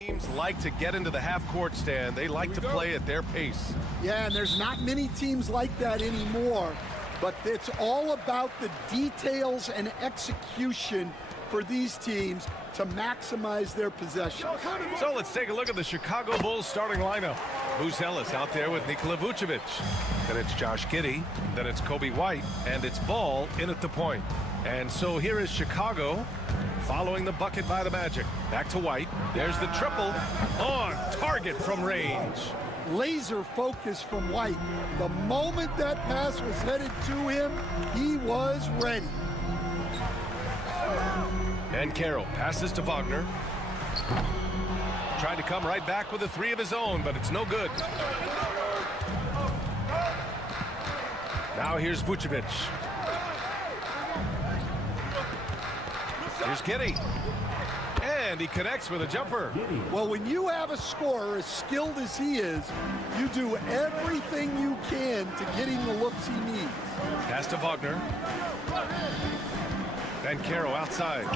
Teams like to get into the half-court stand. They like to play at their pace. Yeah, and there's not many teams like that anymore, but it's all about the details and execution for these teams to maximize their possession. So let's take a look at the Chicago Bulls starting lineup. Buzelis out there with Nikola Vucevic. Then it's Josh Giddey. Then it's Kobe White. And it's Ball in at the point. And so here is Chicago following the bucket by the Magic. Back to White. There's the triple on target from range. Laser focus from White. The moment that pass was headed to him, he was ready. And Carroll passes to Wagner. Tried to come right back with a three of his own, but it's no good. Now here's Vucevic. Here's Giddey. And he connects with a jumper. Well, when you have a scorer as skilled as he is, you do everything you can to get him the looks he needs. Pass to Wagner. And Carroll outside.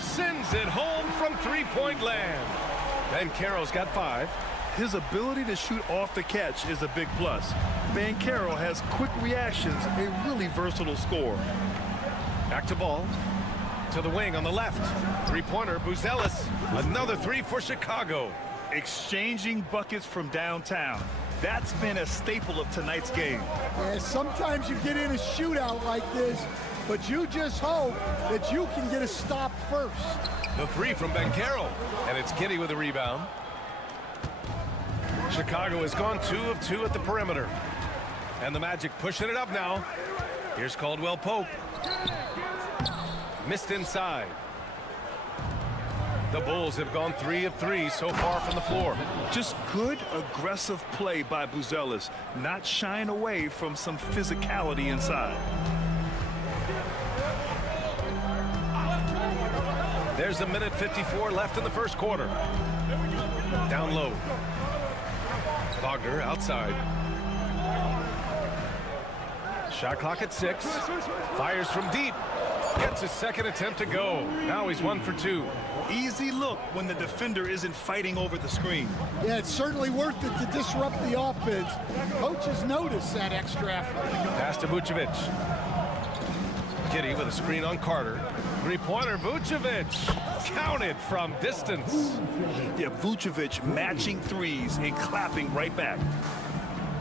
Sends it home from three-point land. Ben Carroll's got 5. His ability to shoot off the catch is a big plus. Ben Carroll has quick reactions, a really versatile scorer. Back to Ball. To the wing on the left. Three-pointer, Buzelis. Another 3 for Chicago. Exchanging buckets from downtown. That's been a staple of tonight's game. Yeah, sometimes you get in a shootout like this, but you just hope that you can get a stop first. The 3 from Ben Carroll. And it's Giddey with a rebound. Chicago has gone 2 of 2 at the perimeter. And the Magic pushing it up now. Here's Caldwell Pope. Missed inside. The Bulls have gone 3 of 3 so far from the floor. Just good, aggressive play by Buzelis, not shying away from some physicality inside. There's a minute 54 left in the first quarter. Down low. Wagner outside. Shot clock at 6. Fires from deep. Gets his second attempt to go. Now he's 1 for 2. Easy look when the defender isn't fighting over the screen. Yeah, it's certainly worth it to disrupt the offense. Coaches notice that extra effort. Pass to Vucevic. Giddey with a screen on Carter. Three-pointer, Vucevic. Counted from distance. Yeah, Vucevic matching threes and clapping right back.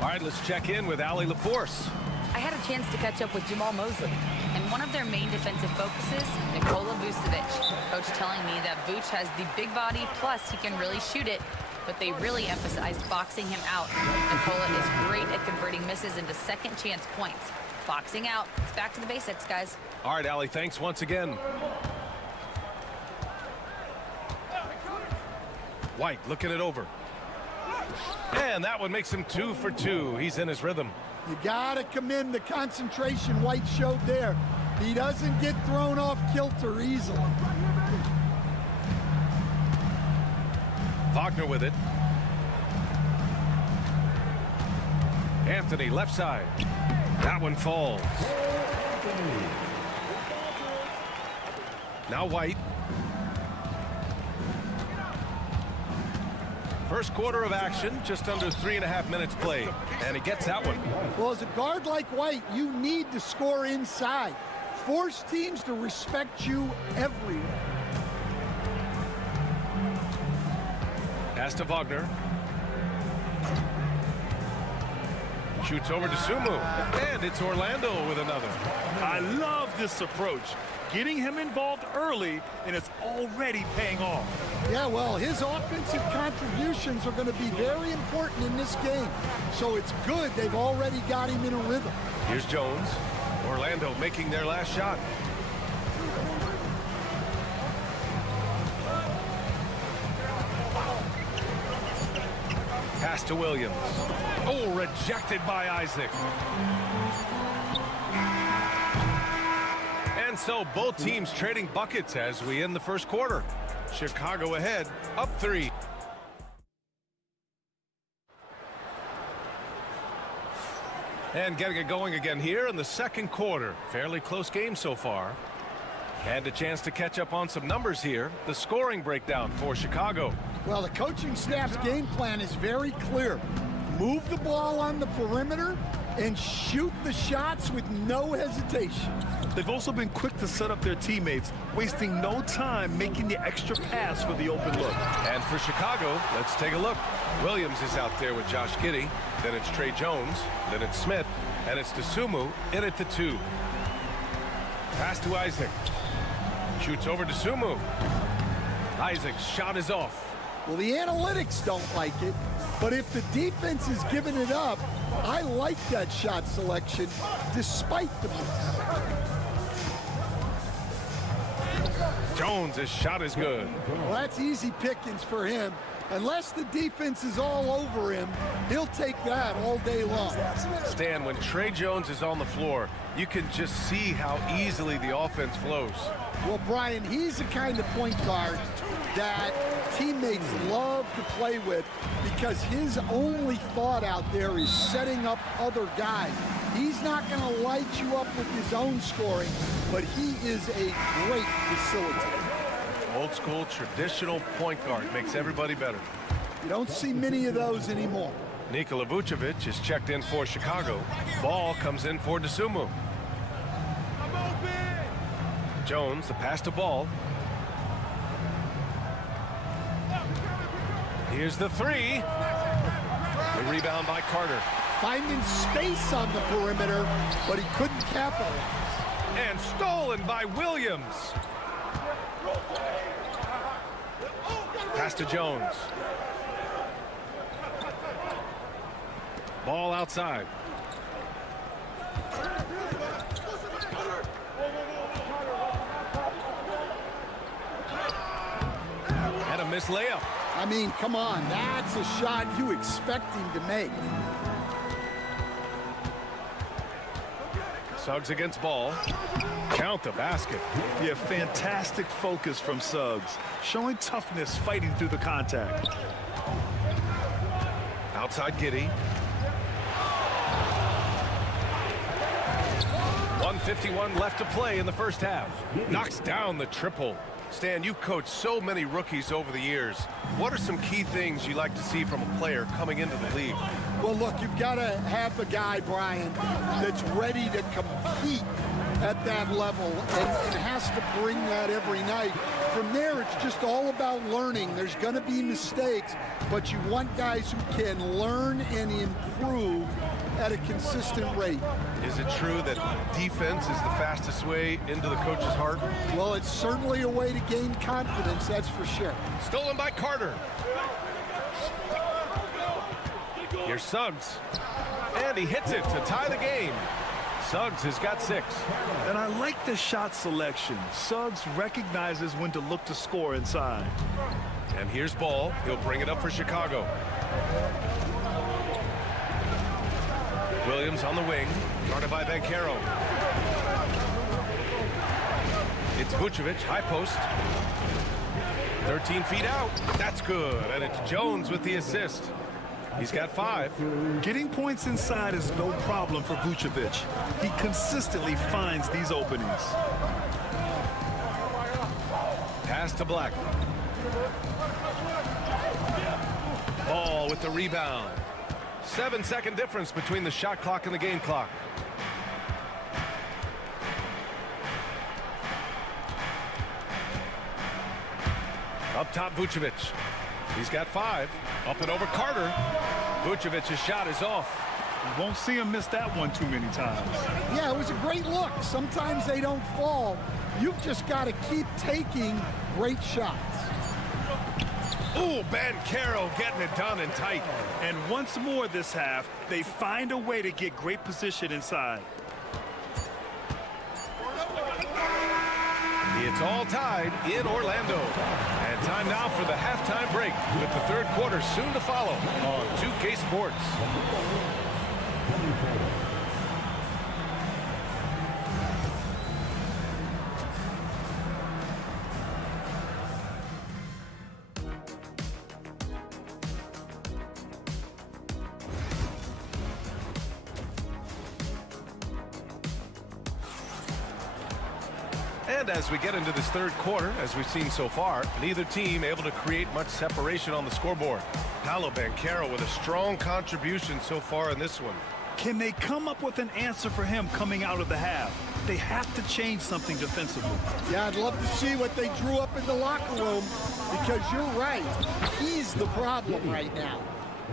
All right, let's check in with Allie LaForce. I had a chance to catch up with Jamal Mosley, and one of their main defensive focuses, Nikola Vucevic. Coach telling me that Vuce has the big body, plus he can really shoot it, but they really emphasized boxing him out. Nikola is great at converting misses into second chance points. Boxing out, it's back to the basics, guys. All right, Allie, thanks once again. White looking it over. And that one makes him 2 for 2. He's in his rhythm. You gotta commend the concentration White showed there. He doesn't get thrown off kilter easily. Wagner with it. Anthony left side. That one falls. Now White. First quarter of action, just under 3.5 minutes played. And he gets that one. Well, as a guard like White, you need to score inside. Force teams to respect you everywhere. Pass to Wagner. Shoots over to Sumu. And it's Orlando with another. I love this approach. Getting him involved early, and it's already paying off. Yeah, well, his offensive contributions are going to be very important in this game. So it's good they've already got him in a rhythm. Here's Jones. Orlando making their last shot. Pass to Williams. Oh, rejected by Isaac. And so both teams trading buckets as we end the first quarter. Chicago ahead, up 3. And getting it going again here in the second quarter. Fairly close game so far. And a chance to catch up on some numbers here. The scoring breakdown for Chicago. Well, the coaching staff's game plan is very clear. Move the ball on the perimeter and shoot the shots with no hesitation. They've also been quick to set up their teammates, wasting no time making the extra pass for the open look. And for Chicago, let's take a look. Williams is out there with Josh Giddey. Then it's Trey Jones. Then it's Smith. And it's Sumu in at the 2. Pass to Isaac. Shoots over to Sumu. Isaac's shot is off. Well, the analytics don't like it, but if the defense is giving it up, I like that shot selection despite the miss. Jones' shot is good. Well, that's easy pickings for him. Unless the defense is all over him, he'll take that all day long. Stan, when Trey Jones is on the floor, you can just see how easily the offense flows. Well, Brian, he's the kind of point guard that teammates love to play with because his only thought out there is setting up other guys. He's not going to light you up with his own scoring, but he is a great facilitator. Old school, traditional point guard makes everybody better. You don't see many of those anymore. Nikola Vucevic is checked in for Chicago. Ball comes in for Sumu. Jones, the pass to Ball. Here's the 3. The rebound by Carter. Finding space on the perimeter, but he couldn't capitalize. And stolen by Williams. Pass to Jones. Ball outside. And a missed layup. I mean, come on, that's a shot you expect him to make. Suggs against Ball. Count the basket. Yeah, fantastic focus from Suggs, showing toughness fighting through the contact. Outside Giddey. 1:51 left to play in the first half. Knocks down the triple. Stan, you've coached so many rookies over the years. What are some key things you like to see from a player coming into the league? Well, look, you've got to have a guy, Brian, that's ready to compete at that level and has to bring that every night. From there, it's just all about learning. There's going to be mistakes, but you want guys who can learn and improve at a consistent rate. Is it true that defense is the fastest way into the coach's heart? Well, it's certainly a way to gain confidence, that's for sure. Stolen by Carter. Here's Suggs. And he hits it to tie the game. Suggs has got 6. And I like the shot selection. Suggs recognizes when to look to score inside. And here's Ball. He'll bring it up for Chicago. Williams on the wing, guarded by Banchero. It's Vucevic, high post. 13 feet out. That's good. And it's Jones with the assist. He's got 5. Getting points inside is no problem for Vucevic. He consistently finds these openings. Pass to Black. Ball with the rebound. 7-second difference between the shot clock and the game clock. Up top, Vucevic. He's got 5. Up and over Carter. Vucevic's shot is off. You won't see him miss that one too many times. Yeah, it was a great look. Sometimes they don't fall. You've just got to keep taking great shots. Ooh, Banchero getting it done and tight. And once more this half, they find a way to get great position inside. It's all tied in Orlando. And time now for the halftime break with the third quarter soon to follow on 2K Sports. And as we get into this third quarter, as we've seen so far, neither team able to create much separation on the scoreboard. Paolo Banchero with a strong contribution so far in this one. Can they come up with an answer for him coming out of the half? They have to change something defensively. Yeah, I'd love to see what they drew up in the locker room, because you're right. He's the problem right now.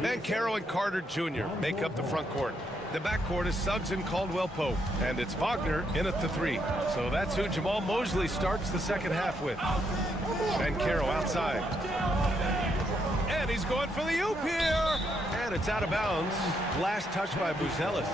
Banchero and Carter Jr. make up the front court. The backcourt is Suggs and Caldwell-Pope, and it's Wagner in at the 3. So that's who Jamal Mosley starts the second half with. Banchero outside. And he's going for the oop here. And it's out of bounds. Last touch by Buzelis.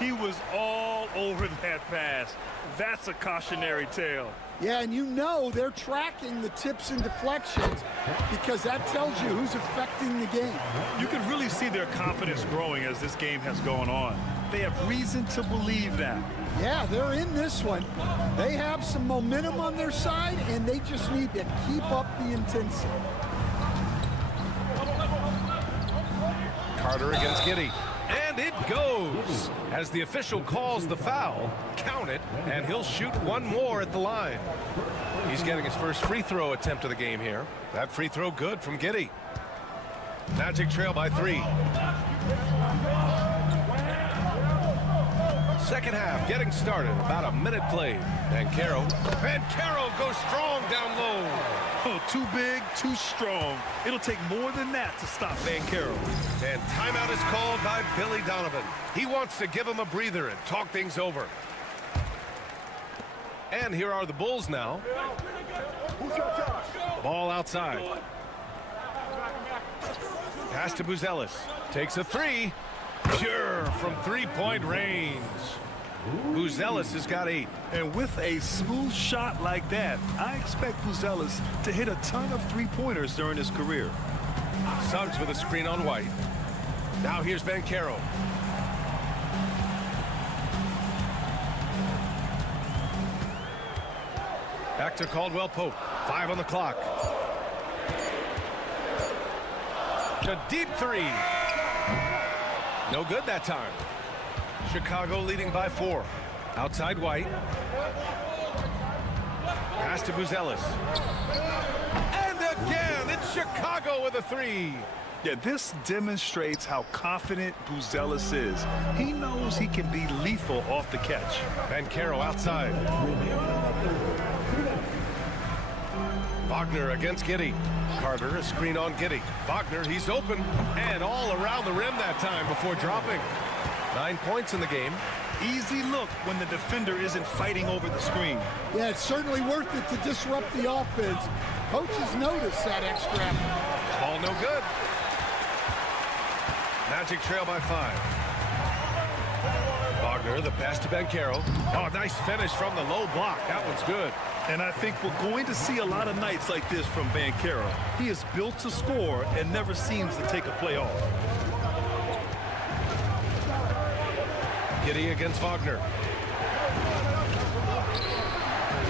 He was all over that pass. That's a cautionary tale. Yeah, and you know they're tracking the tips and deflections, because that tells you who's affecting the game. You can really see their confidence growing as this game has gone on. They have reason to believe that. Yeah, they're in this one. They have some momentum on their side, and they just need to keep up the intensity. Carter against Giddey. And it goes. As the official calls the foul, count it, and he'll shoot one more at the line. He's getting his first free throw attempt of the game here. That free throw good from Giddey. Magic trail by 3. Second half getting started. About a minute played. Banchero goes strong down low. Oh, too big, too strong. It'll take more than that to stop Banchero. And timeout is called by Billy Donovan. He wants to give him a breather and talk things over. And here are the Bulls now. Ball outside. Pass to Buzelis. Takes a 3. Pure from three-point range. Buzelis has got 8. And with a smooth shot like that, I expect Buzelis to hit a ton of three-pointers during his career. Suggs with a screen on White. Now here's Banchero. Back to Caldwell-Pope. 5 on the clock. A deep 3. No good that time. Chicago leading by 4. Outside White. Pass to Buzelis. And again, it's Chicago with a 3. Yeah, this demonstrates how confident Buzelis is. He knows he can be lethal off the catch. Banchero outside. Wagner against Giddey. Carter, a screen on Giddey. Wagner, he's open. And all around the rim that time before dropping. 9 points in the game. Easy look when the defender isn't fighting over the screen. Yeah, it's certainly worth it to disrupt the offense. Coaches notice that extra effort. Ball no good. Magic trail by 5. Wagner, the pass to Banchero. Oh, nice finish from the low block. That one's good. And I think we're going to see a lot of nights like this from Banchero. He is built to score and never seems to take a play off. Giddey against Wagner.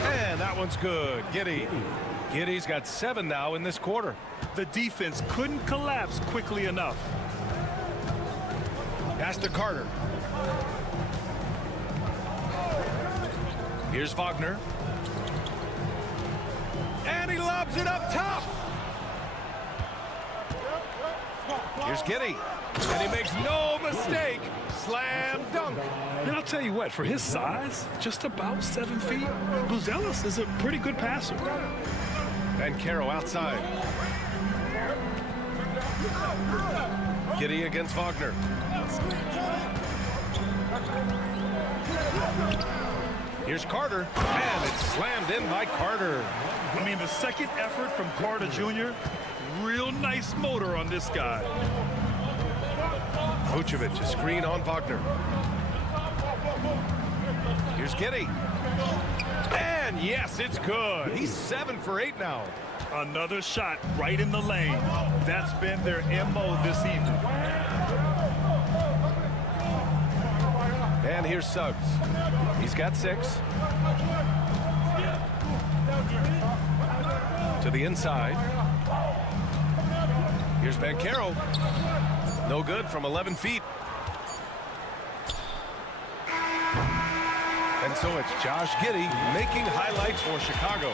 And that one's good. Giddey's got 7 now in this quarter. The defense couldn't collapse quickly enough. Pass to Carter. Here's Wagner. And he lobs it up top. Here's Giddey. And he makes no mistake. Slam dunk. And I'll tell you what, for his size, just about 7 feet, Buzelis is a pretty good passer. Banchero outside. Giddey against Wagner. Here's Carter, and it's slammed in by Carter. I mean, the second effort from Carter Jr., real nice motor on this guy. Vucevic, a screen on Wagner. Here's Giddey. And yes, it's good. He's 7 for 8 now. Another shot right in the lane. That's been their MO this evening. And here's Suggs. He's got 6. To the inside. Here's Banchero. No good from 11 feet. And so it's Josh Giddey making highlights for Chicago.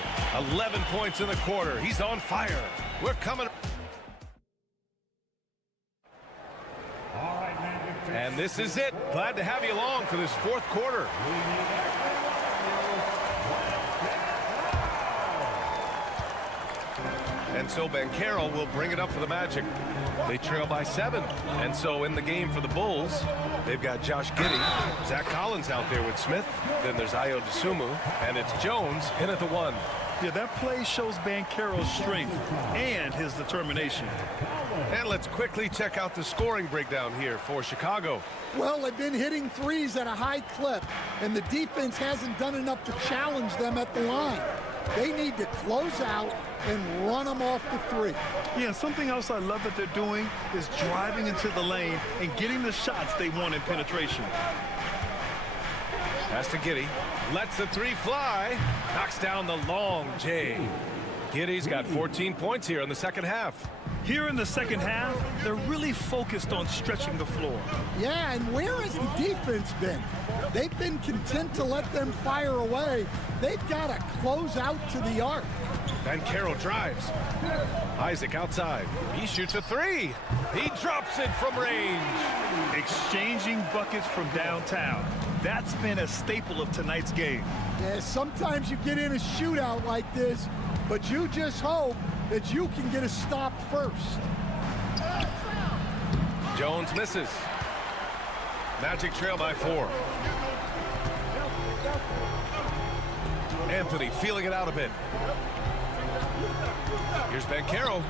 11 points in the quarter. He's on fire. We're coming. And this is it. Glad to have you along for this fourth quarter. And so Banchero will bring it up for the Magic. They trail by 7. And so in the game for the Bulls, they've got Josh Giddey, Zach Collins out there with Smith. Then there's Ayo Dosunmu, and it's Jones in at the 1. Yeah, that play shows Banchero's strength and his determination. And let's quickly check out the scoring breakdown here for Chicago. Well, they've been hitting threes at a high clip, and the defense hasn't done enough to challenge them at the line. They need to close out and run them off the 3. Yeah, something else I love that they're doing is driving into the lane and getting the shots they want in penetration. Pass to Giddey. Lets the 3 fly. Knocks down the long J. Giddey's got 14 points here in the second half. Here in the second half, they're really focused on stretching the floor. Yeah, and where has the defense been? They've been content to let them fire away. They've got to close out to the arc. Banchero drives. Isaac outside. He shoots a 3. He drops it from range. Exchanging buckets from downtown. That's been a staple of tonight's game. Yeah, sometimes you get in a shootout like this, but you just hope that you can get a stop first. Jones misses. Magic trail by 4. Anthony feeling it out a bit. Here's Banchero.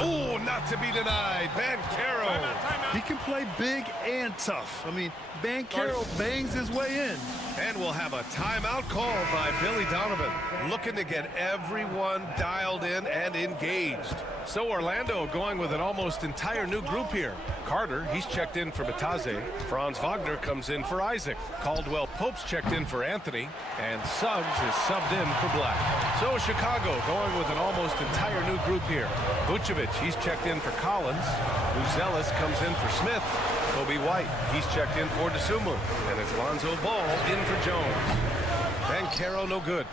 Oh, not to be denied. Banchero. He can play big and tough. I mean, Banchero bangs his way in. And we'll have a timeout called by Billy Donovan, looking to get everyone dialed in and engaged. So Orlando going with an almost entire new group here. Carter, he's checked in for Bataze. Franz Wagner comes in for Isaac. Caldwell Pope's checked in for Anthony. And Suggs is subbed in for Black. So Chicago going with an almost entire new group here. Vucevic, he's checked in for Collins. Buzelis comes in for Smith. Kobe White, he's checked in for Dosunmu. And it's Lonzo Ball in for Jones. Banchero no good.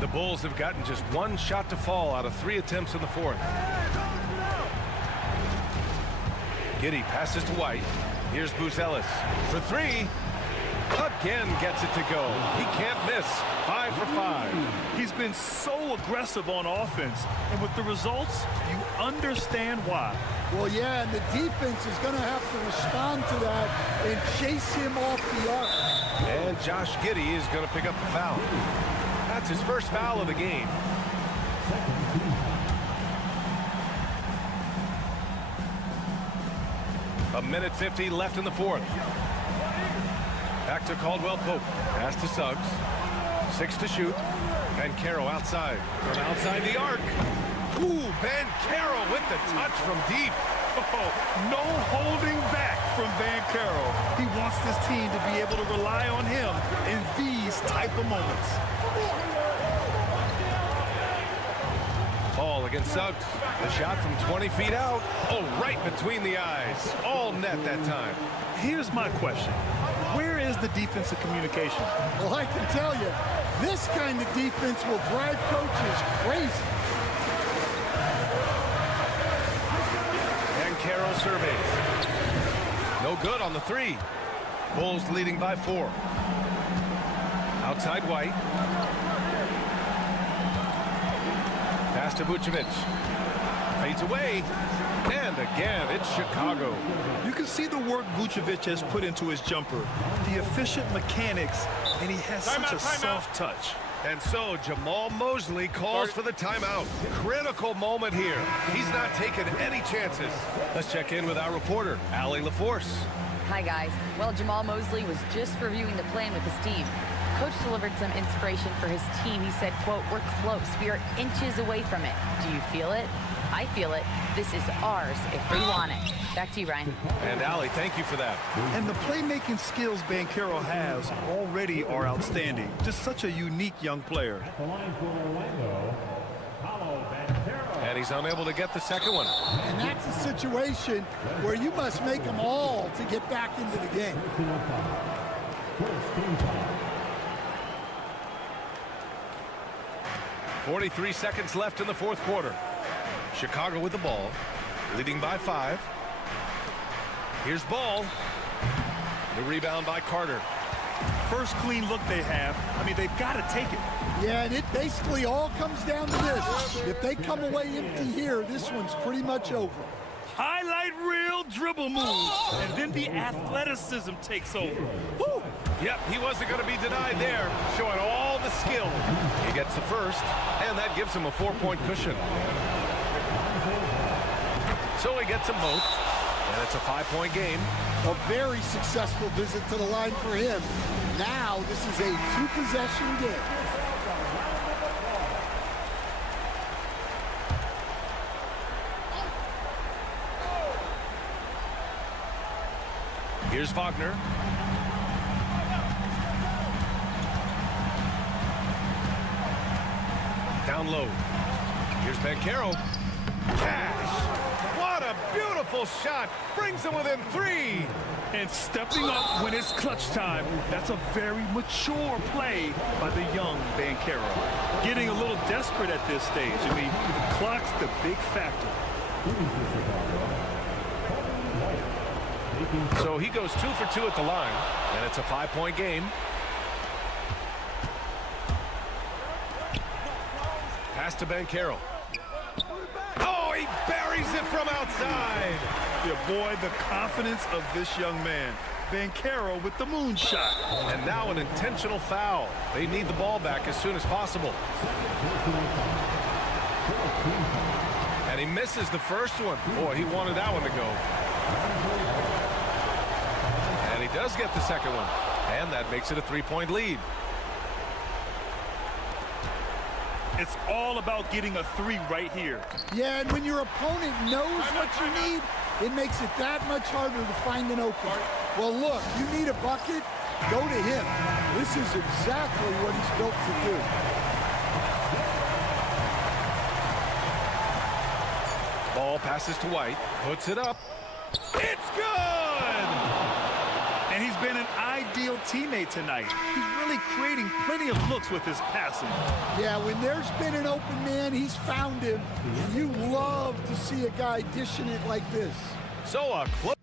The Bulls have gotten just 1 shot to fall out of 3 attempts in the fourth. Giddey passes to White. Here's Buzelis for 3. Again gets it to go. He can't miss. 5 for 5. He's been so aggressive on offense, and with the results, you understand why. Well, yeah, and the defense is going to have to respond to that and chase him off the arc. And Josh Giddey is going to pick up the foul. That's his first foul of the game. A minute 50 left in the fourth. Back to Caldwell Pope. Pass to Suggs. 6 to shoot. Banchero outside. From outside the arc. Ooh, Banchero with the touch from deep. Oh, no holding back from Banchero. He wants this team to be able to rely on him in these type of moments. Ball against Suggs. The shot from 20 feet out. Oh, right between the eyes. All net that time. Here's my question. Where is the defensive communication? Well, I can tell you, this kind of defense will drive coaches crazy. Banchero surveys. No good on the 3. Bulls leading by 4. Outside White. Pass to Vucevic. Fades away. And again, it's Chicago. You can see the work Vucevic has put into his jumper, the efficient mechanics, and he has such a soft touch. And so Jamal Mosley calls for the timeout. Critical moment here. He's not taking any chances. Let's check in with our reporter, Allie LaForce. Hi, guys. Well, Jamal Mosley was just reviewing the plan with his team. Coach delivered some inspiration for his team. He said, quote, "We're close. We are inches away from it. Do you feel it? I feel it. This is ours if we want it." Back to you, Ryan. And Allie, thank you for that. And the playmaking skills Banchero has already are outstanding. Just such a unique young player. And he's unable to get the second one. And that's a situation where you must make them all to get back into the game. 43 seconds left in the fourth quarter. Chicago with the ball, leading by 5. Here's Ball. The rebound by Carter. First clean look they have. I mean, they've got to take it. Yeah, and it basically all comes down to this. If they come away empty here, this one's pretty much over. Highlight reel dribble move, and then the athleticism takes over. Woo! Yep, he wasn't going to be denied there, showing all the skill. He gets the first, and that gives him a 4-point cushion. So he gets them both, and it's a 5-point game. A very successful visit to the line for him. Now this is a 2-possession game. Here's Wagner. Down low. Here's Banchero. Cash. What a beautiful shot. Brings them within 3. And stepping up when it's clutch time. That's a very mature play by the young Banchero. Getting a little desperate at this stage. I mean, the clock's the big factor. So he goes 2 for 2 at the line, and it's a 5-point game. Pass to Banchero. Oh, he buries it from outside. Yeah, boy, the confidence of this young man. Banchero with the moonshot. And now an intentional foul. They need the ball back as soon as possible. And he misses the first one. Boy, he wanted that one to go. And he does get the second one. And that makes it a 3-point lead. It's all about getting a 3 right here. Yeah, and when your opponent knows what you need, it makes it that much harder to find an opening. Well, look, you need a bucket, go to him. This is exactly what he's built to do. Ball passes to White, puts it up. It's good! And he's been an ideal teammate tonight. He's really creating plenty of looks with his passing. Yeah, when there's been an open man, he's found him. And you love to see a guy dishing it like this. So a close.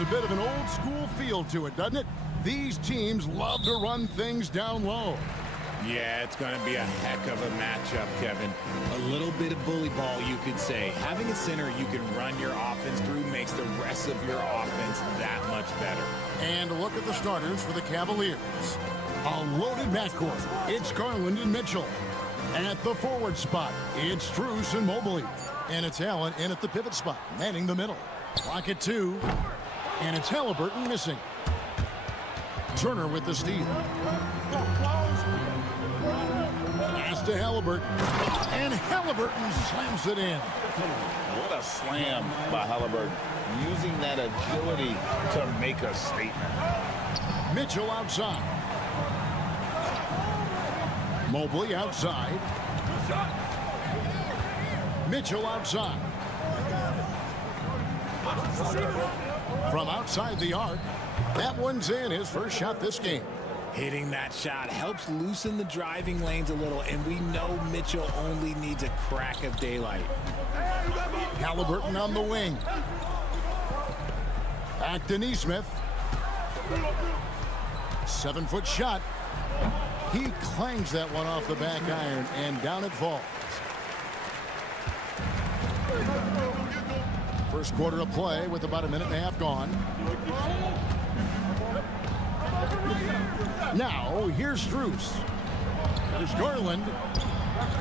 A bit of an old school feel to it, doesn't it? These teams love to run things down low. Yeah, it's going to be a heck of a matchup, Kevin. A little bit of bully ball, you could say. Having a center you can run your offense through makes the rest of your offense that much better. And a look at the starters for the Cavaliers. A loaded backcourt. It's Garland and Mitchell. At the forward spot, it's Strus and Mobley. And it's Allen in at the pivot spot, manning the middle. Clock at 2. And it's Halliburton missing. Turner with the steal. Pass to Halliburton. And Halliburton slams it in. What a slam by Halliburton. Using that agility to make a statement. Mitchell outside. Mobley outside. Mitchell outside. From outside the arc, that one's in. His first shot this game. Hitting that shot helps loosen the driving lanes a little, and we know Mitchell only needs a crack of daylight. Halliburton on the wing. Back to Neesmith. 7-foot shot. He clangs that one off the back iron, and down it falls. First quarter of play with about a minute and a half gone. Now, here's Strus. Here's Garland.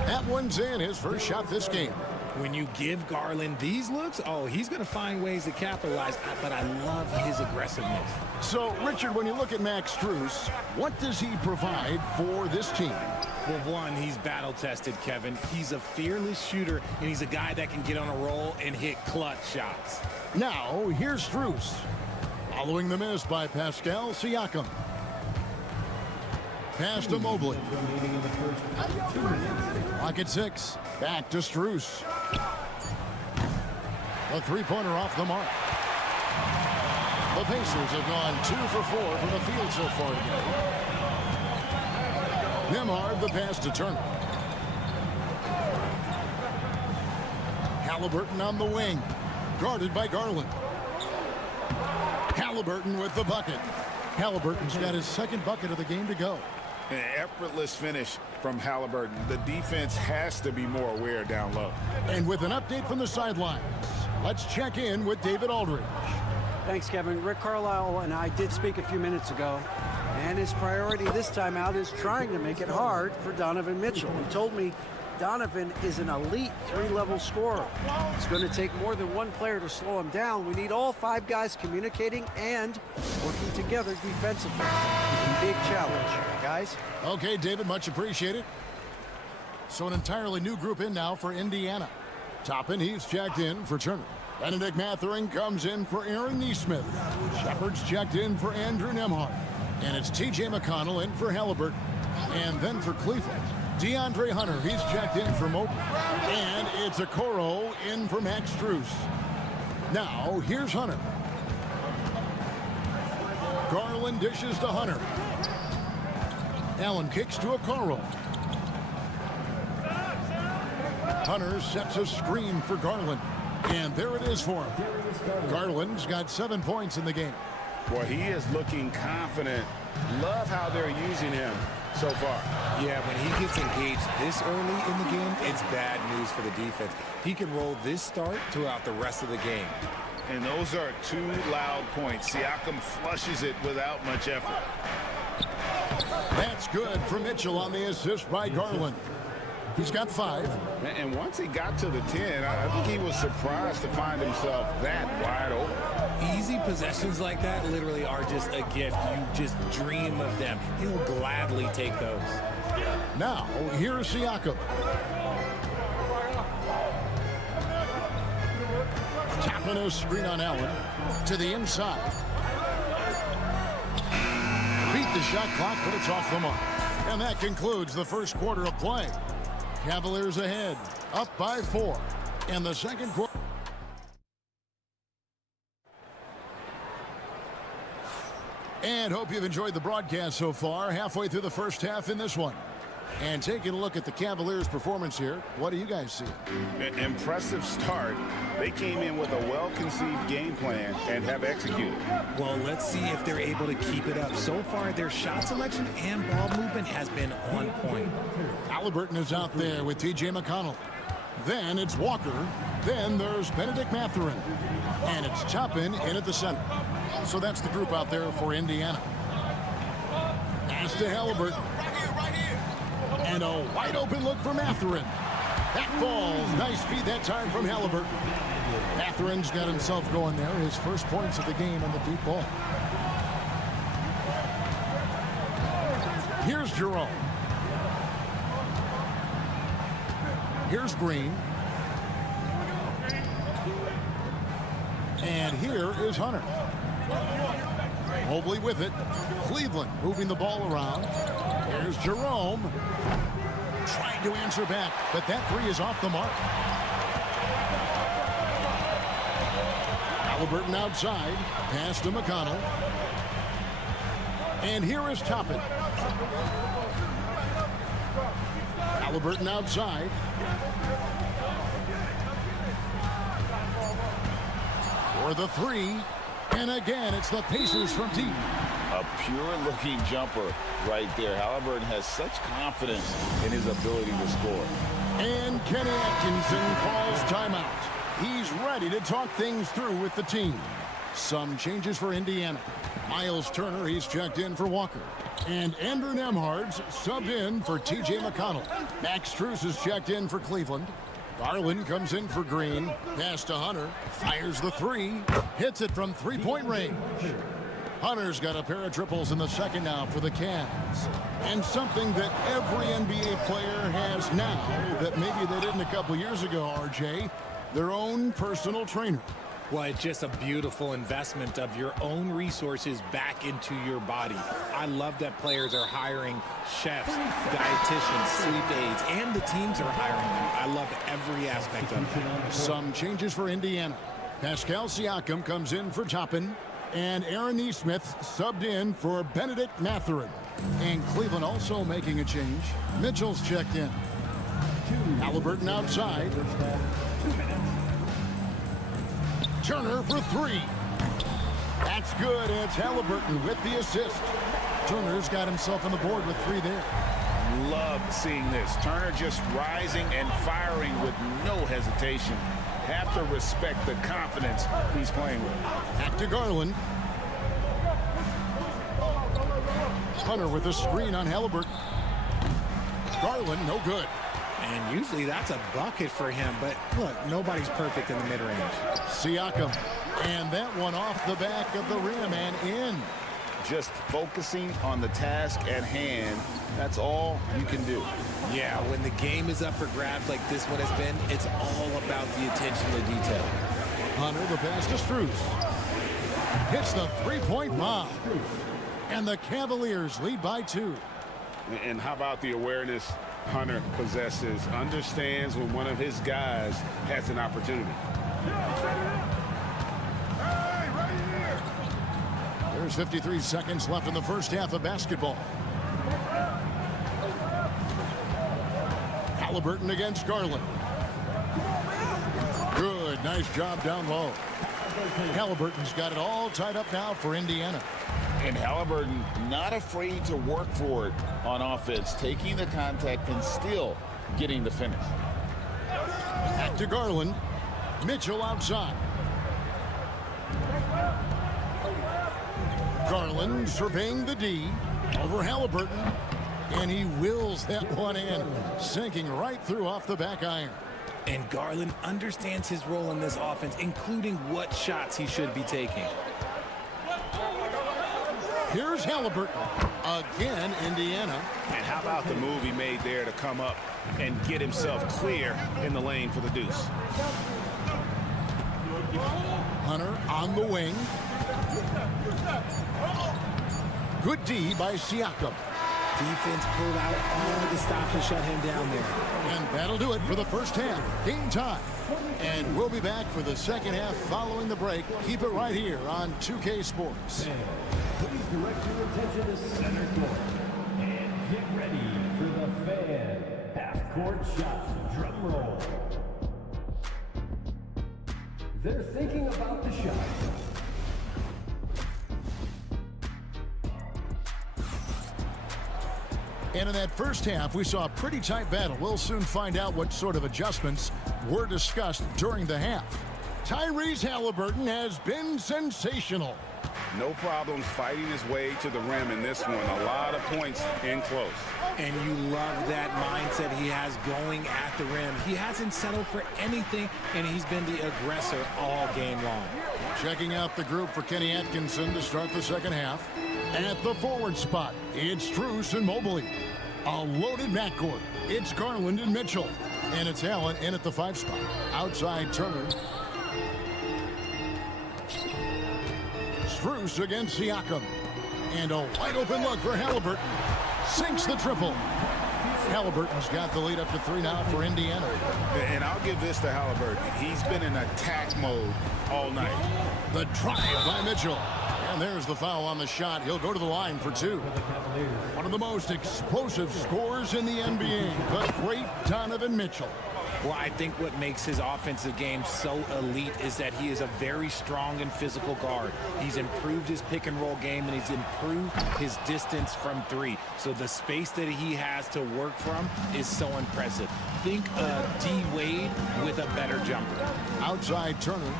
That one's in. His first shot this game. When you give Garland these looks, oh, he's going to find ways to capitalize, but I love his aggressiveness. So, Richard, when you look at Max Strus, what does he provide for this team? Well, one, he's battle-tested, Kevin. He's a fearless shooter, and he's a guy that can get on a roll and hit clutch shots. Now, here's Strus. Following the miss by Pascal Siakam. Pass to Mobley. Clock at 6. Back to Strus. The three-pointer off the mark. The Pacers have gone 2 for 4 from the field so far today. Nembhard the pass to Turner. Halliburton on the wing. Guarded by Garland. Halliburton with the bucket. Halliburton's got his second bucket of the game to go. An effortless finish from Halliburton. The defense has to be more aware down low. And with an update from the sidelines, let's check in with David Aldridge. Thanks, Kevin. Rick Carlisle and I did speak a few minutes ago, and his priority this time out is trying to make it hard for Donovan Mitchell. He told me Donovan is an elite 3-level scorer. It's going to take more than one player to slow him down. We need all 5 guys communicating and working together defensively. Big challenge, guys. Okay, David, much appreciated. So an entirely new group in now for Indiana. Toppin, he's checked in for Turner. Benedict Mathurin comes in for Aaron Neesmith. Shepard's checked in for Andrew Nembhard. And it's T.J. McConnell in for Halliburton. And then for Cleveland, DeAndre Hunter, he's checked in for Mobley. And it's Okoro in for Max Strus. Now, here's Hunter. Garland dishes to Hunter. Allen kicks to Okoro. Hunter sets a screen for Garland. And there it is for him. Garland's got 7 points in the game. Boy, he is looking confident. Love how they're using him so far. Yeah, when he gets engaged this early in the game, it's bad news for the defense. He can roll this start throughout the rest of the game. And those are 2 loud points. Siakam flushes it without much effort. That's good for Mitchell on the assist by Garland. He's got 5. And once he got to the 10, I think he was surprised to find himself that wide open. Easy possessions like that literally are just a gift. You just dream of them. He'll gladly take those. Now, here's Siakam. Tapping a screen on Allen to the inside. Beat the shot clock, but it's off the mark. And that concludes the first quarter of play. Cavaliers ahead, up by 4 in the second quarter. And hope you've enjoyed the broadcast so far. Halfway through the first half in this one. And taking a look at the Cavaliers' performance here, what do you guys see? An impressive start. They came in with a well-conceived game plan and have executed. Well, let's see if they're able to keep it up. So far, their shot selection and ball movement has been on point. Halliburton is out there with T.J. McConnell. Then it's Walker. Then there's Benedict Mathurin. And it's Toppin in at the center. So that's the group out there for Indiana. Pass to Halliburton. And a wide open look for Mathurin. That falls. Nice feed that time from Halliburton. Mathurin's got himself going there. His first points of the game on the deep ball. Here's Jerome. Here's Green. And here is Hunter. Mobley with it. Cleveland moving the ball around. Here's Jerome. Trying to answer back, but that three is off the mark. Halliburton outside. Pass to McConnell. And here is Toppin. Halliburton outside. For the three. And again, it's the Pacers from deep. A pure-looking jumper right there. Halliburton has such confidence in his ability to score. And Kenny Atkinson calls timeout. He's ready to talk things through with the team. Some changes for Indiana. Miles Turner, he's checked in for Walker. And Andrew Nembhard's subbed in for T.J. McConnell. Max Strus is checked in for Cleveland. Garland comes in for Green. Pass to Hunter. Fires the three. Hits it from three-point range. Hunter's got a pair of triples in the second now for the Cavs. And something that every NBA player has now that maybe they didn't a couple years ago, RJ, their own personal trainer. Well, it's just a beautiful investment of your own resources back into your body. I love that players are hiring chefs, dietitians, sleep aides, and the teams are hiring them. I love every aspect of it. Some changes for Indiana. Pascal Siakam comes in for Toppin, and Aaron Nesmith subbed in for Benedict Mathurin. And Cleveland also making a change. Mitchell's checked in. Halliburton outside. Turner for three. That's good. It's Halliburton with the assist. Turner's got himself on the board with three there. Loved seeing this. Turner just rising and firing with no hesitation. Have to respect the confidence he's playing with. Back to Garland. Hunter with a screen on Halliburton. Garland, no good. And usually that's a bucket for him, but look, nobody's perfect in the mid-range. Siakam, and that one off the back of the rim and in. Just focusing on the task at hand, that's all you can do. Yeah, when the game is up for grabs like this one has been, it's all about the attention to detail. Hunter, the pass to Strus. Hits the three-point bomb. And the Cavaliers lead by 2. And how about the awareness Hunter possesses, understands when one of his guys has an opportunity. There's 53 seconds left in the first half of basketball. Halliburton against Garland. Good, nice job down low. Halliburton's got it all tied up now for Indiana. And Halliburton not afraid to work for it on offense, taking the contact and still getting the finish. Back to Garland. Mitchell outside. Garland surveying the D over Halliburton. And he wills that one in, sinking right through off the back iron. And Garland understands his role in this offense, including what shots he should be taking. Here's Halliburton. Again, Indiana. And how about the move he made there to come up and get himself clear in the lane for the deuce. Hunter on the wing. Good D by Siakam. Defense pulled out all the stop to shut him down there. And that'll do it for the first half. Game time. And we'll be back for the second half following the break. Keep it right here on 2K Sports. Please direct your attention to center court and get ready for the fan half-court shot drum roll. They're thinking about the shot. And in that first half, we saw a pretty tight battle. We'll soon find out what sort of adjustments were discussed during the half. Tyrese Halliburton has been sensational. No problems fighting his way to the rim in this one. A lot of points in close. And you love that mindset he has going at the rim. He hasn't settled for anything, and he's been the aggressor all game long. Checking out the group for Kenny Atkinson to start the second half. At the forward spot, it's Strus and Mobley. A loaded backcourt. It's Garland and Mitchell. And it's Allen in at the 5 spot. Outside Turner. Strus against Siakam. And a wide open look for Halliburton. Sinks the triple. Halliburton's got the lead up to 3 now for Indiana. And I'll give this to Halliburton. He's been in attack mode all night. The drive by Mitchell. And there's the foul on the shot. He'll go to the line for 2. One of the most explosive scorers in the NBA, the great Donovan Mitchell. Well, I think what makes his offensive game so elite is that he is a very strong and physical guard. He's improved his pick and roll game, and he's improved his distance from 3. So the space that he has to work from is so impressive. Think D. Wade with a better jumper. Outside Turner.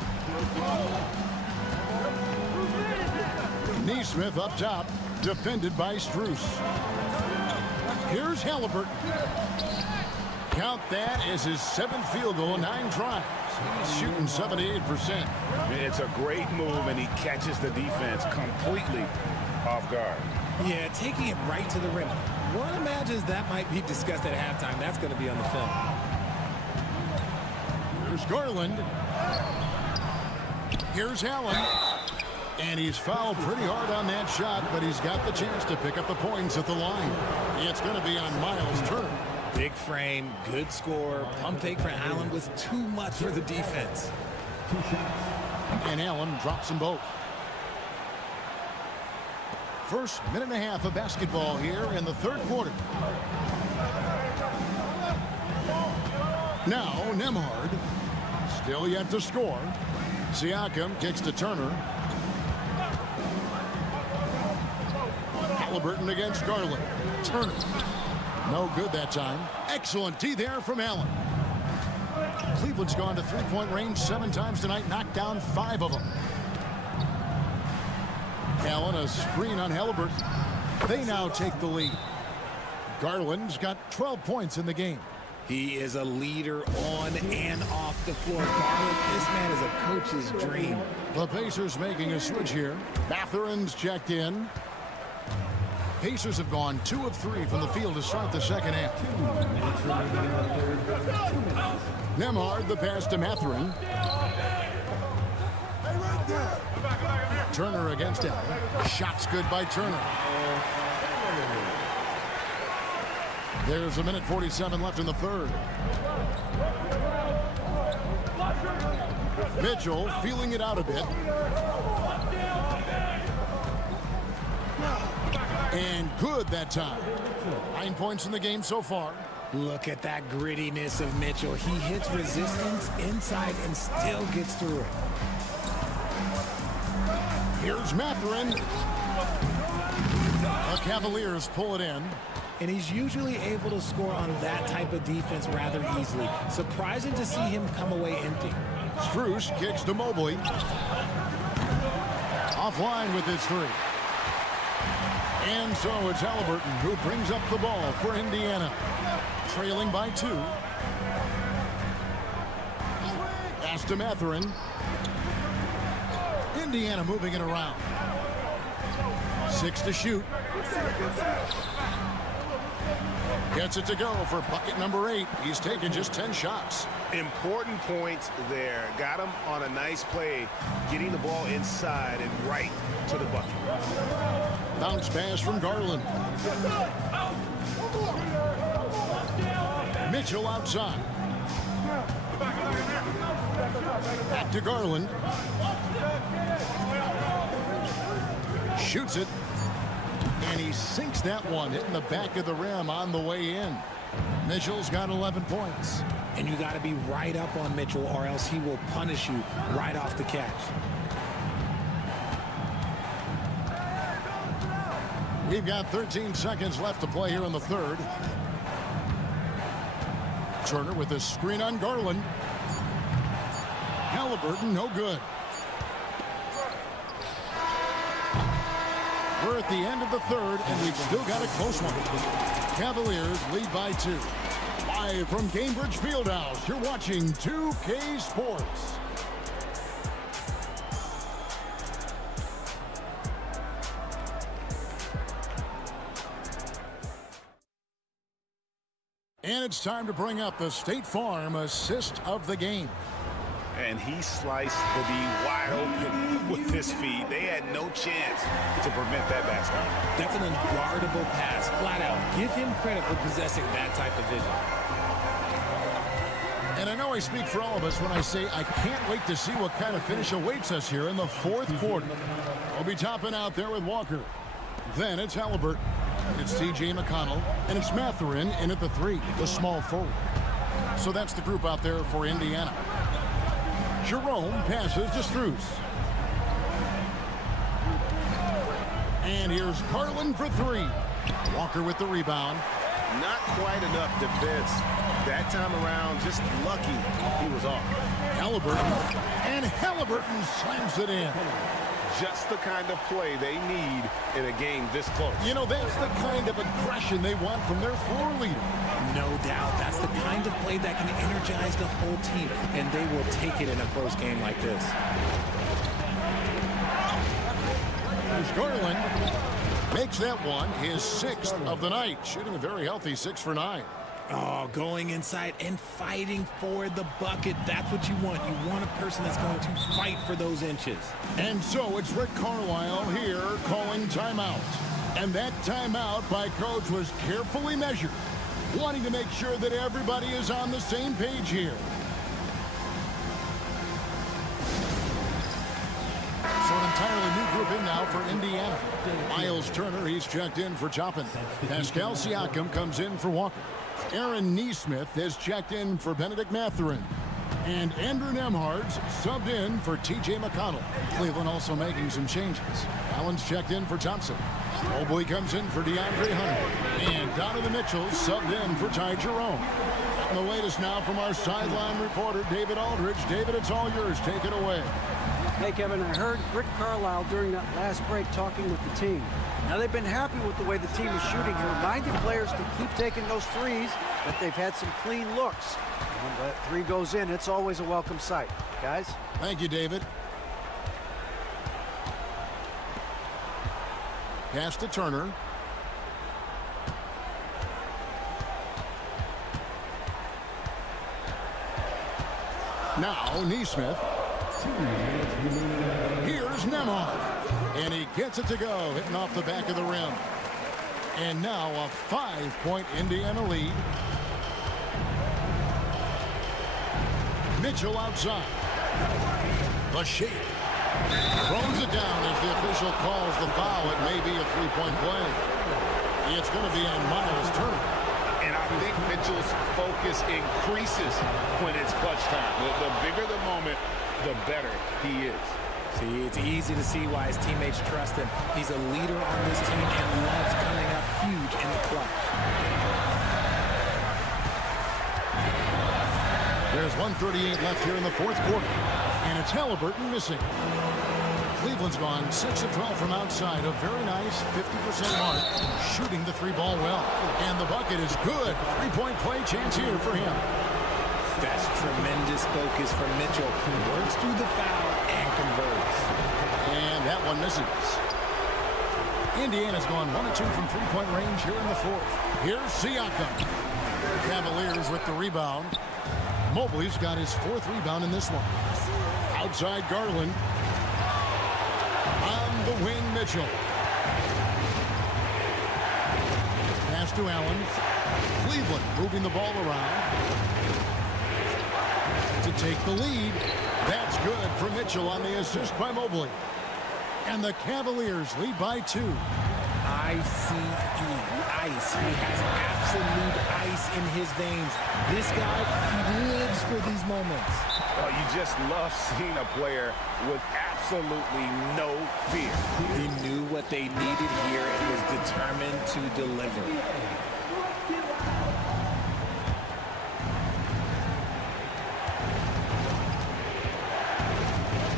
Neesmith up top, defended by Strus. Here's Halliburton. Count that as his 7th field goal in 9 tries. He's shooting 78%. It's a great move, and he catches the defense completely off guard. Yeah, taking it right to the rim. One imagines that might be discussed at halftime. That's going to be on the film. Here's Garland. Here's Allen. And he's fouled pretty hard on that shot, but he's got the chance to pick up the points at the line. It's going to be on Miles Turner. Big frame, good score. Pump fake for Allen was too much for the defense. And Allen drops them both. First minute and a half of basketball here in the 3rd quarter. Now Nembhard, still yet to score. Siakam kicks to Turner. Halliburton against Garland. Turner. No good that time. Excellent D there from Allen. Cleveland's gone to 3-point range 7 times tonight, knocked down 5 of them. Allen, a screen on Halliburton. They now take the lead. Garland's got 12 points in the game. He is a leader on and off the floor. Garland, this man is a coach's dream. The Pacers making a switch here. Mathurin's checked in. Pacers have gone 2 of 3 from the field to start the second half. Nembhard, the pass to Mathurin. Turner against Allen. Shots good by Turner. There's 1:47 left in the 3rd. Mitchell feeling it out a bit. And good that time. 9 points in the game so far. Look at that grittiness of Mitchell. He hits resistance inside and still gets through it. Here's Mathurin. The Cavaliers pull it in. And he's usually able to score on that type of defense rather easily. Surprising to see him come away empty. Strus kicks to Mobley. Offline with his 3. And so it's Halliburton who brings up the ball for Indiana. Trailing by 2. Pass to Mathurin. Indiana moving it around. 6 to shoot. Gets it to go for bucket number 8. He's taken just 10 shots. Important points there. Got him on a nice play, getting the ball inside and right to the bucket. Bounce pass from Garland. Mitchell outside. Back to Garland. Shoots it. And he sinks that one, hitting the back of the rim on the way in. Mitchell's got 11 points. And you got to be right up on Mitchell or else he will punish you right off the catch. We've got 13 seconds left to play here in the 3rd. Turner with a screen on Garland. Halliburton, no good. We're at the end of the 3rd, and we've still got a close one. Cavaliers lead by 2. Live from Cambridge Fieldhouse, you're watching 2K Sports. And it's time to bring up the State Farm assist of the game. And he sliced the D wide open with his feet. They had no chance to prevent that basket. That's an unguardable pass, flat out. Give him credit for possessing that type of vision. And I know I speak for all of us when I say I can't wait to see what kind of finish awaits us here in the fourth quarter. We'll be topping out there with Walker. Then it's Halliburton. It's T.J. McConnell. And it's Mathurin in at the 3, the small forward. So that's the group out there for Indiana. Jerome passes to Strus. And here's Garland for 3. Walker with the rebound. Not quite enough defense that time around. Just lucky he was off. Halliburton. And Halliburton slams it in. Just the kind of play they need in a game this close. You know, that's the kind of aggression they want from their floor leader. No doubt. That's the kind of play that can energize the whole team, and they will take it in a close game like this. Here's Garland. Makes that one his 6th of the night, shooting a very healthy 6 for 9. Oh, going inside and fighting for the bucket. That's what you want. You want a person that's going to fight for those inches. And so it's Rick Carlisle here calling timeout. And that timeout by Coach was carefully measured, wanting to make sure that everybody is on the same page here. So an entirely new group in now for Indiana. Miles Turner, he's checked in for Toppin. Pascal Siakam comes in for Walker. Aaron Neesmith has checked in for Benedict Mathurin. And Andrew Nembhard's subbed in for T.J. McConnell. Cleveland also making some changes. Allen's checked in for Thompson. Mobley comes in for DeAndre Hunter. And Donovan Mitchell subbed in for Ty Jerome. And the latest now from our sideline reporter, David Aldridge. David, it's all yours. Take it away. Hey, Kevin, I heard Rick Carlisle during that last break talking with the team. Now, they've been happy with the way the team is shooting. He reminded players to keep taking those threes, but they've had some clean looks. When that 3 goes in, it's always a welcome sight. Guys? Thank you, David. Pass to Turner. Now, Neesmith. Here's Nembhard. And he gets it to go, hitting off the back of the rim. And now a 5-point Indiana lead. Mitchell outside. The shake. Throws it down as the official calls the foul. It may be a 3-point play. It's going to be on Miles Turner. And I think Mitchell's focus increases when it's clutch time. The bigger the moment, the better he is. See, it's easy to see why his teammates trust him. He's a leader on this team and loves coming up huge in the clutch. There's 1:38 left here in the fourth quarter. And it's Halliburton missing. Cleveland's gone 6 of 12 from outside. A very nice 50% mark. Shooting the 3-ball well. And the bucket is good. 3-point play chance here for him. That's tremendous focus from Mitchell. Works through the foul and converts. And that one misses. Indiana's gone 1 of 2 from 3-point range here in the fourth. Here's Siakam. Cavaliers with the rebound. Mobley's got his 4th rebound in this one. Outside Garland. On the wing, Mitchell. Pass to Allen. Cleveland moving the ball around to take the lead. That's good for Mitchell on the assist by Mobley. And the Cavaliers lead by 2. I-C-E, ice. He has absolute ice in his veins. This guy, he lives for these moments. Oh, you just love seeing a player with absolutely no fear. He knew what they needed here and was determined to deliver.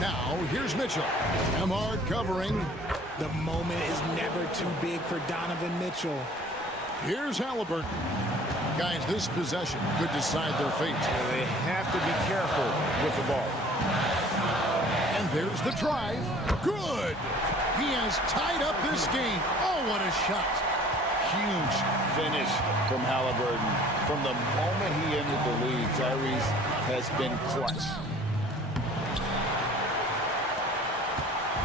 Now, here's Mitchell. Nembhard covering. The moment is never too big for Donovan Mitchell. Here's Halliburton. Guys, this possession could decide their fate. They have to be careful with the ball. And there's the drive. Good. He has tied up this game. Oh, what a shot. huge finish from Halliburton. From the moment he entered the league, Tyrese has been clutch.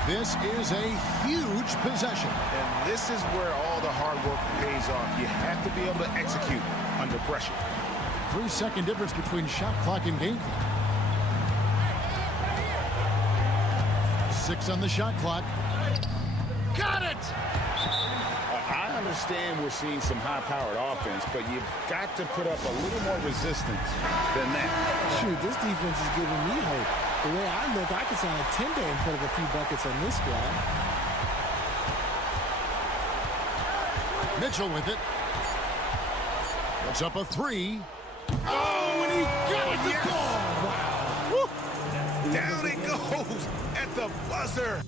This is a huge possession. And this is where all the hard work pays off. You have to be able to execute under pressure. 3-second difference between shot clock and game clock. 6 on the shot clock. Got it! I understand we're seeing some high-powered offense, but you've got to put up a little more resistance than that. Shoot, this defense is giving me hope. The way I look, I could sign a 10-day and put up a few buckets on this squad. Mitchell with it. Puts up a 3. Oh, and he got it to go! Wow. Woo. Down it goes at the buzzer.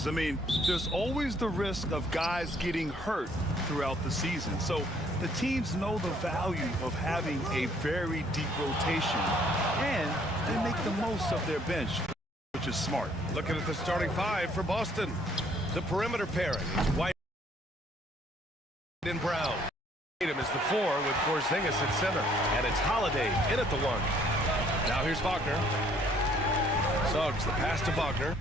is. I mean, there's always the risk of guys getting hurt throughout the season. So the teams know the value of having a very deep rotation, and they make the most of their bench, which is smart. Looking at the starting five for Boston. The perimeter pairing. It's White and Brown. Tatum is the 4 with Porzingis at center. And it's Holiday in at the 1. Now here's Wagner. Suggs, the pass to Wagner.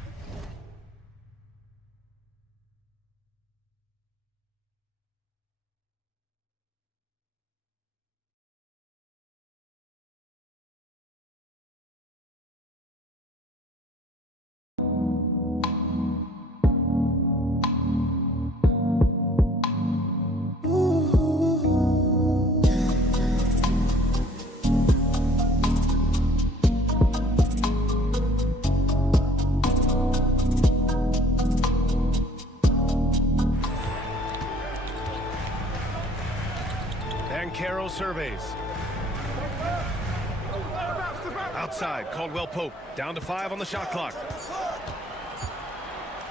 surveys. Outside, Caldwell Pope down to 5 on the shot clock.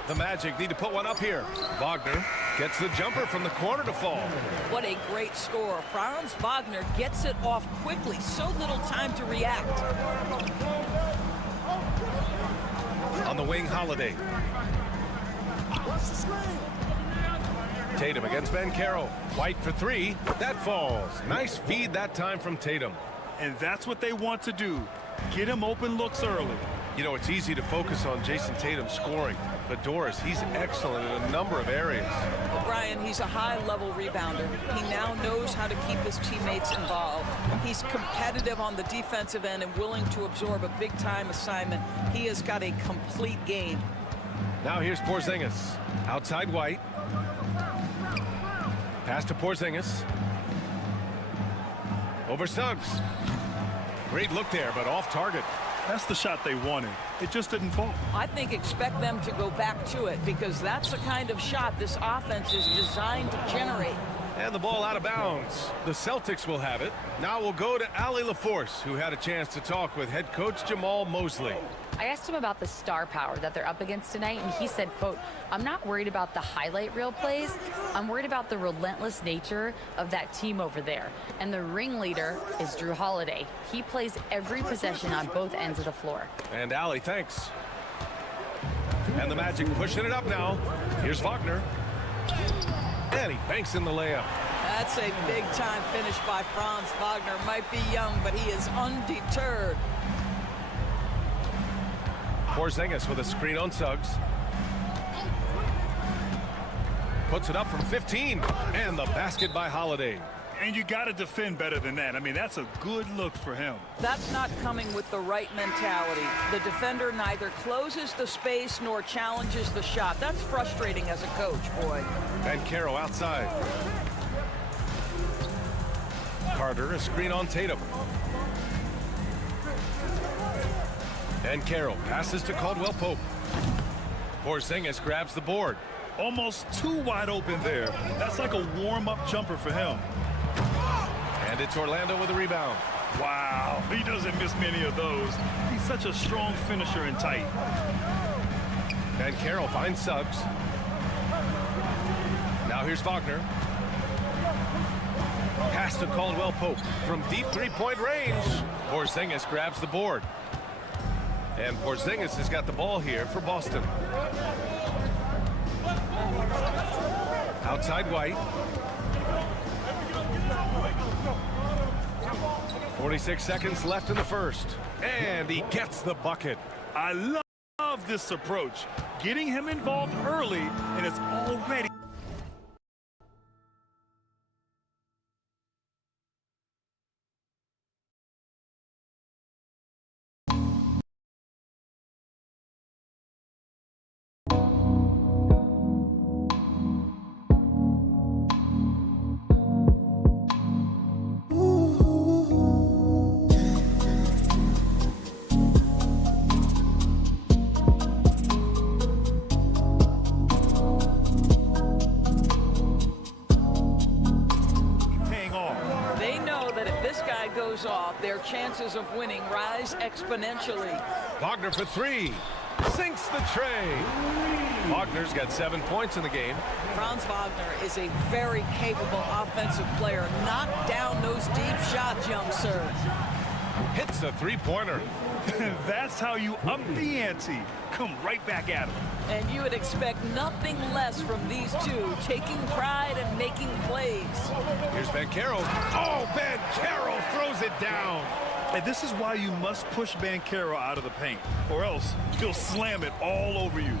The Magic need to put one up here. Wagner gets the jumper from the corner to fall. What a great score. Franz Wagner gets it off quickly. So little time to react. On the wing, Holiday. Tatum against Bankero. White for 3. That falls. Nice feed that time from Tatum. And that's what they want to do. Get him open looks early. You know, it's easy to focus on Jason Tatum scoring, but Doris, he's excellent in a number of areas. Well, Brian, he's a high-level rebounder. He now knows how to keep his teammates involved. He's competitive on the defensive end and willing to absorb a big-time assignment. He has got a complete game. Now here's Porzingis. Outside White. Pass to Porzingis. Over Suggs. Great look there, but off target. That's the shot they wanted. It just didn't fall. I think expect them to go back to it because that's the kind of shot this offense is designed to generate. And the ball out of bounds. The Celtics will have it. Now we'll go to Allie LaForce, who had a chance to talk with head coach Jamal Mosley. I asked him about the star power that they're up against tonight, and he said, quote, "I'm not worried about the highlight reel plays. I'm worried about the relentless nature of that team over there. And the ringleader is Drew Holiday. He plays every possession on both ends of the floor." And Allie, thanks. And the Magic pushing it up now. Here's Wagner. And he banks in the layup. That's a big-time finish by Franz Wagner. Might be young, but he is undeterred. Porzingis with a screen on Suggs. Puts it up from 15. And the basket by Holiday. And you got to defend better than that. I mean, that's a good look for him. That's not coming with the right mentality. The defender neither closes the space nor challenges the shot. That's frustrating as a coach, boy. Bankero outside. Carter, a screen on Tatum. Bankero passes to Caldwell Pope. Porzingis grabs the board. Almost too wide open there. That's like a warm-up jumper for him. And it's Orlando with a rebound. Wow, he doesn't miss many of those. He's such a strong finisher and tight. Bankero finds Suggs. Now here's Wagner. Pass to Caldwell Pope from deep three-point range. Porzingis grabs the board. And Porzingis has got the ball here for Boston. Outside White. 46 seconds left in the first. And he gets the bucket. I love this approach. Getting him involved early, and it's already... off, their chances of winning rise exponentially. Wagner for 3. Sinks the tray. Wagner's got 7 points in the game. Franz Wagner is a very capable offensive player. Knock down those deep shots, young sir. Hits the three-pointer. That's how you up the ante. Come right back at him. And you would expect nothing less from these two, taking pride and making plays. Here's Bankero. Oh, Bankero throws it down. And this is why you must push Bankero out of the paint, or else he'll slam it all over you.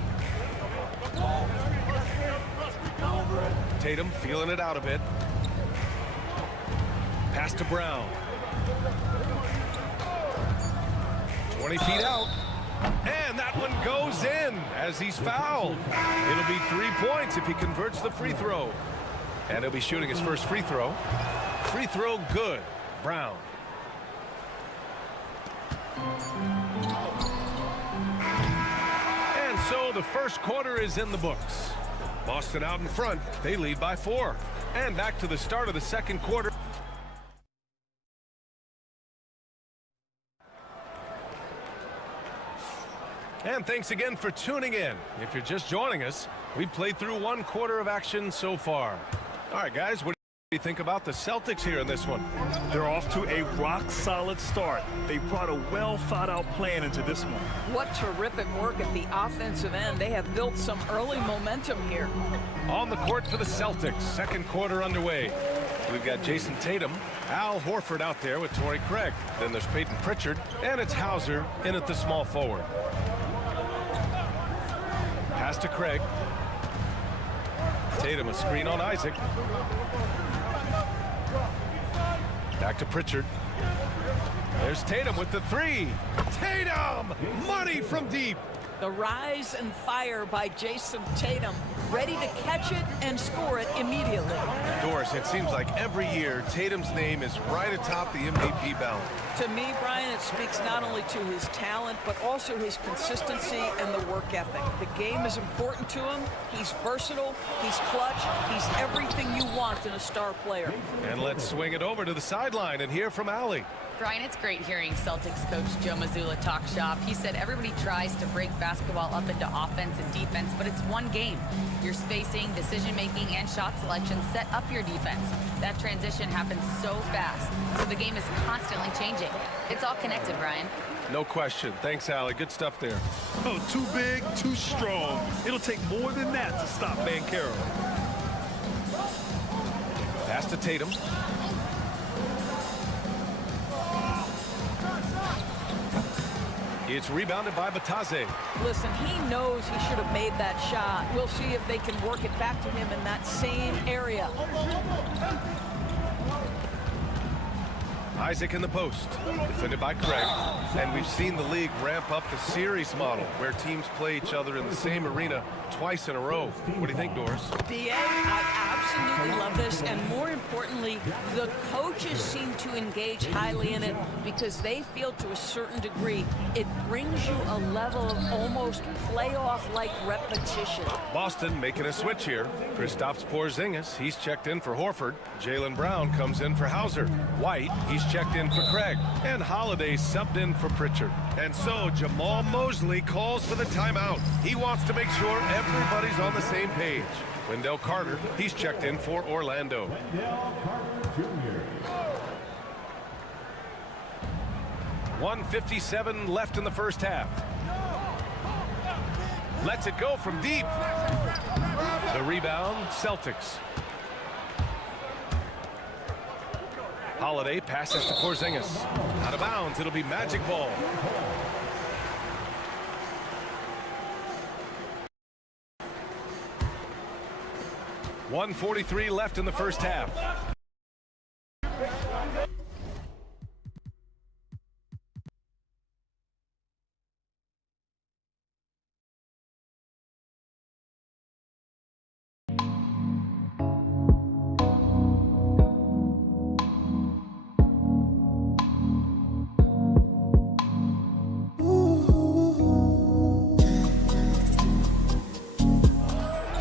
Tatum feeling it out a bit. Pass to Brown. 20 feet out. And that one goes in as he's fouled. It'll be 3 points if he converts the free throw. And he'll be shooting his first free throw. Free throw good. Brown. And so the first quarter is in the books. Boston out in front. They lead by 4. And back to the start of the second quarter. And thanks again for tuning in. If you're just joining us, we played through 1 quarter of action so far. All right, guys, what do you think about the Celtics here in this one? They're off to a rock-solid start. They brought a well-thought-out plan into this one. What terrific work at the offensive end. They have built some early momentum here. On the court for the Celtics, 2nd quarter underway. We've got Jason Tatum, Al Horford out there with Torrey Craig. Then there's Peyton Pritchard, and it's Hauser in at the small forward. Pass to Craig. Tatum, a screen on Isaac. Back to Pritchard. There's Tatum with the 3. Tatum! Money from deep. The rise and fire by Jason Tatum, ready to catch it and score it immediately. Doris, it seems like every year Tatum's name is right atop the MVP ballot. To me, Brian, it speaks not only to his talent, but also his consistency and the work ethic. The game is important to him. He's versatile. He's clutch. He's everything you want in a star player. And let's swing it over to the sideline and hear from Allie. Brian, it's great hearing Celtics coach Joe Mazzulla talk shop. He said everybody tries to break basketball up into offense and defense, but it's one game. Your spacing, decision-making, and shot selection set up your defense. That transition happens so fast, so the game is constantly changing. It's all connected, Brian. No question. Thanks, Allie. Good stuff there. Oh, too big, too strong. It'll take more than that to stop Banchero. Pass to Tatum. It's rebounded by Batase. Listen, he knows he should have made that shot. We'll see if they can work it back to him in that same area. Isaac in the post, defended by Craig. And we've seen the league ramp up the series model where teams play each other in the same arena twice in a row. What do you think, Doris? DA, I absolutely love this, and more importantly, the coaches seem to engage highly in it because they feel to a certain degree it brings you a level of almost playoff-like repetition. Boston making a switch here. Kristaps Porzingis, he's checked in for Horford. Jaylen Brown comes in for Hauser. White, he's checked in for Craig. And Holiday subbed in for Pritchard. And so Jamal Mosley calls for the timeout. He wants to make sure everybody's on the same page. Wendell Carter, he's checked in for Orlando. Wendell Carter Jr. 1:57 left in the first half. Lets it go from deep. The rebound, Celtics. Holiday passes to Porzingis. Out of bounds, it'll be magic ball. .143 left in the first half.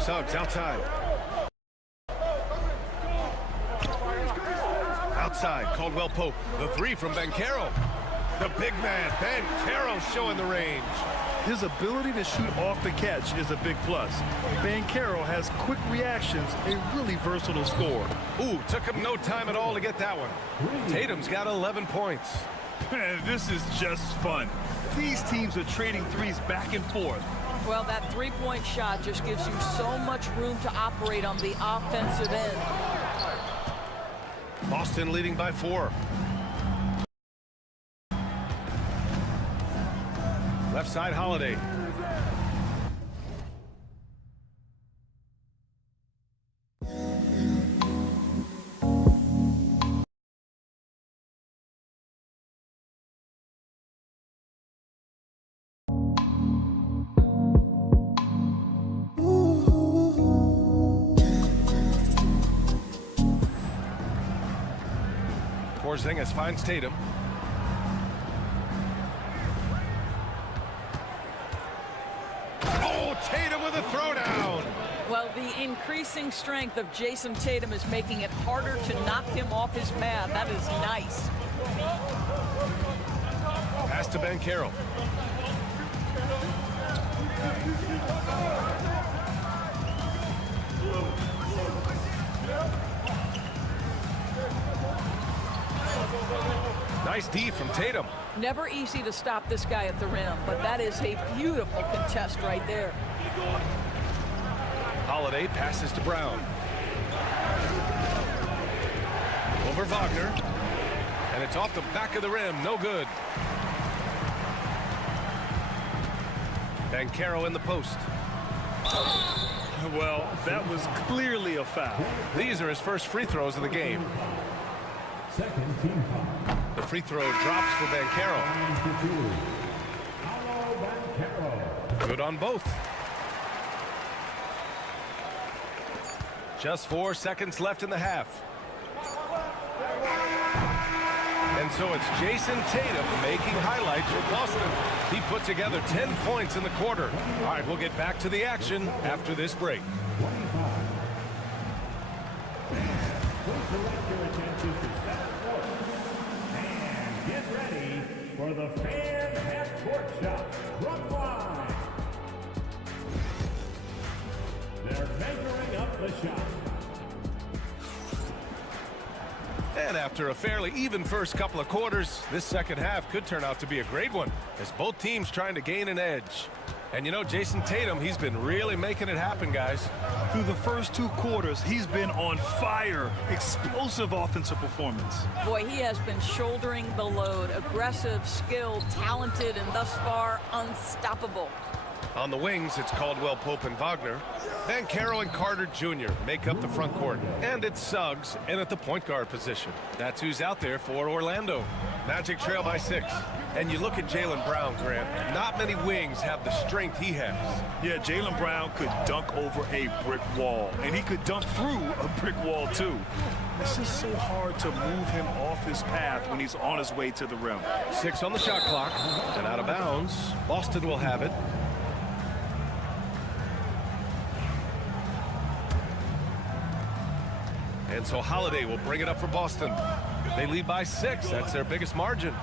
Suggs outside. Outside, Caldwell Pope. The 3 from Banchero. The big man, Banchero, showing the range. His ability to shoot off the catch is a big plus. Banchero has quick reactions, a really versatile scorer. Ooh, took him no time at all to get that one. Tatum's got 11 points. This is just fun. These teams are trading threes back and forth. Well, that three-point shot just gives you so much room to operate on the offensive end. Boston leading by 4. Left side, Holiday. Porzingis finds Tatum. Oh, Tatum with a throwdown. Well, the increasing strength of Jason Tatum is making it harder to knock him off his mat. That is nice. Pass to Banchero. Nice D from Tatum. Never easy to stop this guy at the rim, but that is a beautiful contest right there. Holiday passes to Brown. Over Wagner. And it's off the back of the rim. No good. Banchero in the post. Well, that was clearly a foul. These are his first free throws of the game. Second team foul. The free throw drops for Banchero. Good on both. Just 4 seconds left in the half. And so it's Jason Tatum making highlights for Boston. He put together 10 points in the quarter. All right, we'll get back to the action after this break. Get ready for the fan half-court shot from line. They're measuring up the shot. And after a fairly even first couple of quarters, this second half could turn out to be a great one as both teams trying to gain an edge. And you know, Jason Tatum, he's been really making it happen, guys. Through the first 2 quarters, he's been on fire. Explosive offensive performance. Boy, he has been shouldering the load. Aggressive, skilled, talented, and thus far unstoppable. On the wings, it's Caldwell Pope and Wagner. Banchero and Carter Jr. make up the front court. And it's Suggs in at the point guard position. That's who's out there for Orlando. Magic trail by 6. And you look at Jaylen Brown, Grant. Not many wings have the strength he has. Yeah, Jaylen Brown could dunk over a brick wall. And he could dunk through a brick wall, too. It's just so hard to move him off his path when he's on his way to the rim. 6 on the shot clock. And out of bounds. Boston will have it. And so Holiday will bring it up for Boston. They lead by 6. That's their biggest margin.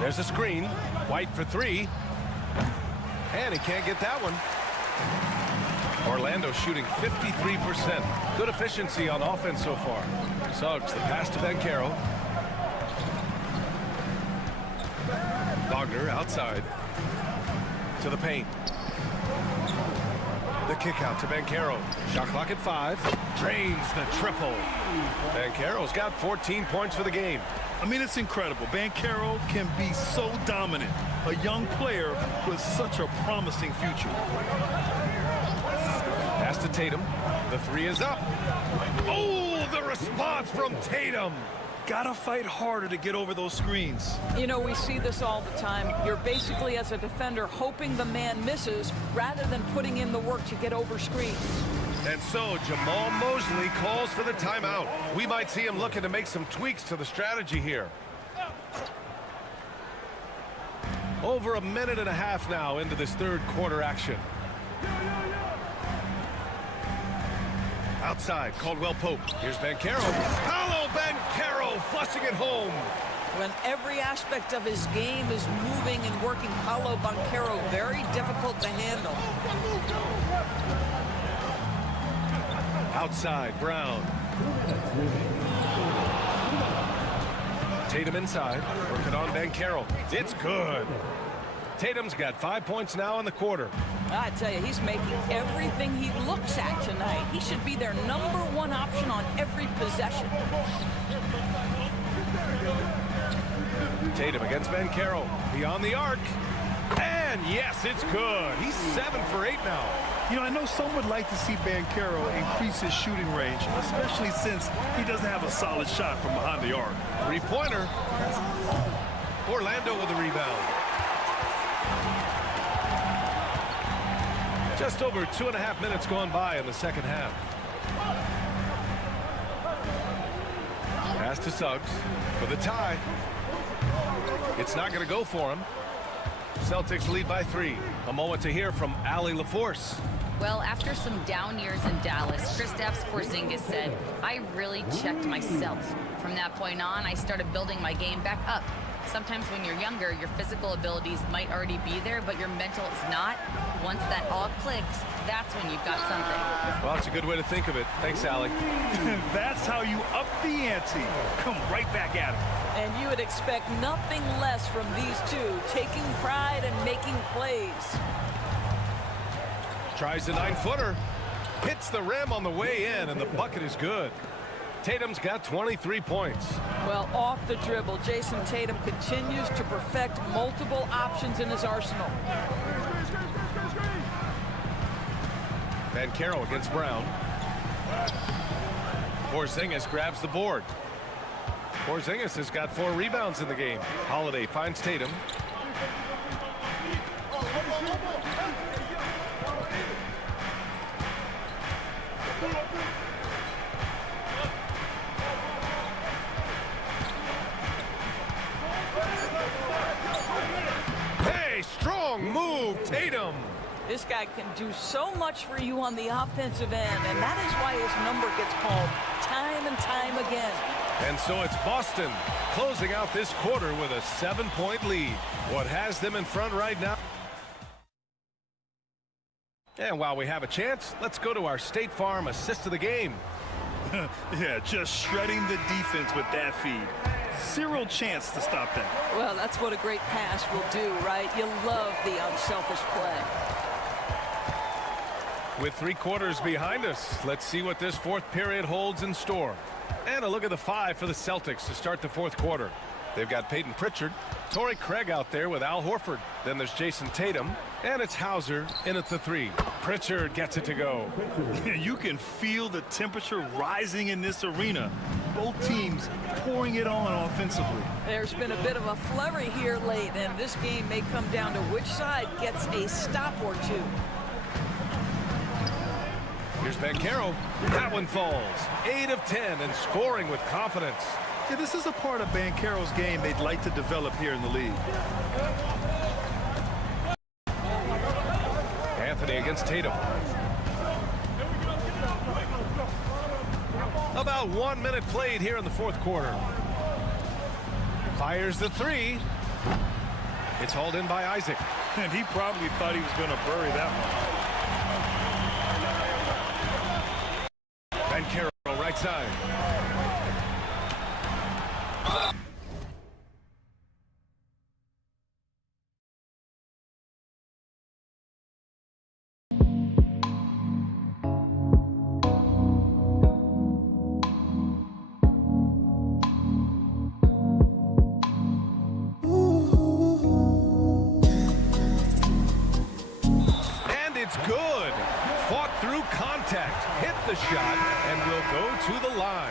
There's a screen. White for 3. And he can't get that one. Orlando shooting 53%. Good efficiency on offense so far. Suggs, the pass to Banchero. Wagner outside. To the paint. The kick out to Banchero. Shot clock at 5. Drains the triple. Banchero's got 14 points for the game. I mean, it's incredible. Banchero can be so dominant. A young player with such a promising future. Pass to Tatum. The 3 is up. Oh, the response from Tatum. Gotta fight harder to get over those screens. You know, we see this all the time. You're basically, as a defender, hoping the man misses rather than putting in the work to get over screens. And so Jamal Mosley calls for the timeout. We might see him looking to make some tweaks to the strategy here. Over a minute and a half now into this third quarter action. Outside, Caldwell Pope. Here's Banchero. Paolo Banchero flushing it home. When every aspect of his game is moving and working, Paolo Banchero very difficult to handle. Outside, Brown. Tatum inside, working on Banchero. It's good. Tatum's got 5 points now in the quarter. I tell you, he's making everything he looks at tonight. He should be their #1 option on every possession. Tatum against Banchero. Beyond the arc. And yes, it's good. He's 7 for 8 now. You know, I know some would like to see Banchero increase his shooting range, especially since he doesn't have a solid shot from behind the arc. 3-pointer. Orlando with the rebound. Just over 2.5 minutes gone by in the second half. Pass to Suggs for the tie. It's not going to go for him. Celtics lead by 3. A moment to hear from Allie LaForce. Well, after some down years in Dallas, Kristaps Porzingis said, I really checked myself. From that point on, I started building my game back up. Sometimes when you're younger, your physical abilities might already be there, but your mental is not. Once that all clicks, that's when you've got something. Well, it's a good way to think of it. Thanks, Allie. That's how you up the ante. Come right back at him. And you would expect nothing less from these two, taking pride and making plays. Tries the 9-footer. Hits the rim on the way in, and the bucket is good. Tatum's got 23 points. Well, off the dribble, Jason Tatum continues to perfect multiple options in his arsenal. Banchero against Brown. Porzingis grabs the board. Porzingis has got 4 rebounds in the game. Holiday finds Tatum. Hey, strong move, Tatum. This guy can do so much for you on the offensive end, and that is why his number gets called time and time again. And so it's Boston closing out this quarter with a 7-point lead. What has them in front right now? And while we have a chance, let's go to our State Farm assist of the game. Yeah, just shredding the defense with that feed. Zero chance to stop that. Well, that's what a great pass will do, right? You love the unselfish play. With 3 quarters behind us, let's see what this 4th period holds in store. And a look at the 5 for the Celtics to start the 4th quarter. They've got Peyton Pritchard, Torrey Craig out there with Al Horford. Then there's Jason Tatum, and it's Hauser in at the 3. Pritchard gets it to go. You can feel the temperature rising in this arena. Both teams pouring it on offensively. There's been a bit of a flurry here late, and this game may come down to which side gets a stop or two. Here's Banchero. That one falls. 8 of 10 and scoring with confidence. Yeah, this is a part of Banchero's game they'd like to develop here in the league. Anthony against Tatum. About 1 minute played here in the 4th quarter. Fires the 3. It's hauled in by Isaac. And he probably thought he was going to bury that one. Banchero right side. And it's good. Fought through contact, hit the shot, and will go to the line.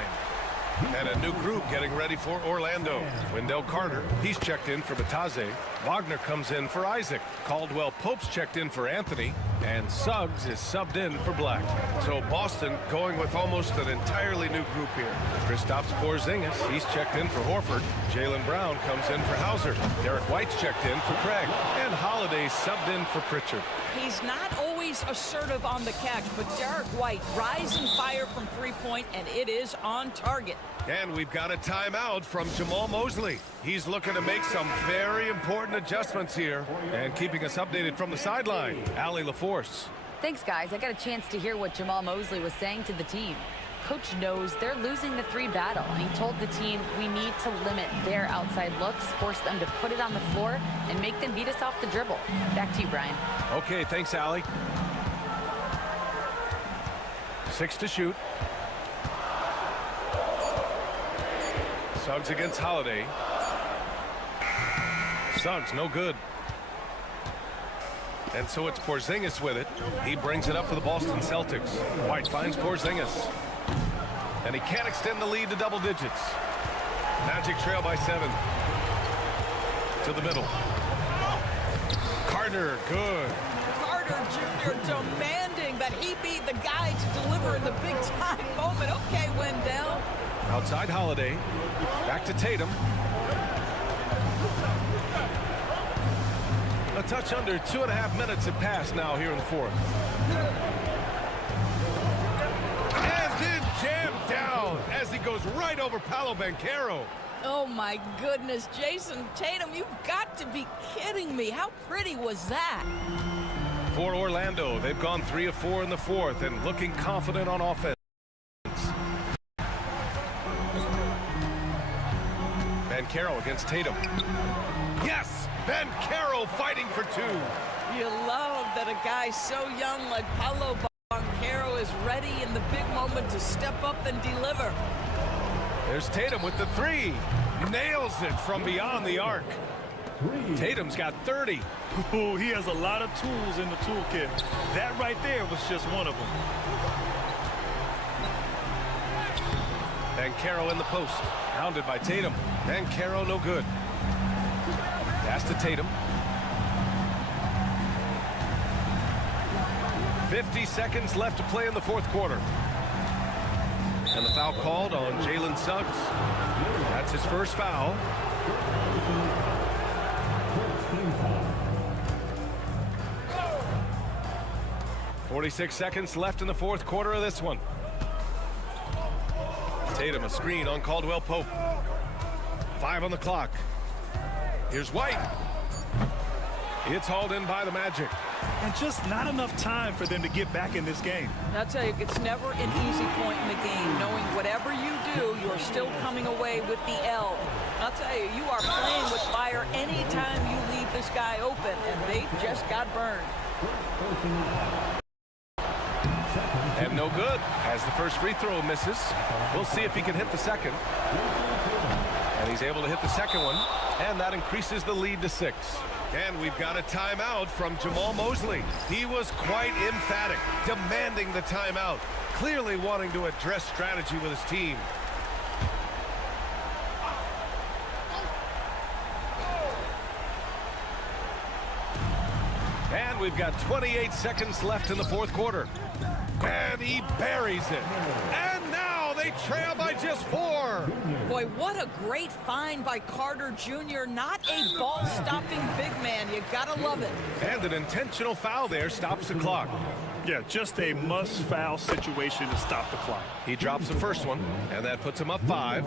And a new group getting ready for Orlando. Wendell Carter, he's checked in for Bataze. Wagner comes in for Isaac. Caldwell Pope's checked in for Anthony. And Suggs is subbed in for Black. So Boston going with almost an entirely new group here. Kristaps Porzingis, he's checked in for Horford. Jaylen Brown comes in for Hauser. Derek White's checked in for Craig. And Holiday subbed in for Pritchard. He's not always assertive on the catch, but Derek White rising fire from 3-point, and it is on target. And we've got a timeout from Jamal Mosley. He's looking to make some very important adjustments here and keeping us updated from the sideline. Allie LaForce. Thanks, guys. I got a chance to hear what Jamal Mosley was saying to the team. Coach knows they're losing the 3 battle, and he told the team we need to limit their outside looks, force them to put it on the floor, and make them beat us off the dribble. Back to you, Brian. Okay, thanks, Allie. 6 to shoot. Suggs against Holiday. Suggs, no good. And so it's Porzingis with it. He brings it up for the Boston Celtics. White finds Porzingis. And he can't extend the lead to double digits. Magic trail by 7. To the middle. Carter, good. Carter Jr. demanding that he be the guy to deliver in the big-time moment. Okay, Wendell. Outside Holiday. Back to Tatum. A touch under 2.5 minutes have passed now here in the 4th. And then jammed down as he goes right over Paolo Banchero. Oh, my goodness. Jason Tatum, you've got to be kidding me. How pretty was that? For Orlando, they've gone 3 of 4 in the fourth and looking confident on offense. Banchero against Tatum. Yes! Banchero fighting for two. You love that a guy so young like Paolo Banchero is ready in the big moment to step up and deliver. There's Tatum with the three. Nails it from beyond the arc. Tatum's got 30. Ooh, he has a lot of tools in the toolkit. That right there was just one of them. Banchero in the post. Hounded by Tatum. Banchero no good. Pass to Tatum. 50 seconds left to play in the fourth quarter. And the foul called on Jalen Suggs. That's his first foul. .46 seconds left in the fourth quarter of this one. Tatum a screen on Caldwell Pope. 5 on the clock. Here's White. It's hauled in by the Magic. And just not enough time for them to get back in this game. I'll tell you, it's never an easy point in the game, knowing whatever you do, you're still coming away with the L. I'll tell you, you are playing with fire anytime you leave this guy open, and they just got burned. And no good, as the first free throw misses. We'll see if he can hit the second. And he's able to hit the second one, and that increases the lead to 6. And we've got a timeout from Jamal Mosley. He was quite emphatic, demanding the timeout, clearly wanting to address strategy with his team. And we've got 28 seconds left in the fourth quarter. And he buries it. And now they trail by just 4. Boy, what a great find by Carter Jr. Not a ball-stopping big man. You gotta love it. And an intentional foul there stops the clock. Yeah, just a must-foul situation to stop the clock. He drops the first one, and that puts him up 5.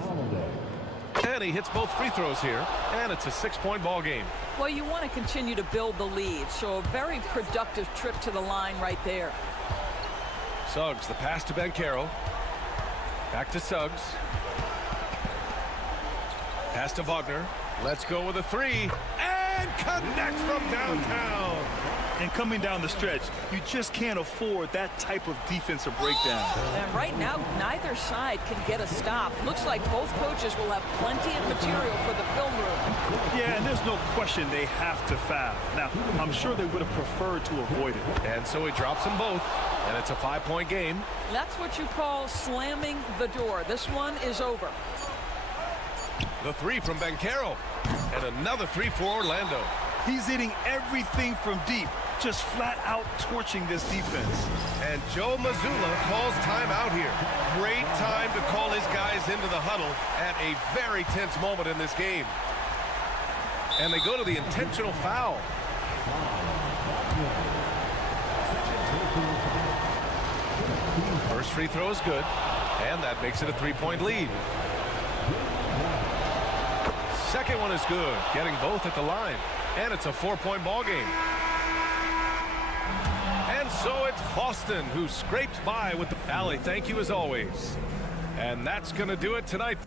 And he hits both free throws here, and it's a 6-point ball game. Well, you want to continue to build the lead, so a very productive trip to the line right there. Suggs, the pass to Banchero. Back to Suggs. Pass to Wagner. Let's go with a 3. And connects from downtown. And coming down the stretch, you just can't afford that type of defensive breakdown. And right now, neither side can get a stop. Looks like both coaches will have plenty of material for the film room. Yeah, and there's no question they have to foul. Now, I'm sure they would have preferred to avoid it. And so he drops them both, and it's a 5-point game. That's what you call slamming the door. This one is over. The 3 from Banchero. And another 3 for Orlando. He's hitting everything from deep, just flat out torching this defense. And Joe Mazzulla calls timeout here. Great time to call his guys into the huddle at a very tense moment in this game. And they go to the intentional foul. First free throw is good, and that makes it a 3-point lead. Second one is good, getting both at the line. And it's a 4-point ball game. And so it's Boston who scrapes by with the Valley. Thank you as always. And that's going to do it tonight.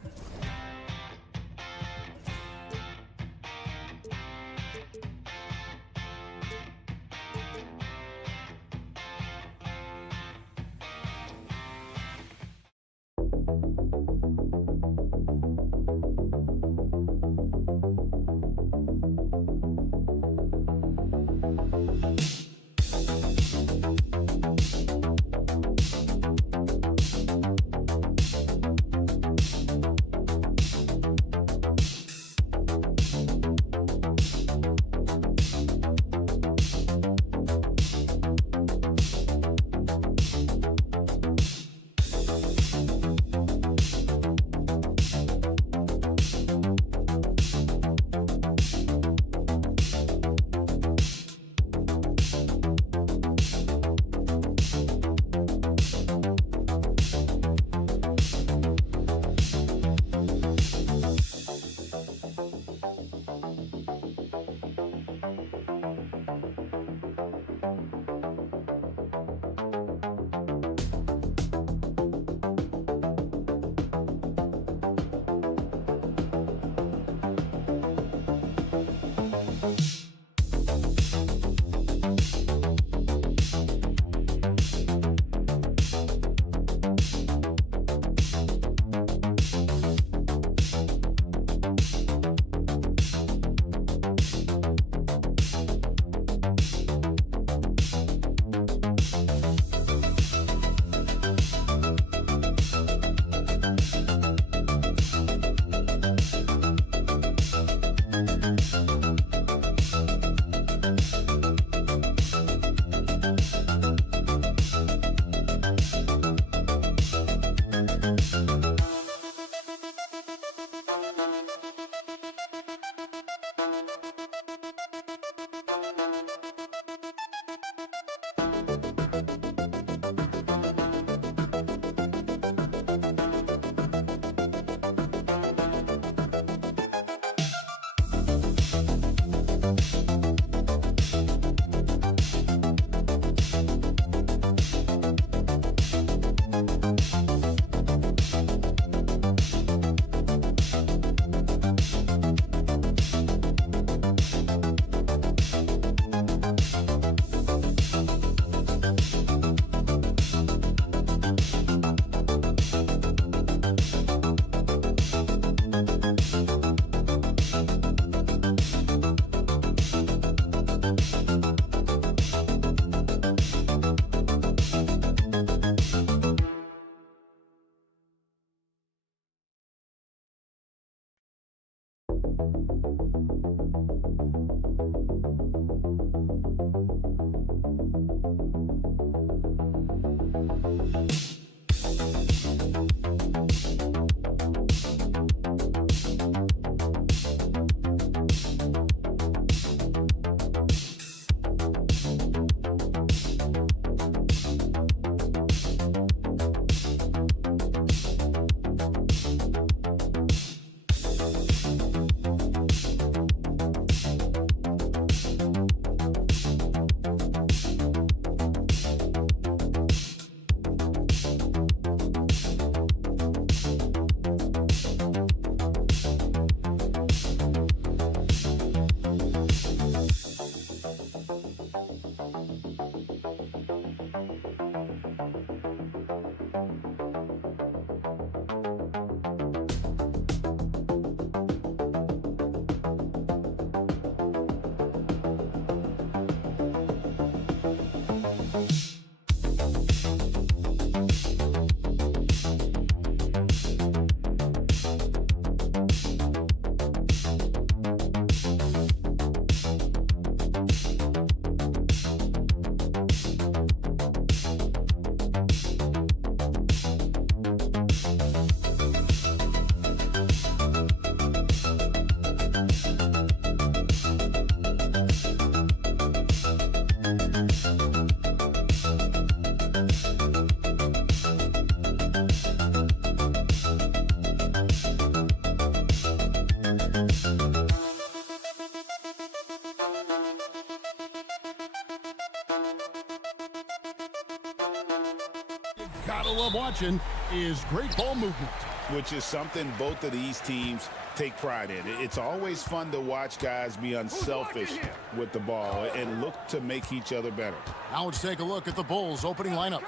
Gotta love watching is great ball movement. Which is something both of these teams take pride in. It's always fun to watch guys be unselfish with the ball and look to make each other better. Now let's take a look at the Bulls' opening lineup.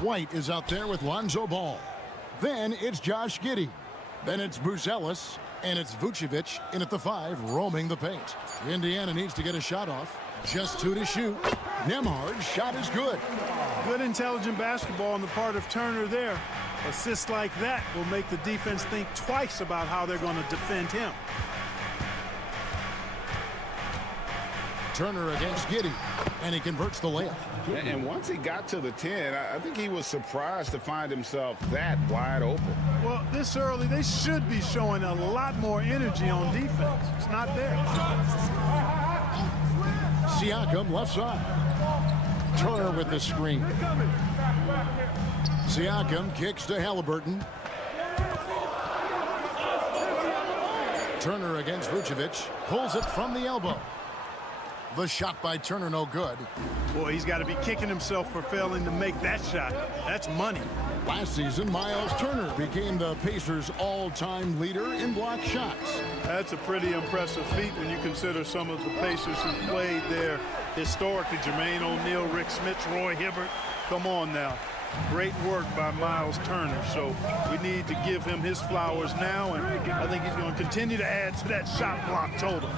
White is out there with Lonzo Ball. Then it's Josh Giddey. Then it's Bruce Ellis. And it's Vucevic in at the 5, roaming the paint. Indiana needs to get a shot off. Just 2 to shoot. Nembhard's shot is good. Good intelligent basketball on the part of Turner there. Assists like that will make the defense think twice about how they're going to defend him. Turner against Giddey, and he converts the layup. And once he got to the 10, I think he was surprised to find himself that wide open. Well, this early, they should be showing a lot more energy on defense. It's not there. Siakam left side. Turner with the screen. Siakam kicks to Halliburton. Turner against Vucevic. Pulls it from the elbow. The shot by Turner no good. Boy, he's got to be kicking himself for failing to make that shot. That's money. Last season, Miles Turner became the Pacers' all-time leader in block shots. That's a pretty impressive feat when you consider some of the Pacers who played there historically. Jermaine O'Neal, Rick Smith, Roy Hibbert. Come on now. Great work by Miles Turner. So we need to give him his flowers now, and I think he's going to continue to add to that shot block total.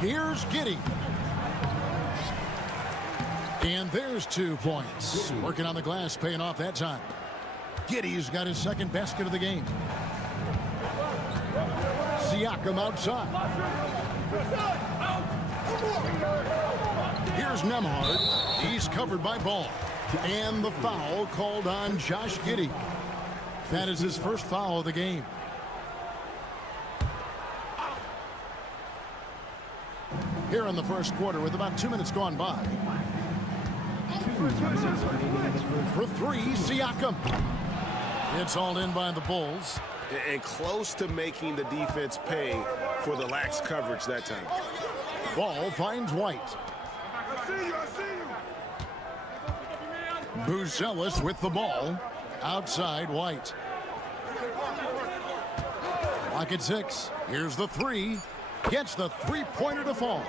Here's Giddey. And there's 2 points. Working on the glass, paying off that time. Giddey's got his second basket of the game. Siakam outside. Here's Nembhard. He's covered by Ball. And the foul called on Josh Giddey. That is his first foul of the game. here in the first quarter with about 2 minutes gone by. For three, Siakam. It's all in by the Bulls. And close to making the defense pay for the lax coverage that time. Ball finds White. Buzelis with the ball. Outside White. Lock at 6. Here's the three. Gets the three-pointer to fall.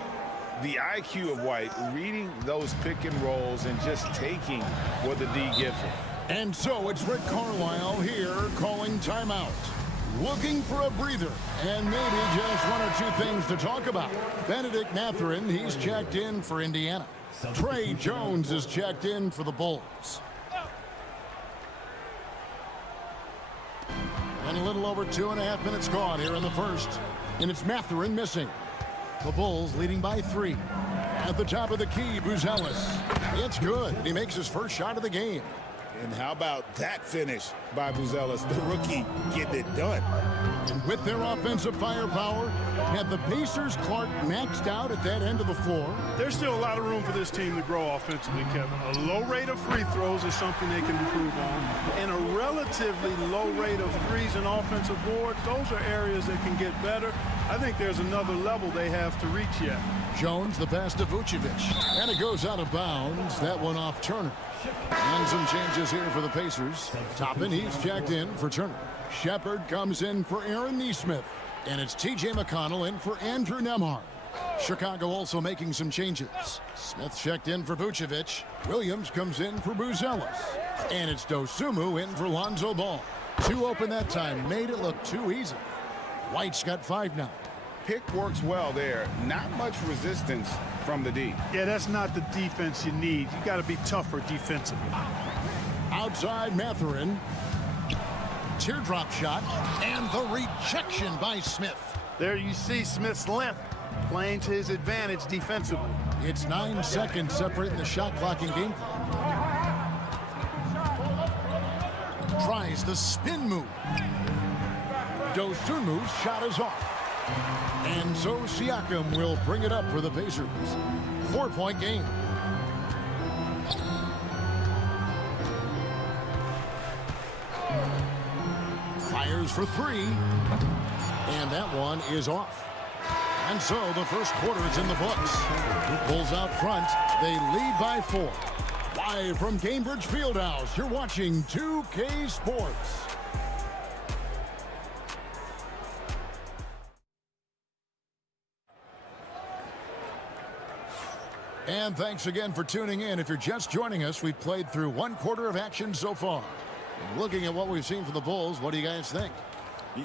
The IQ of White, reading those pick and rolls and just taking what the D gives him. And so it's Rick Carlisle here calling timeout. Looking for a breather and maybe just one or two things to talk about. Benedict Mathurin, he's checked in for Indiana. Trey Jones is checked in for the Bulls. And a little over 2.5 minutes gone here in the first. And it's Mathurin missing. The Bulls leading by 3. At the top of the key, Buzelis. It's good. He makes his first shot of the game. And how about that finish by Buzelis, the rookie, getting it done. And with their offensive firepower, have the Pacers, Clark, maxed out at that end of the floor? There's still a lot of room for this team to grow offensively, Kevin. A low rate of free throws is something they can improve on. And a relatively low rate of threes and offensive boards, those are areas that can get better. I think there's another level they have to reach yet. Jones, the pass to Vucevic. And it goes out of bounds. That one off Turner. And some changes here for the Pacers. Toppin, he's checked in for Turner. Shepard comes in for Aaron Nesmith. And it's T.J. McConnell in for Andrew Nembhard. Chicago also making some changes. Smith checked in for Vucevic. Williams comes in for Buzelis. And it's Dosunmu in for Lonzo Ball. 2 open that time. Made it look too easy. White's got 5 now. Pick works well there. Not much resistance from the D. Yeah, that's not the defense you need. You got to be tougher defensively. Outside Mathurin. Teardrop shot. And the rejection by Smith. There you see Smith's length playing to his advantage defensively. It's 9 seconds separating the shot clock and game clock. Tries the spin move. Dosunmu's shot is off. And so Siakam will bring it up for the Pacers. 4-point game. Fires for 3. And that one is off. And so the first quarter is in the books. Bulls out front. They lead by 4. Live from Cambridge Fieldhouse, you're watching 2K Sports. And thanks again for tuning in. If you're just joining us, we've played through 1 quarter of action so far. Looking at what we've seen from the Bulls, what do you guys think?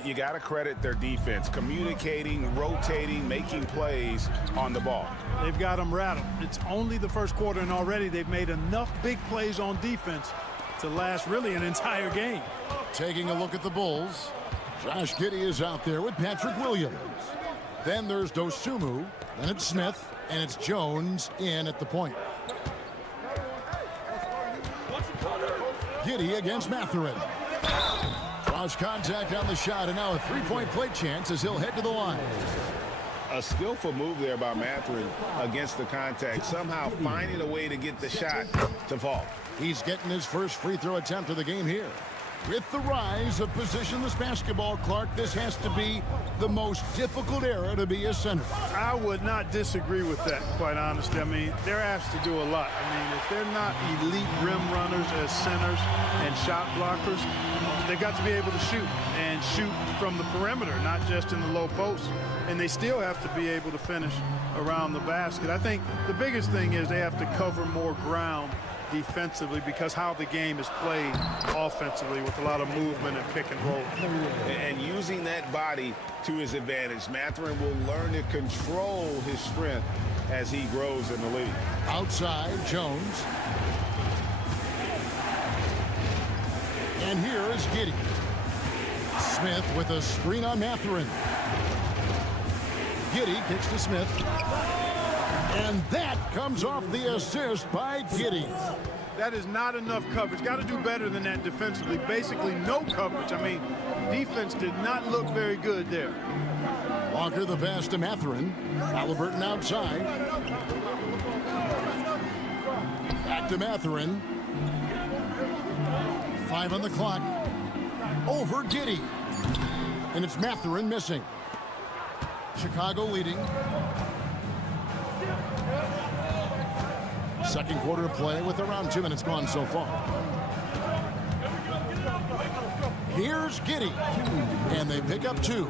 You got to credit their defense, communicating, rotating, making plays on the ball. They've got them rattled. It's only the first quarter, and already they've made enough big plays on defense to last really an entire game. Taking a look at the Bulls, Josh Giddey is out there with Patrick Williams. Then there's Dosunmu, then it's Smith, and it's Jones in at the point. Giddey against Mathurin. Draws contact on the shot, and now a 3-point play chance as he'll head to the line. A skillful move there by Mathurin against the contact, somehow finding a way to get the shot to fall. He's getting his first free throw attempt of the game here. With the rise of positionless basketball, Clark, this has to be the most difficult era to be a center. I would not disagree with that, quite honestly. I mean, they're asked to do a lot. I mean, if they're not elite rim runners as centers and shot blockers, they've got to be able to shoot and shoot from the perimeter, not just in the low post. And they still have to be able to finish around the basket. I think the biggest thing is they have to cover more ground defensively because how the game is played offensively with a lot of movement and pick and roll. And using that body to his advantage, Mathurin will learn to control his strength as he grows in the league. Outside, Jones. And here is Giddey. Smith with a screen on Mathurin. Giddey kicks to Smith. And that comes off the assist by Giddey. That is not enough coverage. Got to do better than that defensively. Basically no coverage. I mean, defense did not look very good there. Walker the pass to Mathurin. Halliburton outside. Back to Mathurin. 5 on the clock. Over Giddey. And it's Mathurin missing. Chicago leading. Second quarter of play with around 2 minutes gone so far. Here's Giddey. And they pick up 2.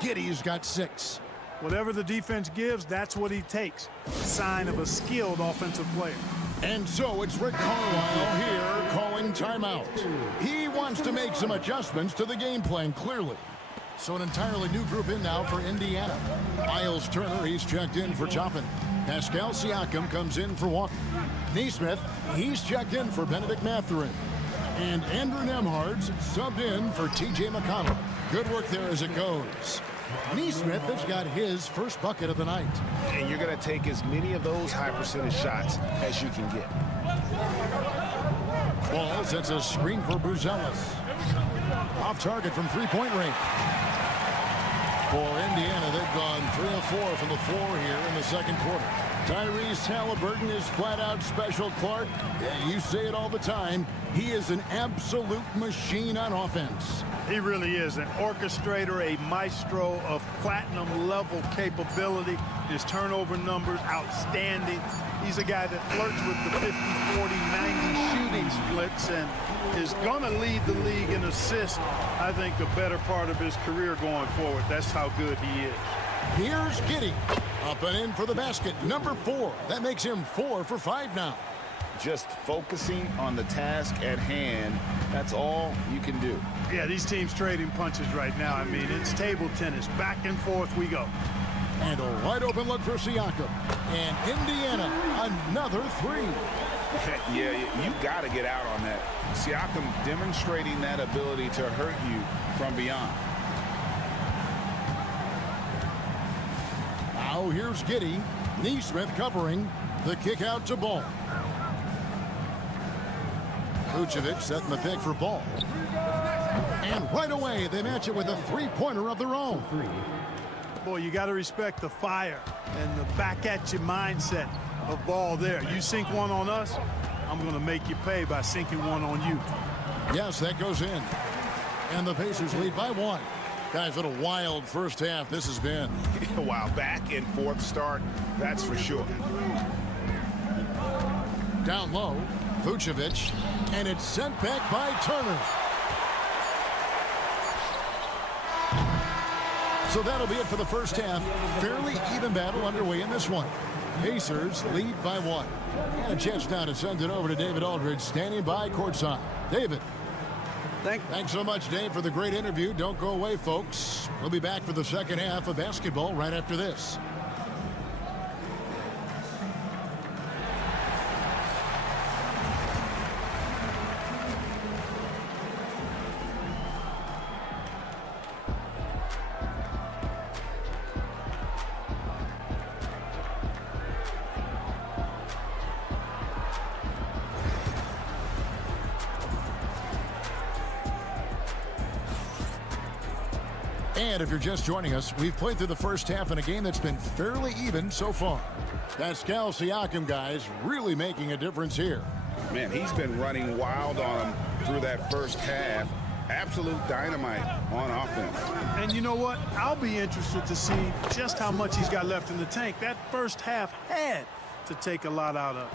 Giddey's got 6. Whatever the defense gives, that's what he takes. A sign of a skilled offensive player. And so it's Rick Carlisle here calling timeout. He wants to make some adjustments to the game plan, clearly. So an entirely new group in now for Indiana. Miles Turner, he's checked in for Toppin. Pascal Siakam comes in for Walker. Neesmith, he's checked in for Benedict Mathurin. And Andrew Nembhard's subbed in for T.J. McConnell. Good work there as it goes. Neesmith has got his first bucket of the night. And you're going to take as many of those high percentage shots as you can get. Ball sets a screen for Buzelis. Off target from three-point range. For Indiana, they've gone 3 of 4 from the floor here in the second quarter. Tyrese Halliburton is flat-out special, Clark. You say it all the time. He is an absolute machine on offense. He really is an orchestrator, a maestro of platinum-level capability. His turnover numbers, outstanding. He's a guy that flirts with the 50, 40, 90 shooting splits and is going to lead the league in assists, I think, the better part of his career going forward. That's how good he is. Here's Giddey. Up and in for the basket. Number 4. That makes him 4 for 5 now. Just focusing on the task at hand, that's all you can do. Yeah, these teams trading punches right now. I mean, it's table tennis. Back and forth we go. And a wide open look for Siakam. And Indiana, another 3. Yeah, you got to get out on that. Siakam demonstrating that ability to hurt you from beyond. Now here's Giddey. Neesmith covering. The kick out to Ball. Vucevic setting the pick for Ball. And right away, they match it with a three-pointer of their own. Boy, you got to respect the fire and the back-at-you mindset of Ball there. You sink one on us, I'm going to make you pay by sinking one on you. Yes, that goes in. And the Pacers lead by 1. Guys, what a wild first half this has been. Wow, back and forth start, that's for sure. Down low, Vucevic, and it's sent back by Turner. So that'll be it for the first half. Fairly even battle underway in this one. Pacers lead by 1. And a chance now to send it over to David Aldridge, standing by courtside. David. Thanks so much, Dave, for the great interview. Don't go away, folks. We'll be back for the second half of basketball right after this. And if you're just joining us, we've played through the first half in a game that's been fairly even so far. Pascal Siakam, guys, really making a difference here. Man, he's been running wild on him through that first half. Absolute dynamite on offense. And you know what? I'll be interested to see just how much he's got left in the tank. That first half had to take a lot out of.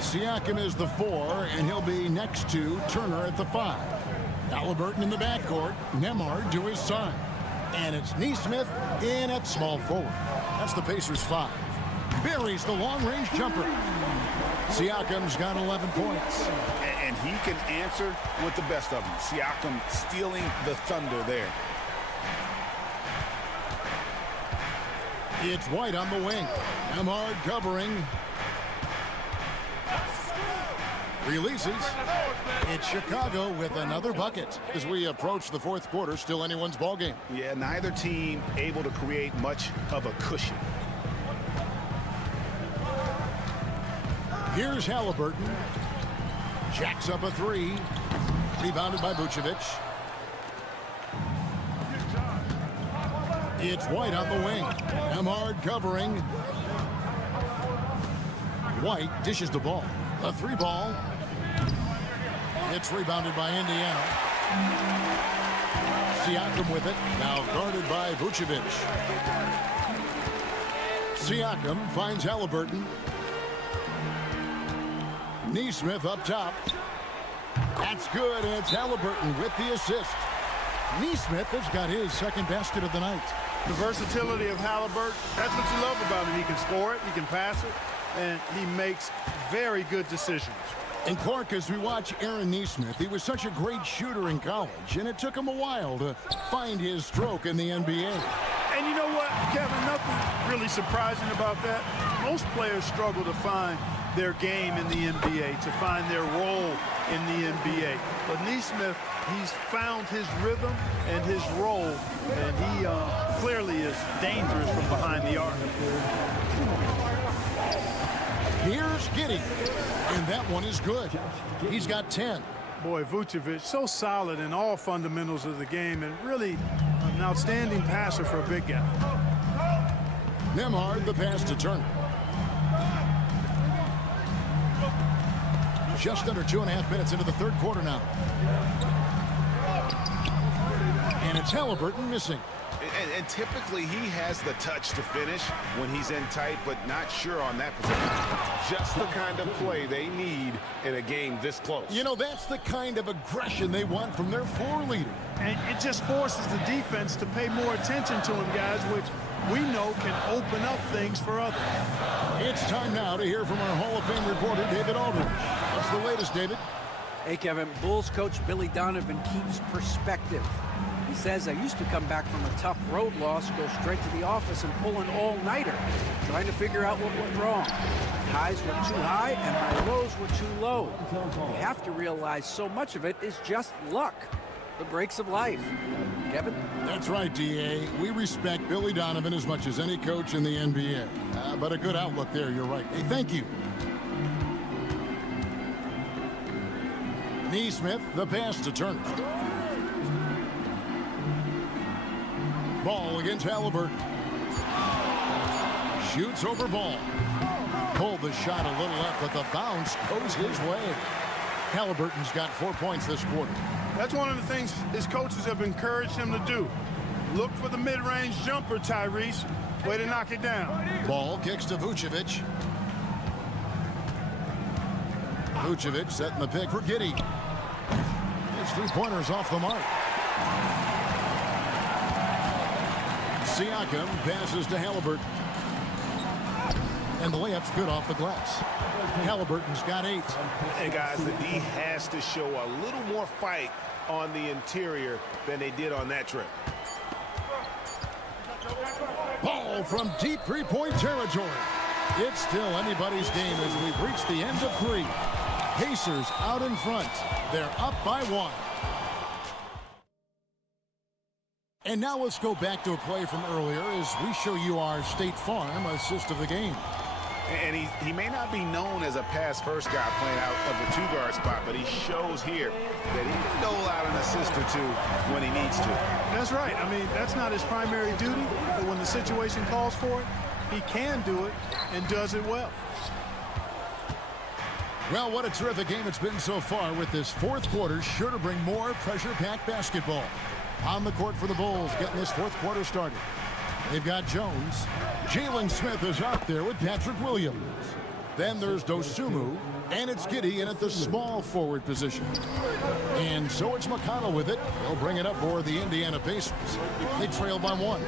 Siakam is the 4, and he'll be next to Turner at the 5. Halliburton in the backcourt, Nembhard to his side. And it's Neesmith in at small forward. That's the Pacers' 5. Buries the long-range jumper. Siakam's got 11 points. And he can answer with the best of them. Siakam stealing the thunder there. It's White on the wing. Nembhard covering. Releases. It's Chicago with another bucket. As we approach the fourth quarter, still anyone's ball game. Yeah, neither team able to create much of a cushion. Here's Halliburton. Jacks up a three. Rebounded by Vucevic. It's White on the wing. Nembhard covering. White dishes the ball. A three ball. It's rebounded by Indiana. Siakam with it. Now guarded by Vucevic. Siakam finds Halliburton. Nesmith up top. That's good, and it's Halliburton with the assist. Nesmith has got his second basket of the night. The versatility of Halliburton, that's what you love about him. He can score it, he can pass it, and he makes very good decisions. And Clark, as we watch Aaron Nesmith, he was such a great shooter in college, and it took him a while to find his stroke in the NBA. And you know what, Kevin, nothing really surprising about that. Most players struggle to find their game in the NBA, to find their role in the NBA. But Nesmith, he's found his rhythm and his role, and he clearly is dangerous from behind the arc. Here's Giddey, and that one is good. He's got 10. Boy, Vucevic, so solid in all fundamentals of the game, and really an outstanding passer for a big guy. Nembhard, the pass to Turner. Just under 2.5 minutes into the third quarter now. And it's Halliburton missing. And typically he has the touch to finish when he's in tight, but not sure on that position. Just the kind of play they need in a game this close. You know, that's the kind of aggression they want from their floor leader. And it just forces the defense to pay more attention to him, guys, which we know can open up things for others. It's time now to hear from our Hall of Fame reporter, David Aldridge. What's the latest, David? Hey, Kevin. Bulls coach Billy Donovan keeps perspective. He says, I used to come back from a tough road loss, go straight to the office and pull an all-nighter, trying to figure out what went wrong. My highs were too high and my lows were too low. You have to realize so much of it is just luck. The breaks of life. Kevin? That's right, D.A. We respect Billy Donovan as much as any coach in the NBA. But a good outlook there, you're right. Hey, thank you. Nesmith, the pass to Turner. Ball against Halliburton. Shoots over Ball. Pulled the shot a little up, but the bounce goes his way. Halliburton's got 4 points this quarter. That's one of the things his coaches have encouraged him to do. Look for the mid-range jumper, Tyrese. Way to knock it down. Ball kicks to Vucevic. Vucevic setting the pick for Giddey. His three-pointers off the mark. Siakam passes to Halliburton. And the layup's good off the glass. Halliburton's got 8. And guys, the D has to show a little more fight on the interior than they did on that trip. Ball from deep three-point territory. It's still anybody's game as we've reached the end of 3. Pacers out in front. They're up by 1. And now let's go back to a play from earlier as we show you our State Farm assist of the game. And he may not be known as a pass-first guy playing out of the two-guard spot, but he shows here that he can dole out an assist or two when he needs to. That's right. I mean, that's not his primary duty, but when the situation calls for it, he can do it and does it well. Well, what a terrific game it's been so far, with this fourth quarter sure to bring more pressure-packed basketball. On the court for the Bulls, getting this fourth quarter started. They've got Jones. Jalen Smith is out there with Patrick Williams. Then there's Dosunmu, and it's Giddey in at the small forward position. And so it's McConnell with it. He'll bring it up for the Indiana Pacers. They trail by 1.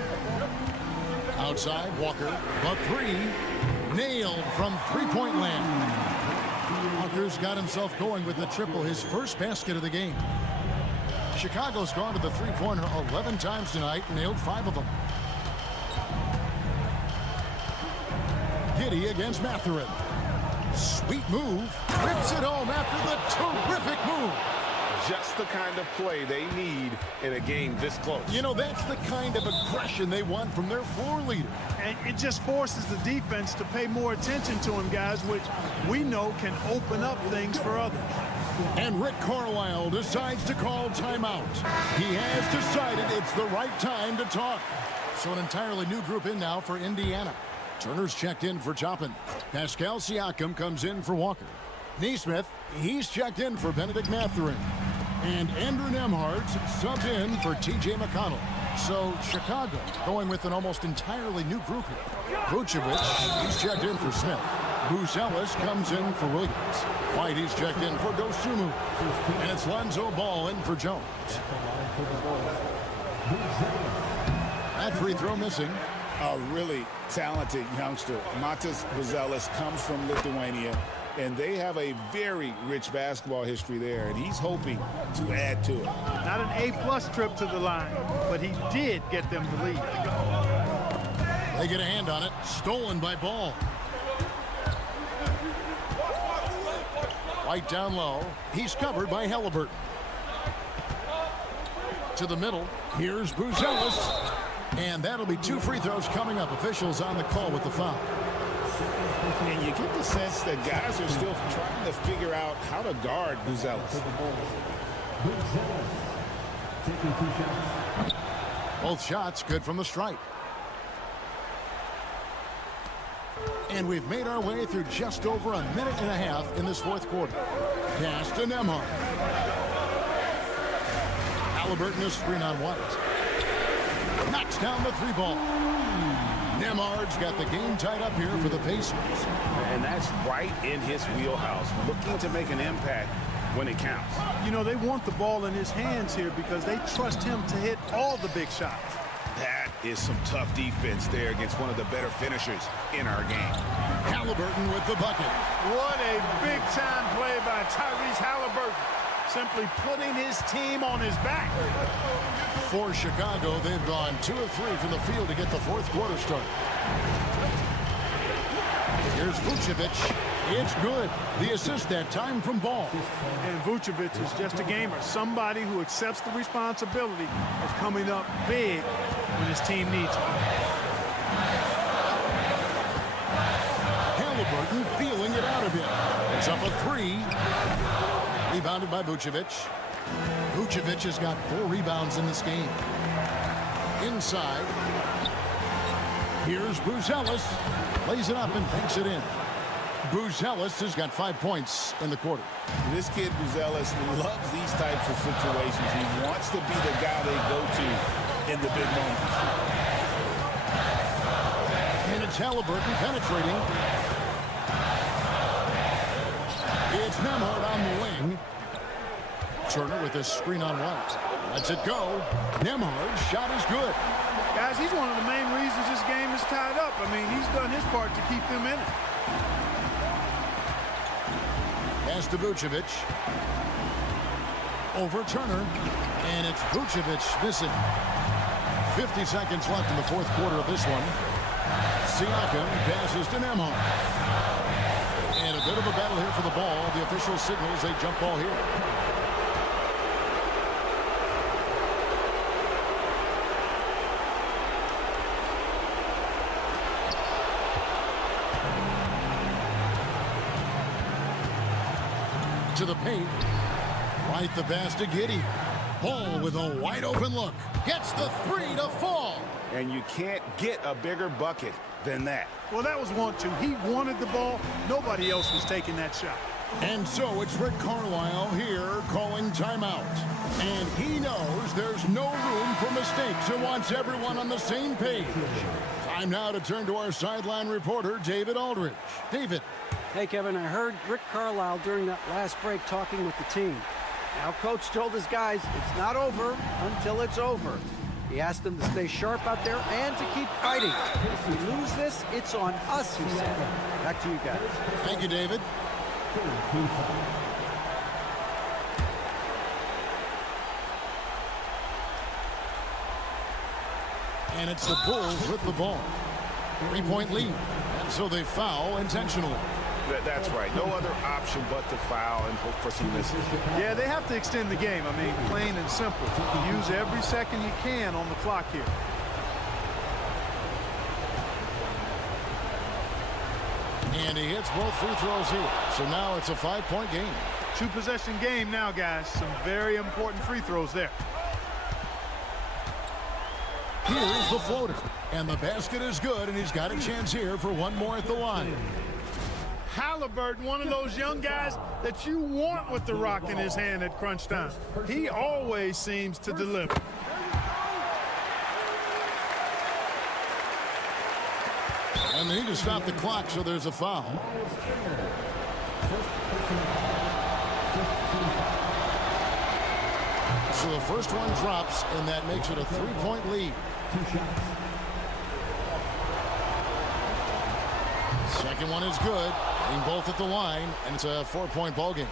Outside, Walker, the 3, nailed from three-point land. Walker's got himself going with the triple, his first basket of the game. Chicago's gone to the three-pointer 11 times tonight and nailed 5 of them. Giddey against Mathurin. Sweet move. Rips it home after the terrific move. Just the kind of play they need in a game this close. You know, that's the kind of aggression they want from their floor leader. And it just forces the defense to pay more attention to him, guys, which we know can open up things for others. And Rick Carlisle decides to call timeout. He has decided it's the right time to talk. So an entirely new group in now for Indiana. Turner's checked in for Toppin. Pascal Siakam comes in for Walker. Neesmith, he's checked in for Benedict Mathurin. And Andrew Nembhard's subbed in for T.J. McConnell. So Chicago going with an almost entirely new group here. Vucevic, he's checked in for Smith. Buzelis comes in for Williams. White, he's checked in for Dosunmu. And it's Lonzo Ball in for Jones. That free throw missing. A really talented youngster. Matas Buzelis comes from Lithuania, and they have a very rich basketball history there, and he's hoping to add to it. Not an A-plus trip to the line, but he did get them the lead. They get a hand on it. Stolen by Ball. White down low. He's covered by Halliburton. To the middle. Here's Buzelis. And that'll be 2 free throws coming up. Officials on the call with the foul. And you get the sense that guys are still trying to figure out how to guard Buzelis. Both shots good from the stripe. And we've made our way through just over a minute and a half in this fourth quarter. Pass to Nembhard. Halliburton is screen on White. Knocks down the 3-ball. Nembhard's got the game tied up here for the Pacers. And that's right in his wheelhouse, looking to make an impact when it counts. You know, they want the ball in his hands here because they trust him to hit all the big shots. That is some tough defense there against one of the better finishers in our game. Halliburton with the bucket. What a big-time play by Tyrese Halliburton. Simply putting his team on his back. For Chicago, they've gone 2 of 3 from the field to get the fourth quarter started. Here's Vucevic. It's good. The assist that time from Ball. And Vucevic is just a gamer. Somebody who accepts the responsibility of coming up big when his team needs him. Halliburton feeling it out a bit. It's up a 3. Rebounded by Vucevic. Vucevic has got 4 rebounds in this game. Inside. Here's Buzelis. Lays it up and banks it in. Buzelis has got 5 points in the quarter. This kid, Buzelis, loves these types of situations. He wants to be the guy they go to in the big moments. And it's Halliburton penetrating. It's Nembhard on the wing. Turner with a screen on White. Lets it go. Nembhard's shot is good. Guys, he's one of the main reasons this game is tied up. I mean, he's done his part to keep them in it. Pass to Vucevic. Over Turner. And it's Vucevic missing. 50 seconds left in the fourth quarter of this one. Siakam passes to Nembhard. And a bit of a battle here for the ball. The official signals a jump ball here. To the paint. Right the pass to Giddey. Ball with a wide open look. Gets the 3 to fall. And you can't get a bigger bucket than that. Well, that was 1-2. He wanted the ball. Nobody else was taking that shot. And so it's Rick Carlisle here calling timeout. And he knows there's no room for mistakes and wants everyone on the same page. Time now to turn to our sideline reporter, David Aldridge. David. Hey, Kevin, I heard Rick Carlisle during that last break talking with the team. Now, Coach told his guys it's not over until it's over. He asked them to stay sharp out there and to keep fighting. If we lose this, it's on us, he said. Back to you guys. Thank you, David. And it's the Bulls with the ball. 3-point lead. And so they foul intentionally. That's right. No other option but to foul and hope for some misses. Yeah, they have to extend the game. I mean, plain and simple. Use every second you can on the clock here. And he hits both free throws here. So now it's a 5-point game. Two-possession game now, guys. Some very important free throws there. Here's the floater. And the basket is good, and he's got a chance here for one more at the line. Halliburton, one of those young guys that you want with the rock in his hand at crunch time. He always seems to deliver. And they need to stop the clock, so there's a foul. So the first one drops, and that makes it a three-point lead. Second one is good. Hitting both at the line, and it's a 4-point ball game.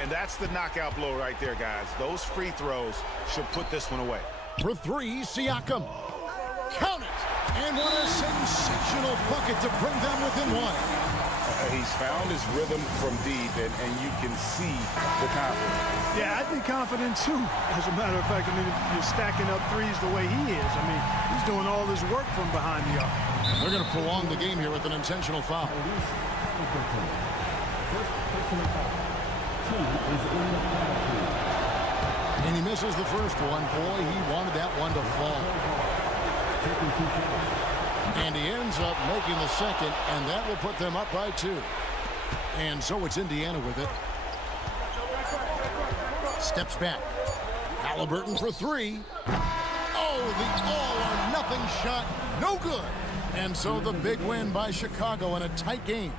And that's the knockout blow right there, guys. Those free throws should put this one away. For three, Siakam. Count it! And what a sensational bucket to bring them within one. He's found his rhythm from deep, and you can see the confidence. Yeah, I'd be confident too. As a matter of fact, I mean, if you're stacking up threes the way he is, I mean, he's doing all this work from behind the arc. They're going to prolong the game here with an intentional foul. And he misses the first one. Boy, he wanted that one to fall. And he ends up making the second, and that will put them up by 2. And so it's Indiana with it. Steps back. Halliburton for 3. Oh, the all-or-nothing shot. No good. And so the big win by Chicago in a tight game.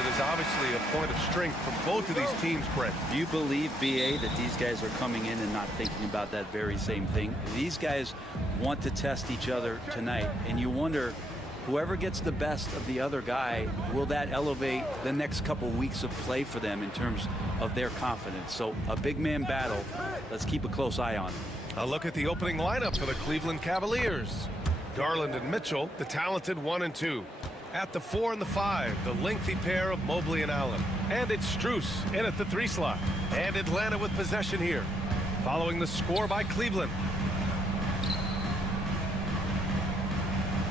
Is obviously a point of strength from both of these teams, Brent. Do you believe, BA, that these guys are coming in and not thinking about that very same thing? These guys want to test each other tonight, and you wonder, whoever gets the best of the other guy, will that elevate the next couple weeks of play for them in terms of their confidence? So a big man battle. Let's keep a close eye on it. A look at the opening lineup for the Cleveland Cavaliers. Garland and Mitchell, the talented 1 and 2. At the 4 and the 5, the lengthy pair of Mobley and Allen. And it's Strus in at the 3 slot. And Atlanta with possession here. Following the score by Cleveland.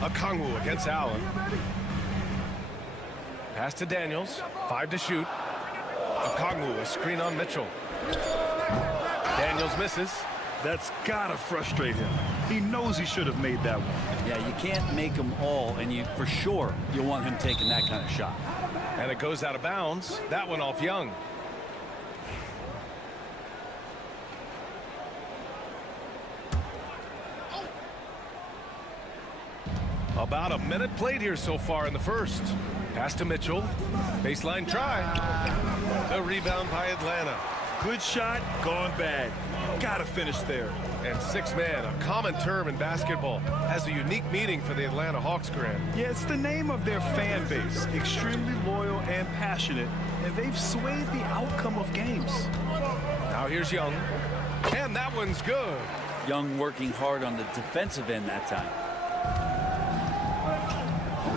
Okongwu against Allen. Pass to Daniels. 5 to shoot. Okongwu, a screen on Mitchell. Daniels misses. That's gotta frustrate him. He knows he should have made that one. Yeah, you can't make them all, and you for sure you'll want him taking that kind of shot. And it goes out of bounds. That one off Young. About a minute played here so far in the first. Pass to Mitchell. Baseline try. The rebound by Atlanta. Good shot, gone bad. Gotta finish there. And six-man, a common term in basketball, has a unique meaning for the Atlanta Hawks, Grant. Yeah, it's the name of their fan base. Extremely loyal and passionate, and they've swayed the outcome of games. Now here's Young, and that one's good. Young working hard on the defensive end that time.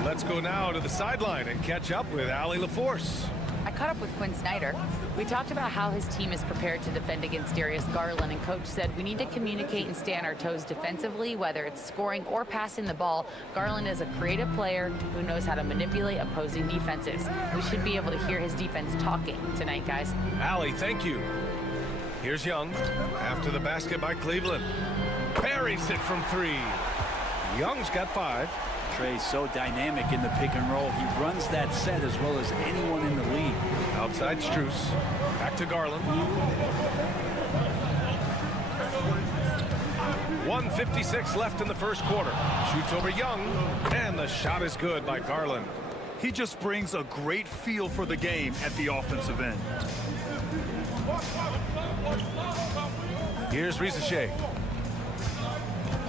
Let's go now to the sideline and catch up with Allie LaForce. I caught up with Quinn Snyder. We talked about how his team is prepared to defend against Darius Garland, and Coach said we need to communicate and stay on our toes defensively, whether it's scoring or passing the ball. Garland is a creative player who knows how to manipulate opposing defenses. We should be able to hear his defense talking tonight, guys. Allie, thank you. Here's Young after the basket by Cleveland. Buries it from 3. Young's got 5. Trey's so dynamic in the pick and roll. He runs that set as well as anyone in the league. Outside Strus. Back to Garland. 1:56 left in the first quarter. Shoots over Young, and the shot is good by Garland. He just brings a great feel for the game at the offensive end. Here's Risacher.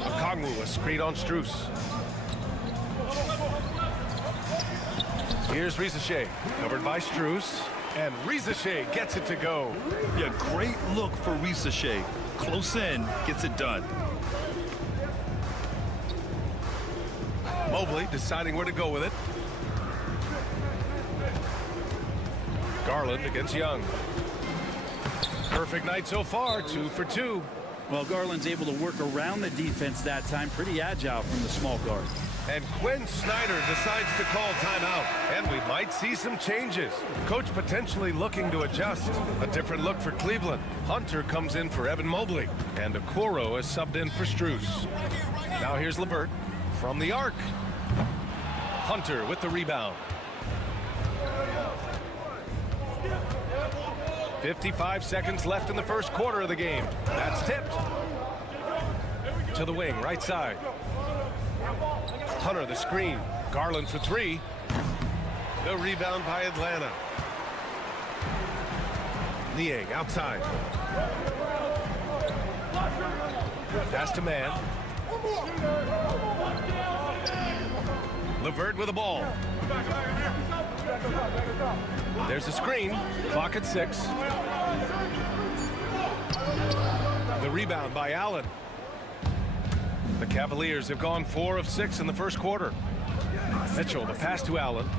Okongwu, a screen on Strus. Here's Risacher, covered by Strus, and Risacher gets it to go. Yeah, great look for Risacher. Close in, gets it done. Mobley deciding where to go with it. Garland against Young. Perfect night so far, 2 for 2. Well, Garland's able to work around the defense that time. Pretty agile from the small guard. And Quinn Snyder decides to call timeout. And we might see some changes. Coach potentially looking to adjust. A different look for Cleveland. Hunter comes in for Evan Mobley. And Okoro is subbed in for Strus. Now here's LeVert from the arc. Hunter with the rebound. 55 seconds left in the first quarter of the game. That's tipped. To the wing, right side. Hunter, the screen. Garland for three. The rebound by Atlanta. Niang outside. Pass to man. LeVert with the ball. There's a screen. Clock at 6. The rebound by Allen. The Cavaliers have gone 4 of 6 in the first quarter. Mitchell, the pass to Allen.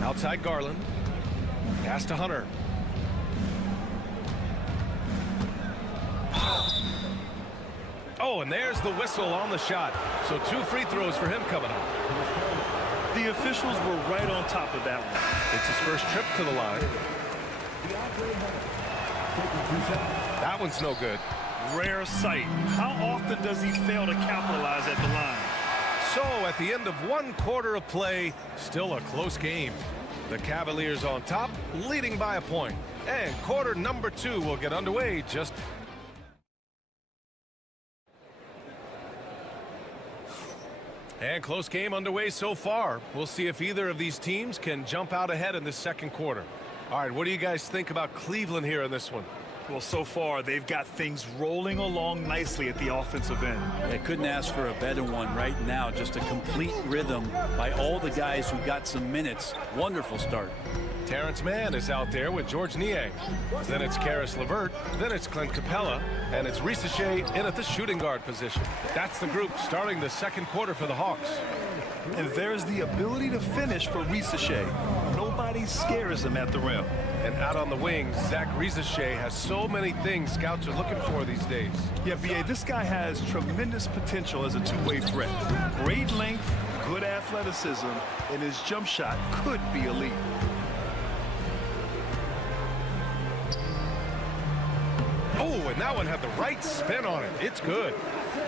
Outside Garland. Pass to Hunter. Oh, and there's the whistle on the shot. So 2 free throws for him coming up. The officials were right on top of that one. It's his first trip to the line. That one's no good. Rare sight. How often does he fail to capitalize at the line? So at the end of 1 quarter of play, still a close game. The Cavaliers on top, leading by a point. And quarter number 2 will get underway just... And close game underway so far. We'll see if either of these teams can jump out ahead in the second quarter. All right, what do you guys think about Cleveland here in this one? Well, so far, they've got things rolling along nicely at the offensive end. They couldn't ask for a better one right now. Just a complete rhythm by all the guys who got some minutes. Wonderful start. Terrence Mann is out there with George Niang. Then it's Karis LeVert. Then it's Clint Capella. And it's Risacher in at the shooting guard position. That's the group starting the second quarter for the Hawks. And there's the ability to finish for Risacher. Nobody scares him at the rim. And out on the wing, Zach Risacher has so many things scouts are looking for these days. Yeah, B.A., this guy has tremendous potential as a two-way threat. Great length, good athleticism, and his jump shot could be elite. Oh, and that one had the right spin on it. It's good.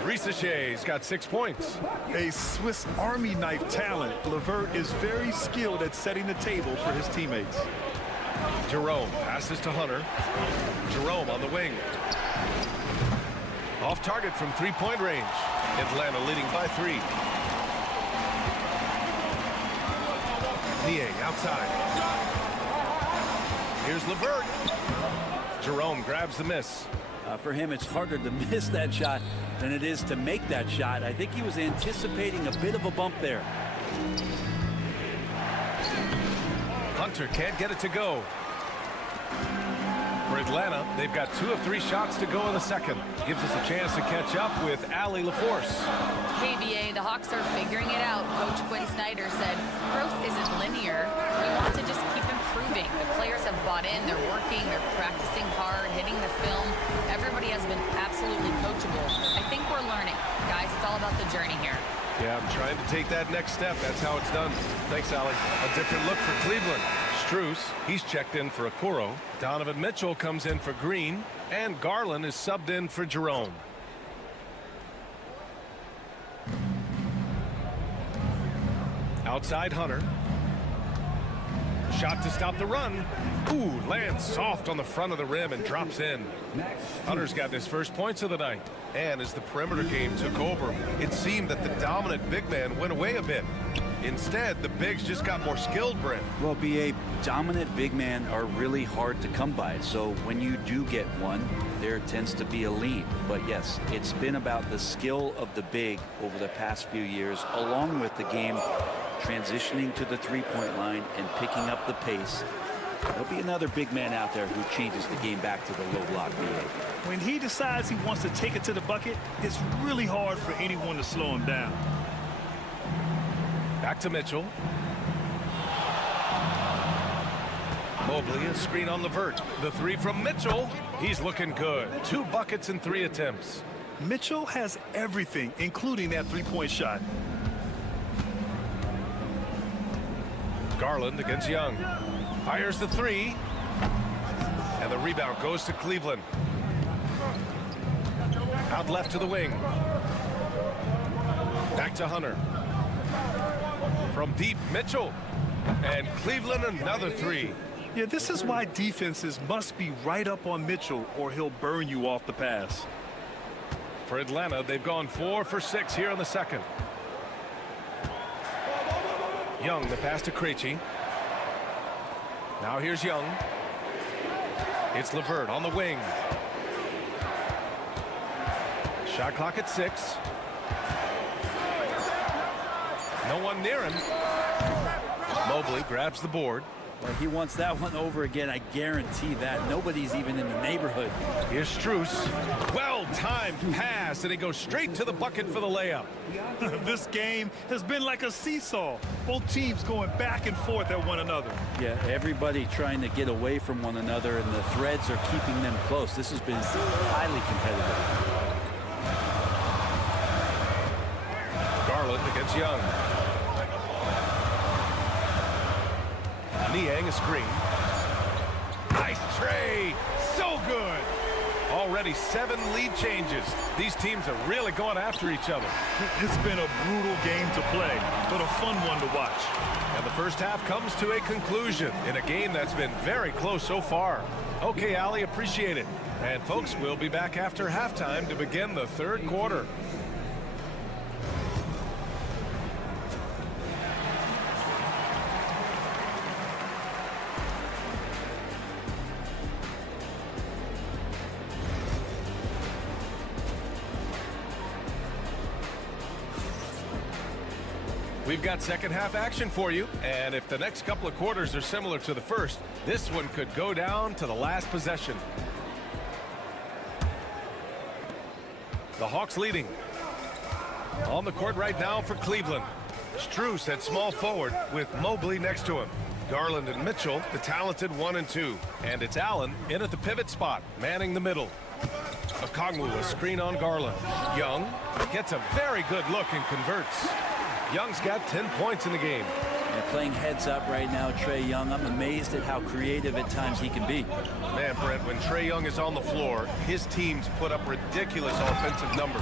Risacher's got 6 points. A Swiss Army knife talent, LeVert is very skilled at setting the table for his teammates. Jerome passes to Hunter. Jerome on the wing. Off target from three-point range. Atlanta leading by 3. Niang outside. Here's LeVert. Jerome grabs the miss. For him, it's harder to miss that shot than it is to make that shot. I think he was anticipating a bit of a bump there. Hunter can't get it to go. For Atlanta, they've got 2 of 3 shots to go in the second. Gives us a chance to catch up with Allie LaForce. KBA, the Hawks are figuring it out. Coach Quinn Snyder said growth isn't linear. We want to just keep improving. The players have bought in. They're working. They're practicing hard, hitting the film. Everybody has been absolutely coachable. I think we're learning. Guys, it's all about the journey here. Yeah, I'm trying to take that next step. That's how it's done. Thanks, Allie. A different look for Cleveland. Strus, he's checked in for Okoro. Donovan Mitchell comes in for Green. And Garland is subbed in for Jerome. Outside Hunter. Shot to stop the run. Ooh, lands soft on the front of the rim and drops in. Hunter's got his first points of the night. And as the perimeter game took over, it seemed that the dominant big man went away a bit. Instead, the bigs just got more skilled, Brent. Well, B.A., dominant big men are really hard to come by. So when you do get one, there tends to be a lead. But yes, it's been about the skill of the big over the past few years, along with the game transitioning to the three-point line and picking up the pace. There'll be another big man out there who changes the game back to the low block, B.A. When he decides he wants to take it to the bucket, it's really hard for anyone to slow him down. Back to Mitchell. Mobley, a screen on LeVert. The 3 from Mitchell. He's looking good. 2 buckets in 3 attempts. Mitchell has everything, including that three-point shot. Garland against Young. Fires the 3. And the rebound goes to Cleveland. Out left to the wing. Back to Hunter. From deep, Mitchell. And Cleveland another three. Yeah, this is why defenses must be right up on Mitchell or he'll burn you off the pass. For Atlanta, they've gone 4 for 6 here in the second. Young, the pass to Krejci. Now here's Young. It's LeVert on the wing. Shot clock at 6. No one near him. Mobley grabs the board. Well, he wants that one over again. I guarantee that. Nobody's even in the neighborhood. Here's Strus. Well-timed pass, and he goes straight to the bucket for the layup. This game has been like a seesaw. Both teams going back and forth at one another. Yeah, everybody trying to get away from one another, and the threads are keeping them close. This has been highly competitive. Garland against Young. Niang a screen. Nice tray. So good. Already 7 lead changes. These teams are really going after each other. It's been a brutal game to play, but a fun one to watch. And the first half comes to a conclusion in a game that's been very close so far. Okay, Ali, appreciate it. And folks, we'll be back after halftime to begin the third quarter. We've got second half action for you, and if the next couple of quarters are similar to the first, this one could go down to the last possession. The Hawks leading. On the court right now for Cleveland. Strus at small forward with Mobley next to him. Garland and Mitchell, the talented 1 and 2. And it's Allen in at the pivot spot, manning the middle. Okongwu, a screen on Garland. Young gets a very good look and converts. Young's got 10 points in the game. And playing heads up right now, Trae Young. I'm amazed at how creative at times he can be. Man, Brent, when Trae Young is on the floor, his teams put up ridiculous offensive numbers.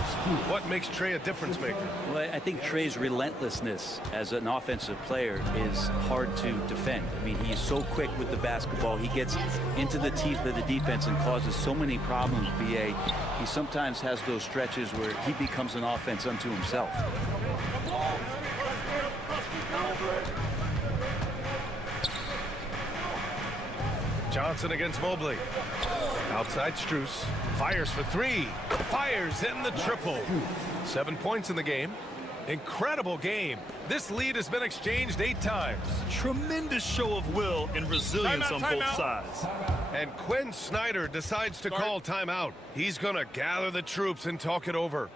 What makes Trae a difference maker? Well, I think Trae's relentlessness as an offensive player is hard to defend. I mean, he's so quick with the basketball. He gets into the teeth of the defense and causes so many problems, BA. He sometimes has those stretches where he becomes an offense unto himself. Johnson against Mobley. Outside Strus. Fires for 3. Fires in the triple. 7 points in the game. Incredible game. This lead has been exchanged 8 times. Tremendous show of will and resilience on both sides. And Quinn Snyder decides to call timeout. He's going to gather the troops and talk it over.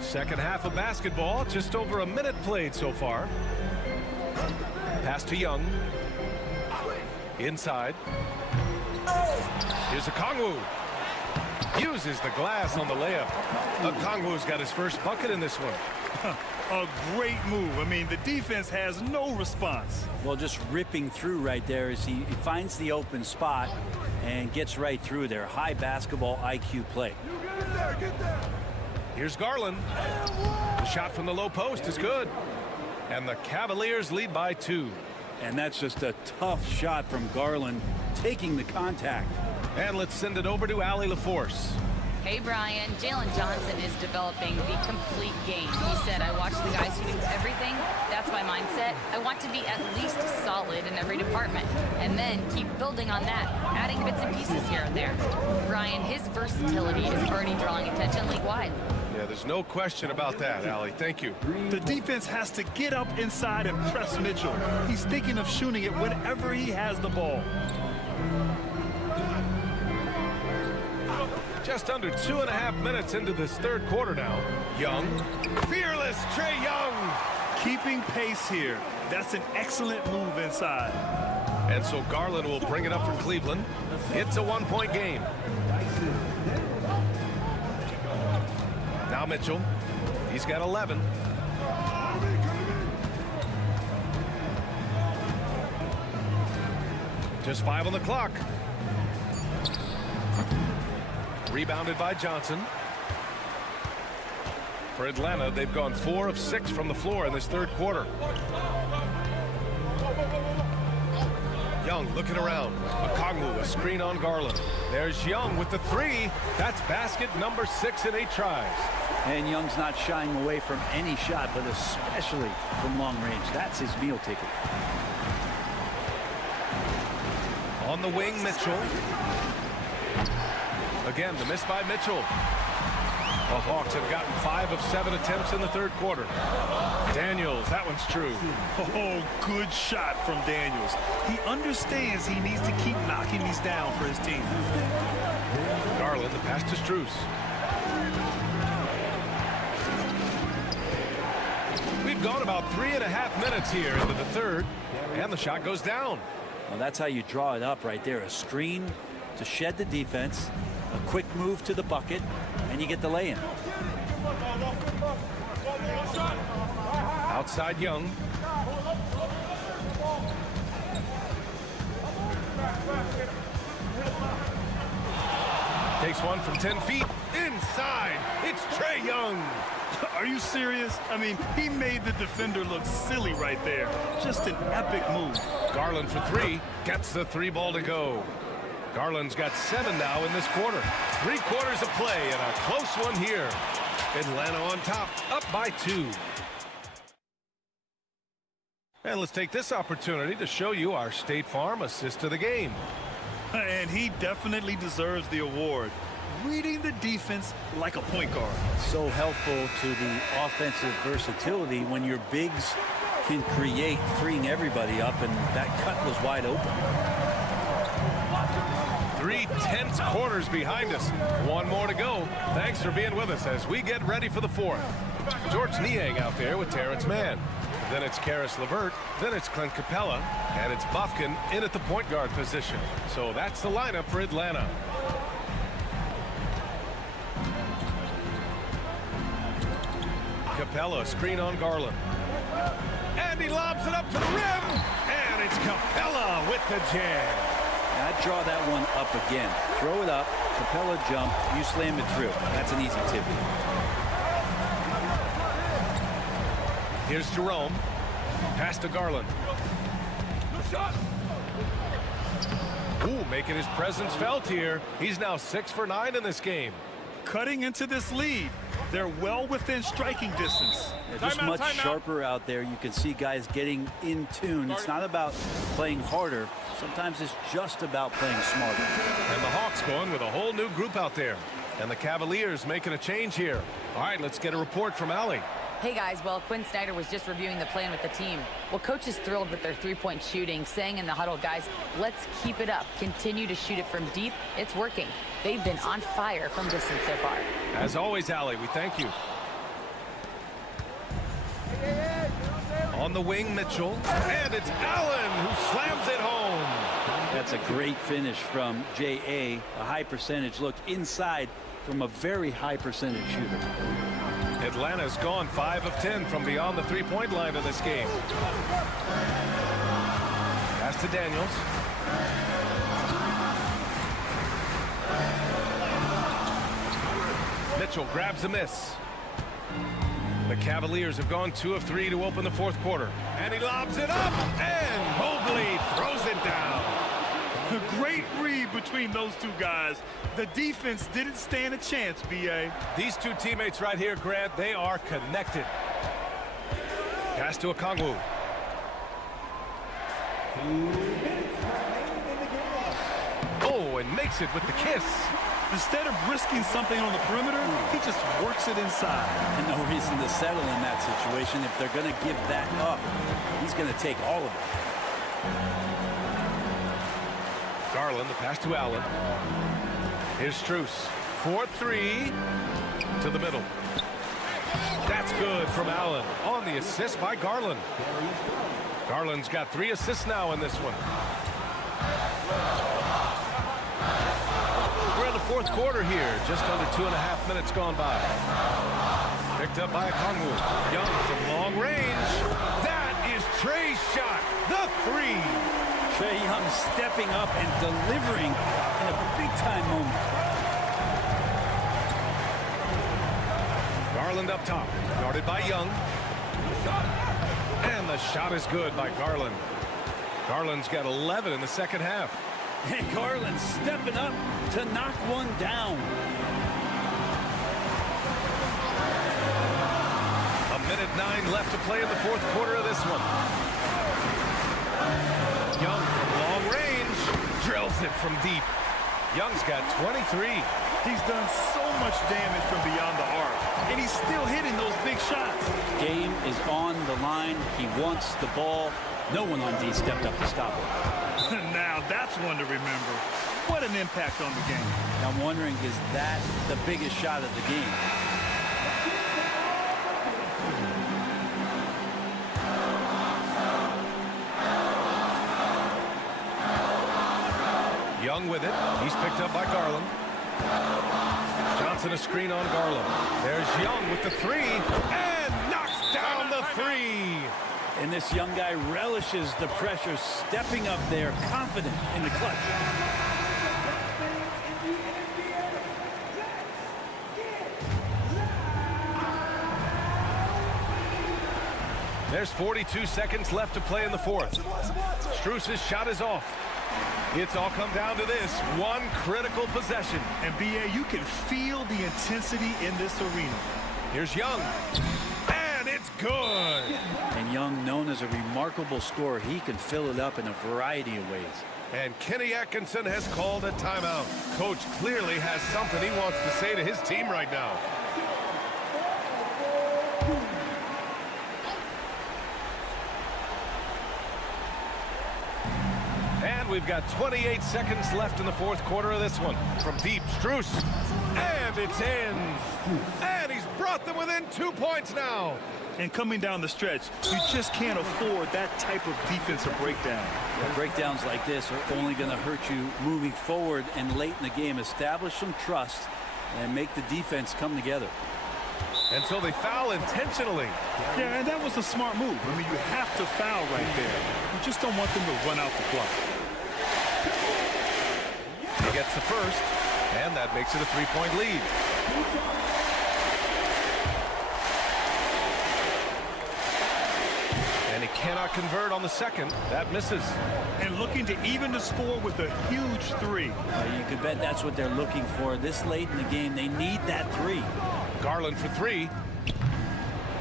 Second half of basketball, just over a minute played so far. Pass to Young. Inside. Here's Okongwu. Uses the glass on the layup. Okongwu's got his first bucket in this one. A great move. I mean, the defense has no response. Well, just ripping through right there as he finds the open spot and gets right through there. High basketball IQ play. Here's Garland. The shot from the low post is good. And the Cavaliers lead by 2. And that's just a tough shot from Garland, taking the contact. And let's send it over to Allie LaForce. Hey, Brian. Jalen Johnson is developing the complete game. He said, I watch the guys who do everything. That's my mindset. I want to be at least solid in every department. And then keep building on that, adding bits and pieces here and there. Brian, his versatility is already drawing attention league-wide. Yeah, there's no question about that, Allie. Thank you. The defense has to get up inside and press Mitchell. He's thinking of shooting it whenever he has the ball. Just under 2.5 minutes into this third quarter now. Young. Fearless Trae Young. Keeping pace here. That's an excellent move inside. And so Garland will bring it up for Cleveland. It's a 1-point game. Now Mitchell. He's got 11. Just 5 on the clock. Rebounded by Johnson. For Atlanta, they've gone 4 of 6 from the floor in this third quarter. Young looking around. Okongwu, a screen on Garland. There's Young with the 3. That's basket number 6 in 8 tries. And Young's not shying away from any shot, but especially from long range. That's his meal ticket. On the wing, Mitchell. Again, the miss by Mitchell. The Hawks have gotten 5 of 7 attempts in the third quarter. Daniels, that one's true. Oh, good shot from Daniels. He understands he needs to keep knocking these down for his team. Garland, the pass to Strus. We've gone about 3.5 minutes here into the third, and the shot goes down. Well, that's how you draw it up right there. A screen to shed the defense, a quick move to the bucket, and you get the lay-in. Outside Young. Takes one from 10 feet. Inside. It's Trae Young. Are you serious? I mean, he made the defender look silly right there. Just an epic move. Garland for 3. Gets the 3 ball to go. Garland's got 7 now in this quarter. 3 quarters of play and a close one here. Atlanta on top, up by 2. And let's take this opportunity to show you our State Farm assist of the game. And he definitely deserves the award. Reading the defense like a point guard. So helpful to the offensive versatility when your bigs can create, freeing everybody up, and that cut was wide open. 3 tense quarters behind us. 1 more to go. Thanks for being with us as we get ready for the 4th. George Niang out there with Terrence Mann. Then it's Karis LeVert. Then it's Clint Capella. And it's Bufkin in at the point guard position. So that's the lineup for Atlanta. Capella, screen on Garland. And he lobs it up to the rim. And it's Capella with the jam. I'd draw that one up again. Throw it up, Capella jump, you slam it through. That's an easy tip. Here's Jerome. Pass to Garland. Ooh, making his presence felt here. He's now 6 for 9 in this game. Cutting into this lead. They're well within striking distance. They're just much sharper out there. You can see guys getting in tune. It's not about playing harder. Sometimes it's just about playing smarter. And the Hawks going with a whole new group out there. And the Cavaliers making a change here. All right, let's get a report from Allie. Hey guys, well, Quinn Snyder was just reviewing the plan with the team. Well, coach is thrilled with their 3-point shooting, saying in the huddle, guys, let's keep it up. Continue to shoot it from deep. It's working. They've been on fire from distance so far. As always, Allie, we thank you. On the wing, Mitchell. And it's Allen who slams it home. That's a great finish from J.A. A high percentage look inside from a very high percentage shooter. Atlanta's gone 5 of 10 from beyond the 3-point line in this game. Pass to Daniels. Mitchell grabs a miss. The Cavaliers have gone 2 of 3 to open the 4th quarter. And he lobs it up, and Mobley throws it down. A great read between those two guys. The defense didn't stand a chance, B.A. These two teammates right here, Grant, they are connected. Pass to Okongwu. Oh, and makes it with the kiss. Instead of risking something on the perimeter, he just works it inside. And no reason to settle in that situation. If they're going to give that up, he's going to take all of it. Garland, the pass to Allen. Here's Strus. 4-3 to the middle. That's good from Allen on the assist by Garland. Garland's got 3 assists now in this one. We're in the 4th quarter here. Just under 2.5 minutes gone by. Picked up by Okongwu. Young from long range. That is Trae's shot. The 3. Trae Young stepping up and delivering in a big-time moment. Garland up top, guarded by Young. And the shot is good by Garland. Garland's got 11 in the second half. And Garland stepping up to knock one down. A minute 9 left to play in the fourth quarter of this one. Young from long range drills it from deep. Young's got 23. He's done so much damage from beyond the arc, and he's still hitting those big shots. Game is on the line. He wants the ball. No one on D stepped up to stop it. Now that's one to remember. What an impact on the game. Now I'm wondering, is that the biggest shot of the game? Young with it. He's picked up by Garland. Johnson a screen on Garland. There's Young with the three and knocks down the three. And this young guy relishes the pressure, stepping up there, confident in the clutch. There's 42 seconds left to play in the fourth. Strus's shot is off. It's all come down to this one critical possession. And B.A., you can feel the intensity in this arena. Here's Young. And it's good. And Young, known as a remarkable scorer, he can fill it up in a variety of ways. And Kenny Atkinson has called a timeout. Coach clearly has something he wants to say to his team right now. And we've got 28 seconds left in the fourth quarter of this one. From deep, Strus. And it's in. And he's brought them within 2 points now. And coming down the stretch, you just can't afford that type of defensive breakdown. Yeah, breakdowns like this are only going to hurt you moving forward and late in the game. Establish some trust and make the defense come together. And so they foul intentionally. Yeah, and that was a smart move. I mean, you have to foul right there. You just don't want them to run out the clock. He gets the first, and that makes it a 3-point lead. And he cannot convert on the second. That misses. And looking to even the score with a huge three. You could bet that's what they're looking for. This late in the game, they need that three. Garland for three.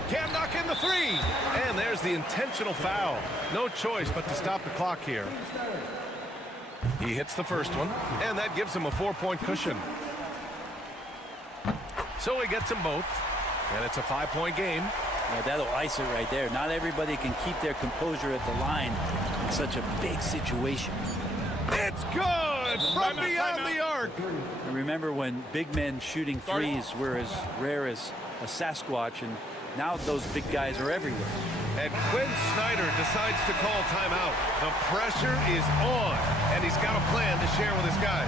Can't knock in the three. And there's the intentional foul. No choice but to stop the clock here. He hits the first one, and that gives him a 4-point cushion. So he gets them both, and it's a 5-point game. Yeah, that'll ice it right there. Not everybody can keep their composure at the line in such a big situation. It's good from beyond the arc. And remember when big men shooting threes were as rare as a Sasquatch, and now those big guys are everywhere. And Quinn Snyder decides to call timeout. The pressure is on, and he's got a plan to share with his guys.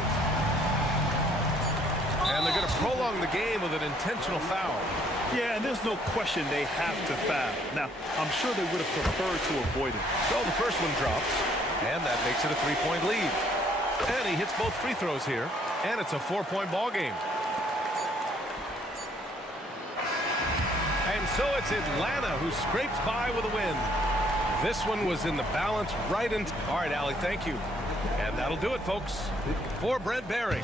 And they're going to prolong the game with an intentional foul. Yeah, and there's no question they have to foul. Now, I'm sure they would have preferred to avoid it. So the first one drops, and that makes it a 3-point lead. And he hits both free throws here, and it's a 4-point ball game. And so it's Atlanta who scrapes by with a win. This one was in the balance right in. All right, Allie, thank you. And that'll do it, folks. For Brent Barry.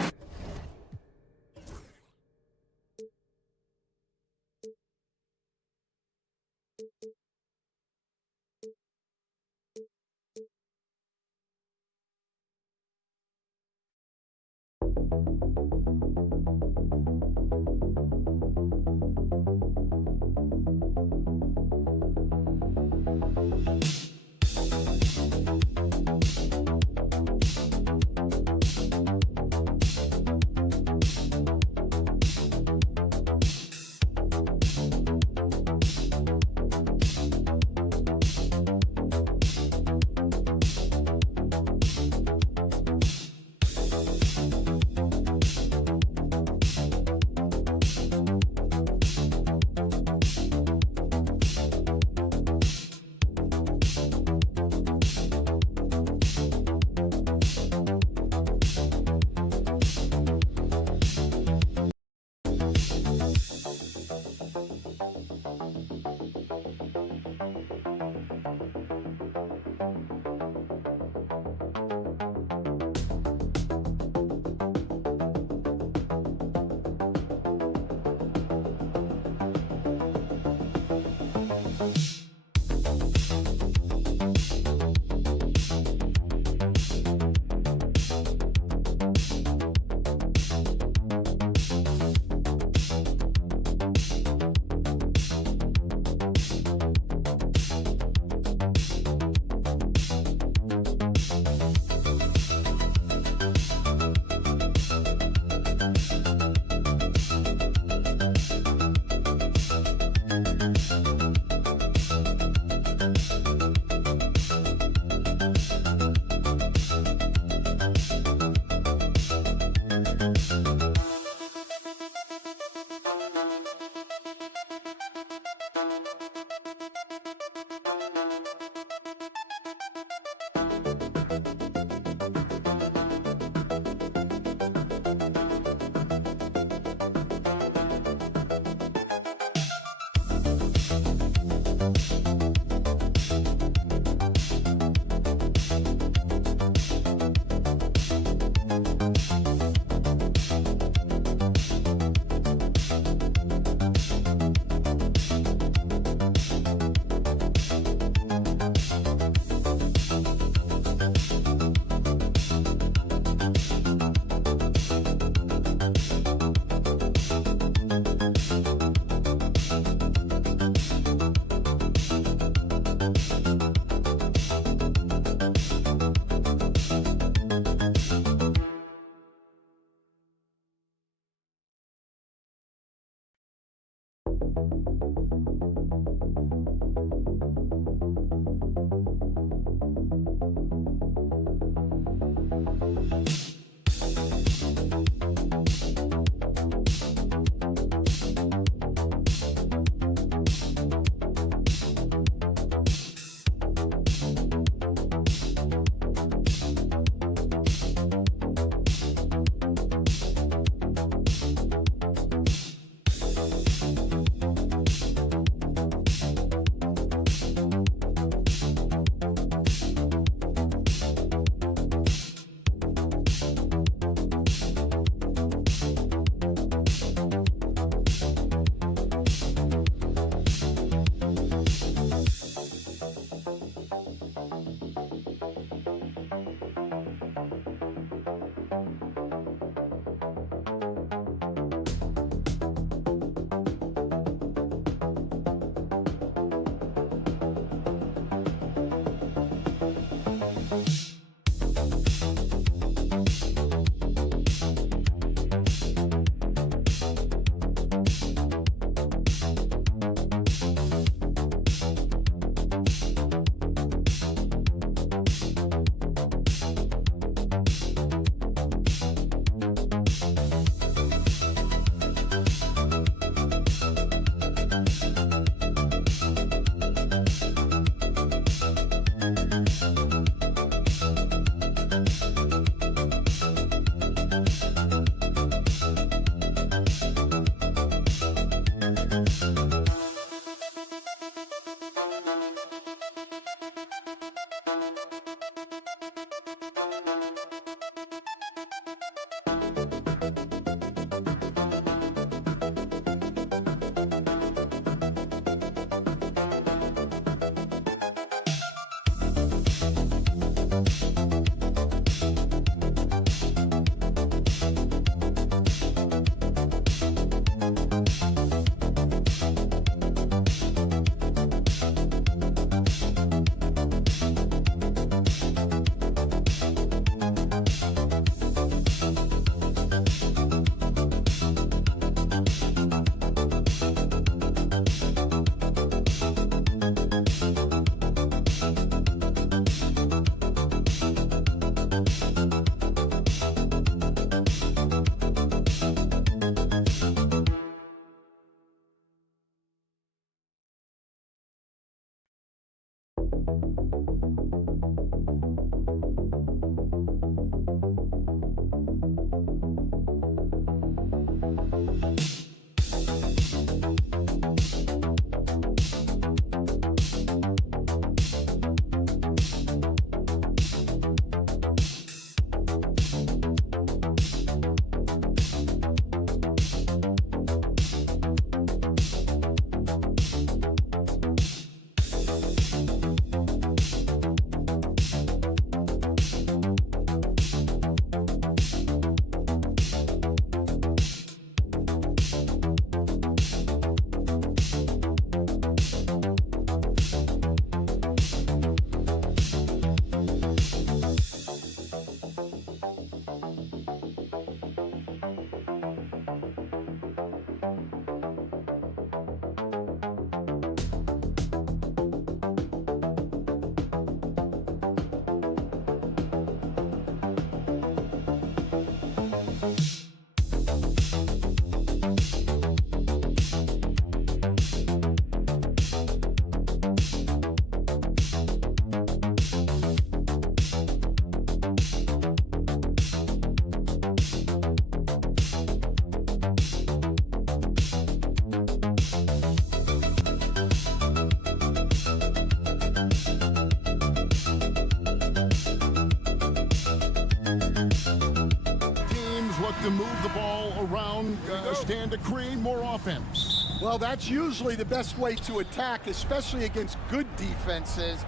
To move the ball around, stand to create more offense. Well, that's usually the best way to attack, especially against good defenses.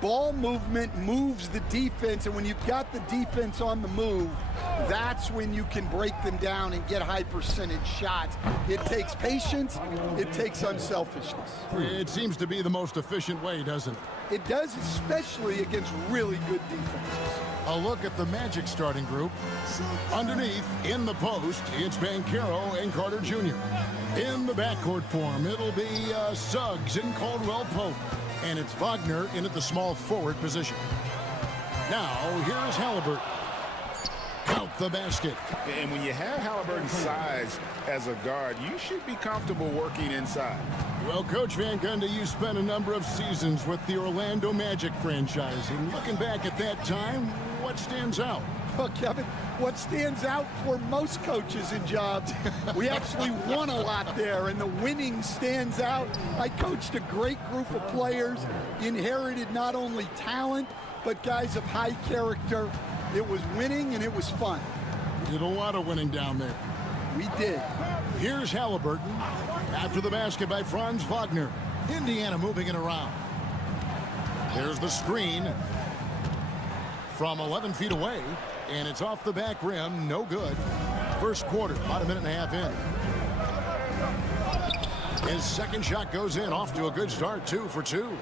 Ball movement moves the defense, and when you've got the defense on the move, that's when you can break them down and get high percentage shots. It takes patience, it takes unselfishness. It seems to be the most efficient way, doesn't it? It does, especially against really good defenses. A look at the Magic starting group. Underneath, in the post, it's Banchero and Carter Jr. In the backcourt form, it'll be Suggs and Caldwell Pope. And it's Wagner in at the small forward position. Now, here's Halliburton. Count the basket. And when you have Halliburton's size as a guard, you should be comfortable working inside. Well, Coach Van Gundy, you spent a number of seasons with the Orlando Magic franchise. And looking back at that time, what stands out? Well, Kevin, what stands out for most coaches in jobs, we actually won a lot there, and the winning stands out. I coached a great group of players, inherited not only talent, but guys of high character. It was winning, and it was fun. You did a lot of winning down there. We did. Here's Halliburton. After the basket by Franz Wagner. Indiana moving it around. There's the screen from 11 feet away, and it's off the back rim. No good. First quarter, about a minute and a half in. His second shot goes in, off to a good start, 2 for 2.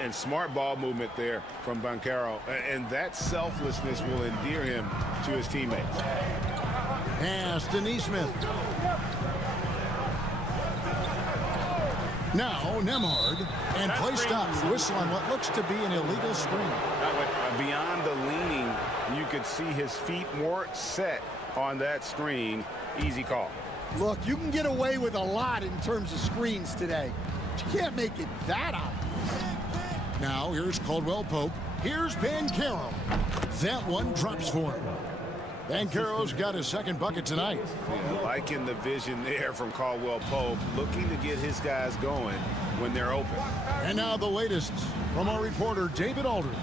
And smart ball movement there from Banchero. And that selflessness will endear him to his teammates. Pass to Neesmith. Now Nemhard, and play stops. Whistle on what looks to be an illegal screen. Beyond the leaning, you could see his feet more set on that screen. Easy call. Look, you can get away with a lot in terms of screens today, but you can't make it that obvious. Now here's Caldwell Pope. Here's Banchero. That one drops for him. Banchero's got his second bucket tonight. Yeah, liking the vision there from Caldwell Pope, looking to get his guys going when they're open. And now the latest from our reporter, David Aldridge.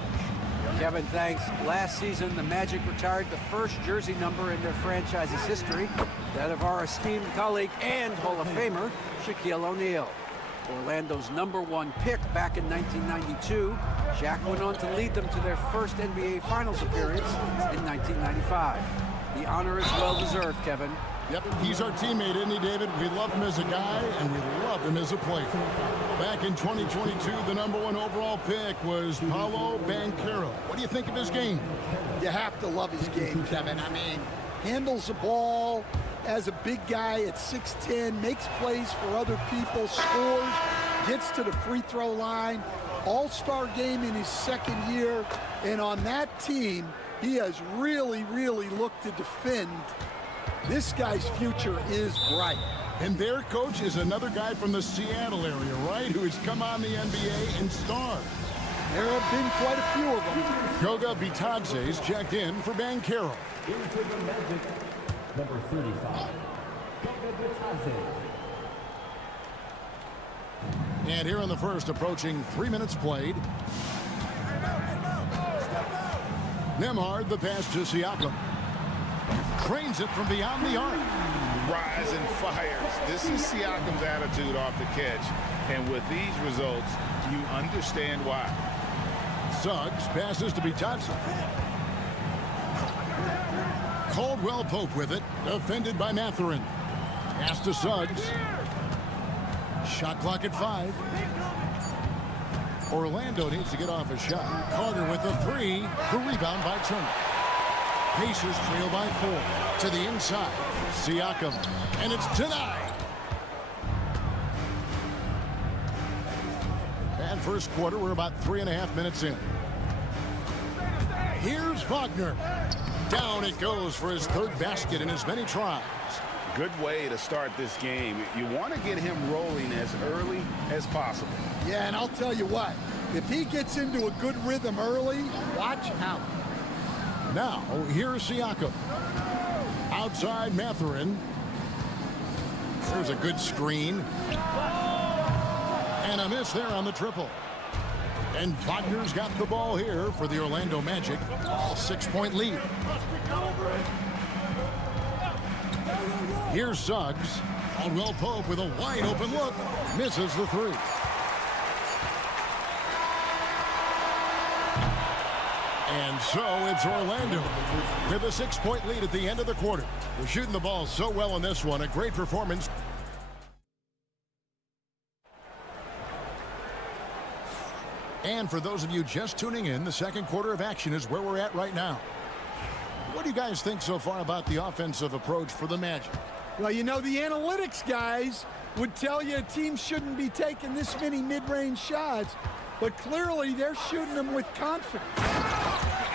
Kevin, thanks. Last season, the Magic retired the first jersey number in their franchise's history, that of our esteemed colleague and Hall of Famer, Shaquille O'Neal. Orlando's #1 pick back in 1992, Shaq went on to lead them to their first NBA Finals appearance in 1995. The honor is well-deserved, Kevin. Yep, he's our teammate, isn't he, David? We love him as a guy, and we love him as a player. Back in 2022, the #1 overall pick was Paolo Banchero. What do you think of his game? You have to love his game, Kevin. I mean, handles the ball as a big guy at 6'10", makes plays for other people, scores, gets to the free throw line. All-star game in his second year, and on that team, he has really, really looked to defend. This guy's future is bright. And their coach is another guy from the Seattle area, right, who has come on the NBA and starred. There have been quite a few of them. Goga Bitadze's checked in for Banchero. In for the Magic, number 35, Goga Bitadze. And here in the first, approaching 3 minutes played. Nemhard, the pass to Siakam. Trains it from beyond the arc. Rise and fires. This is Siakam's attitude off the catch. And with these results, you understand why. Suggs passes to Bitadze. Caldwell Pope with it, defended by Mathurin. Pass to Suggs. Shot clock at 5. Orlando needs to get off a shot. Carter with the 3. The rebound by Turner. Pacers trail by 4. To the inside. Siakam. And it's denied. And first quarter, we're about 3.5 minutes in. Here's Wagner. Down it goes for his third basket in as many tries. Good way to start this game. You want to get him rolling as early as possible. Yeah, and I'll tell you what, if he gets into a good rhythm early, watch out. Now, here's Siakam. Outside Mathurin. There's a good screen. And a miss there on the triple. And Wagner's got the ball here for the Orlando Magic. A 6-point lead. Here's Suggs. Caldwell Pope with a wide open look. Misses the three. And so it's Orlando with a 6-point lead at the end of the quarter. They're shooting the ball so well in this one. A great performance. And for those of you just tuning in, the second quarter of action is where we're at right now. What do you guys think so far about the offensive approach for the Magic? Well, you know, the analytics guys would tell you a team shouldn't be taking this many mid-range shots, but clearly they're shooting them with confidence.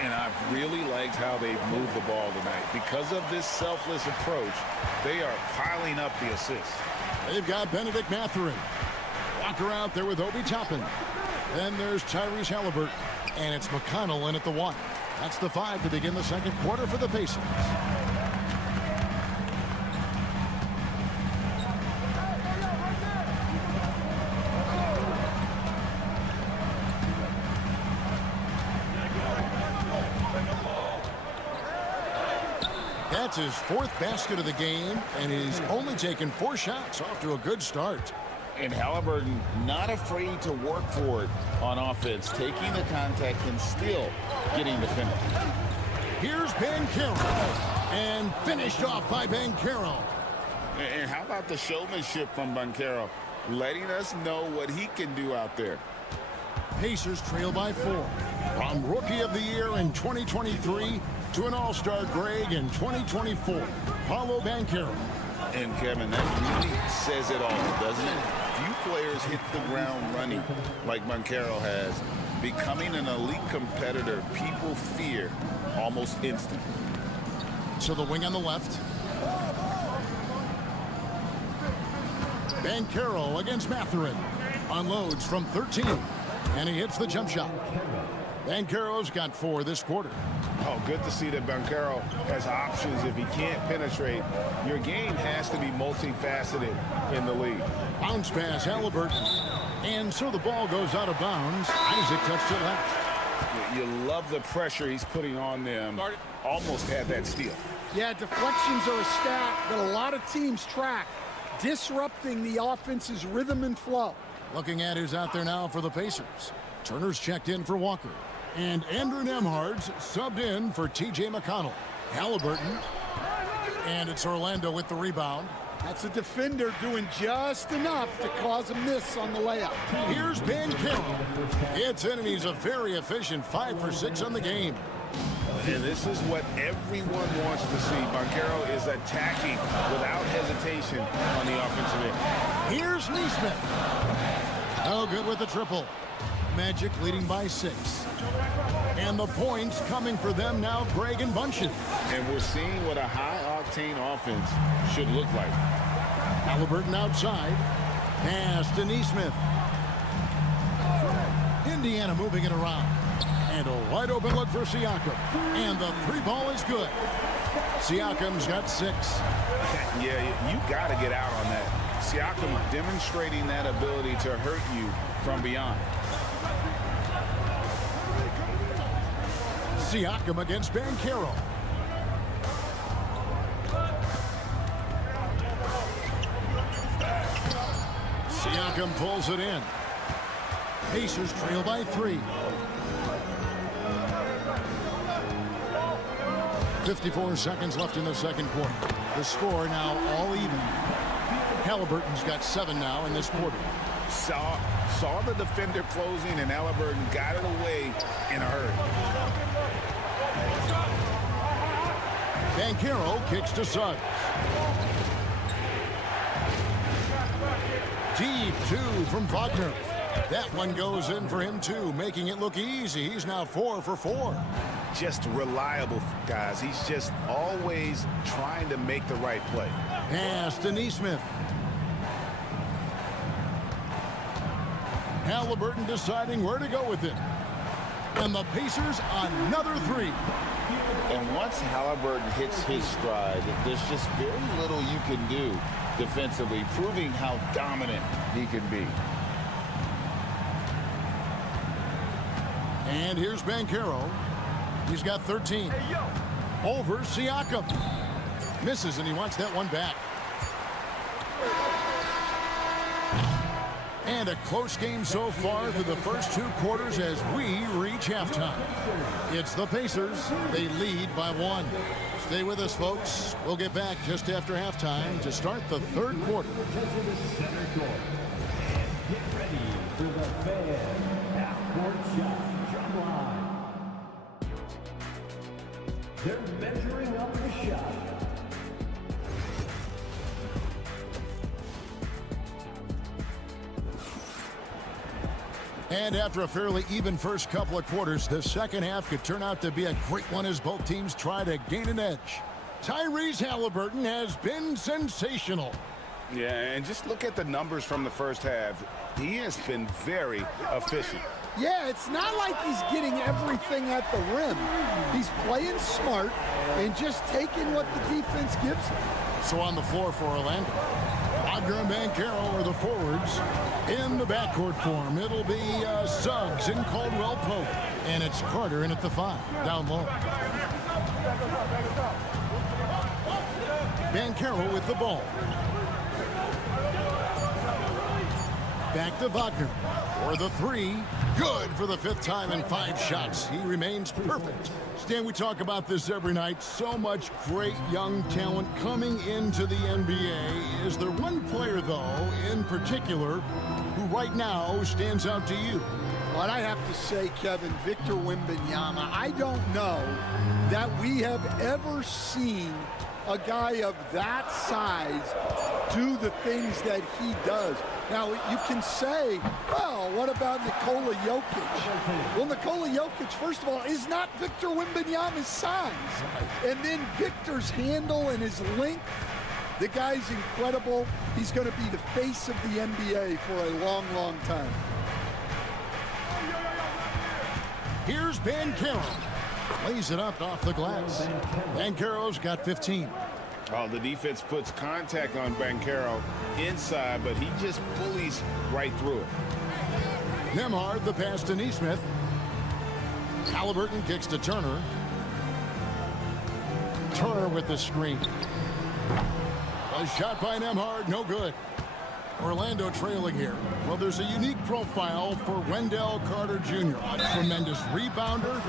And I've really liked how they've moved the ball tonight. Because of this selfless approach, they are piling up the assists. They've got Benedict Mathurin. Walker out there with Obi Toppin. Then there's Tyrese Halliburton. And it's McConnell in at the 1. That's the 5 to begin the second quarter for the Pacers. That's his 4th basket of the game, and he's only taken 4 shots, off to a good start. And Halliburton not afraid to work for it on offense, taking the contact and still getting the finish. Here's Banchero, and finished off by Banchero. And how about the showmanship from Banchero, letting us know what he can do out there. Pacers trail by 4. From Rookie of the Year in 2023 to an All-Star Greg in 2024, Paolo Banchero. And Kevin, that really says it all, doesn't it? Few players hit the ground running like Banchero has. Becoming an elite competitor, people fear almost instantly. So the wing on the left. Banchero against Mathurin. Unloads from 13. And he hits the jump shot. Banchero's got 4 this quarter. Oh, good to see that Banchero has options if he can't penetrate. Your game has to be multifaceted in the league. Bounce pass, Halliburton. And so the ball goes out of bounds. Isaac touched it left. You love the pressure he's putting on them. Almost had that steal. Yeah, deflections are a stat that a lot of teams track, disrupting the offense's rhythm and flow. Looking at who's out there now for the Pacers. Turner's checked in for Walker. And Andrew Nembhard's subbed in for T.J. McConnell. Halliburton. And it's Orlando with the rebound. That's a defender doing just enough to cause a miss on the layup. Here's Banchero. It's in, and he's a very efficient 5 for 6 on the game. And this is what everyone wants to see. Banchero is attacking without hesitation on the offensive end. Here's Neesmith. Oh, good with the triple. Magic leading by 6. And the points coming for them now, Greg and Bunchen. And we're seeing what a high-octane offense should look like. Halliburton outside. Pass to Neesmith. Indiana moving it around. And a wide open look for Siakam. And the 3 ball is good. Siakam's got 6. Yeah, you got to get out on that. Siakam demonstrating that ability to hurt you from beyond. Siakam against Banchero. Siakam pulls it in. Pacers trail by 3. 54 seconds left in the second quarter. The score now all even. Halliburton's got 7 now in this quarter. Saw the defender closing, and Halliburton got it away in a hurry. Banchero kicks to Suggs. Deep 2 from Wagner. That one goes in for him, too, making it look easy. He's now 4 for 4. Just reliable, guys. He's just always trying to make the right play. Pass to Neesmith. Halliburton deciding where to go with it. And the Pacers another 3. And once Halliburton hits his stride, there's just very little you can do defensively, proving how dominant he can be. And here's Banchero. He's got 13. Over Siakam. Misses, and he wants that one back. And a close game so far through the first 2 quarters as we reach halftime. It's the Pacers. They lead by 1. Stay with us, folks. We'll get back just after halftime to start the 3rd quarter. Get ready for the fan half-court shot drum line. They're measuring up the shot. And after a fairly even first couple of quarters, the second half could turn out to be a great one as both teams try to gain an edge. Tyrese Halliburton has been sensational. Yeah, and just look at the numbers from the first half. He has been very efficient. Yeah, it's not like he's getting everything at the rim. He's playing smart and just taking what the defense gives him. So on the floor for Orlando, Wagner and Banchero are the forwards. In the backcourt form, it'll be Suggs and Caldwell Pope. And it's Carter in at the 5, down low. Banchero with the ball. Back to Wagner for the 3. Good for the 5th time in 5 shots. He remains perfect. Stan, we talk about this every night. So much great young talent coming into the NBA. Is there one player, though, in particular, who right now stands out to you? But I have to say, Kevin, Victor Wembanyama, I don't know that we have ever seen a guy of that size do the things that he does. Now, you can say, well, what about Nikola Jokic? Well, Nikola Jokic, first of all, is not Victor Wembanyama's size. And then Victor's handle and his length, the guy's incredible. He's going to be the face of the NBA for a long, long time. Here's Banchero. Lays it up off the glass. Banchero's got 15. Oh, the defense puts contact on Banchero inside, but he just bullies right through it. Nembhard, the pass to Neesmith. Halliburton kicks to Turner. Turner with the screen. A shot by Nembhard, no good. Orlando trailing here. Well, there's a unique profile for Wendell Carter Jr. A tremendous rebounder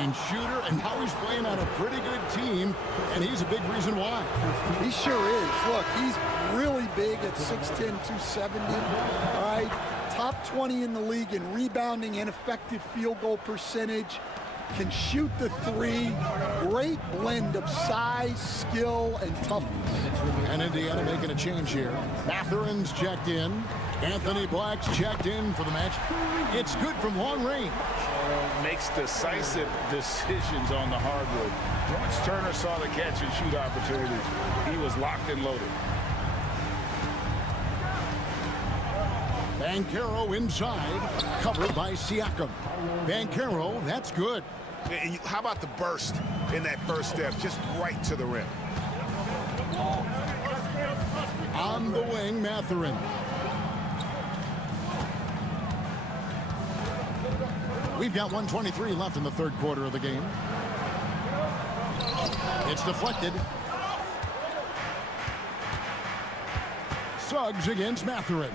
and shooter, and now he's playing on a pretty good team, and he's a big reason why. He sure is. Look, he's really big at 6'10", 270. All right, top 20 in the league in rebounding and effective field goal percentage. Can shoot the 3. Great blend of size, skill, and toughness. And Indiana making a change here. Matherin's checked in. Anthony Black's checked in for the match. It's good from long range. Makes decisive decisions on the hardwood. Once Turner saw the catch and shoot opportunity, he was locked and loaded. Banchero inside, covered by Siakam. Banchero, that's good. And how about the burst in that first step, just right to the rim? On the wing, Matherin. We've got 1:23 left in the 3rd quarter of the game. It's deflected. Suggs against Matherin.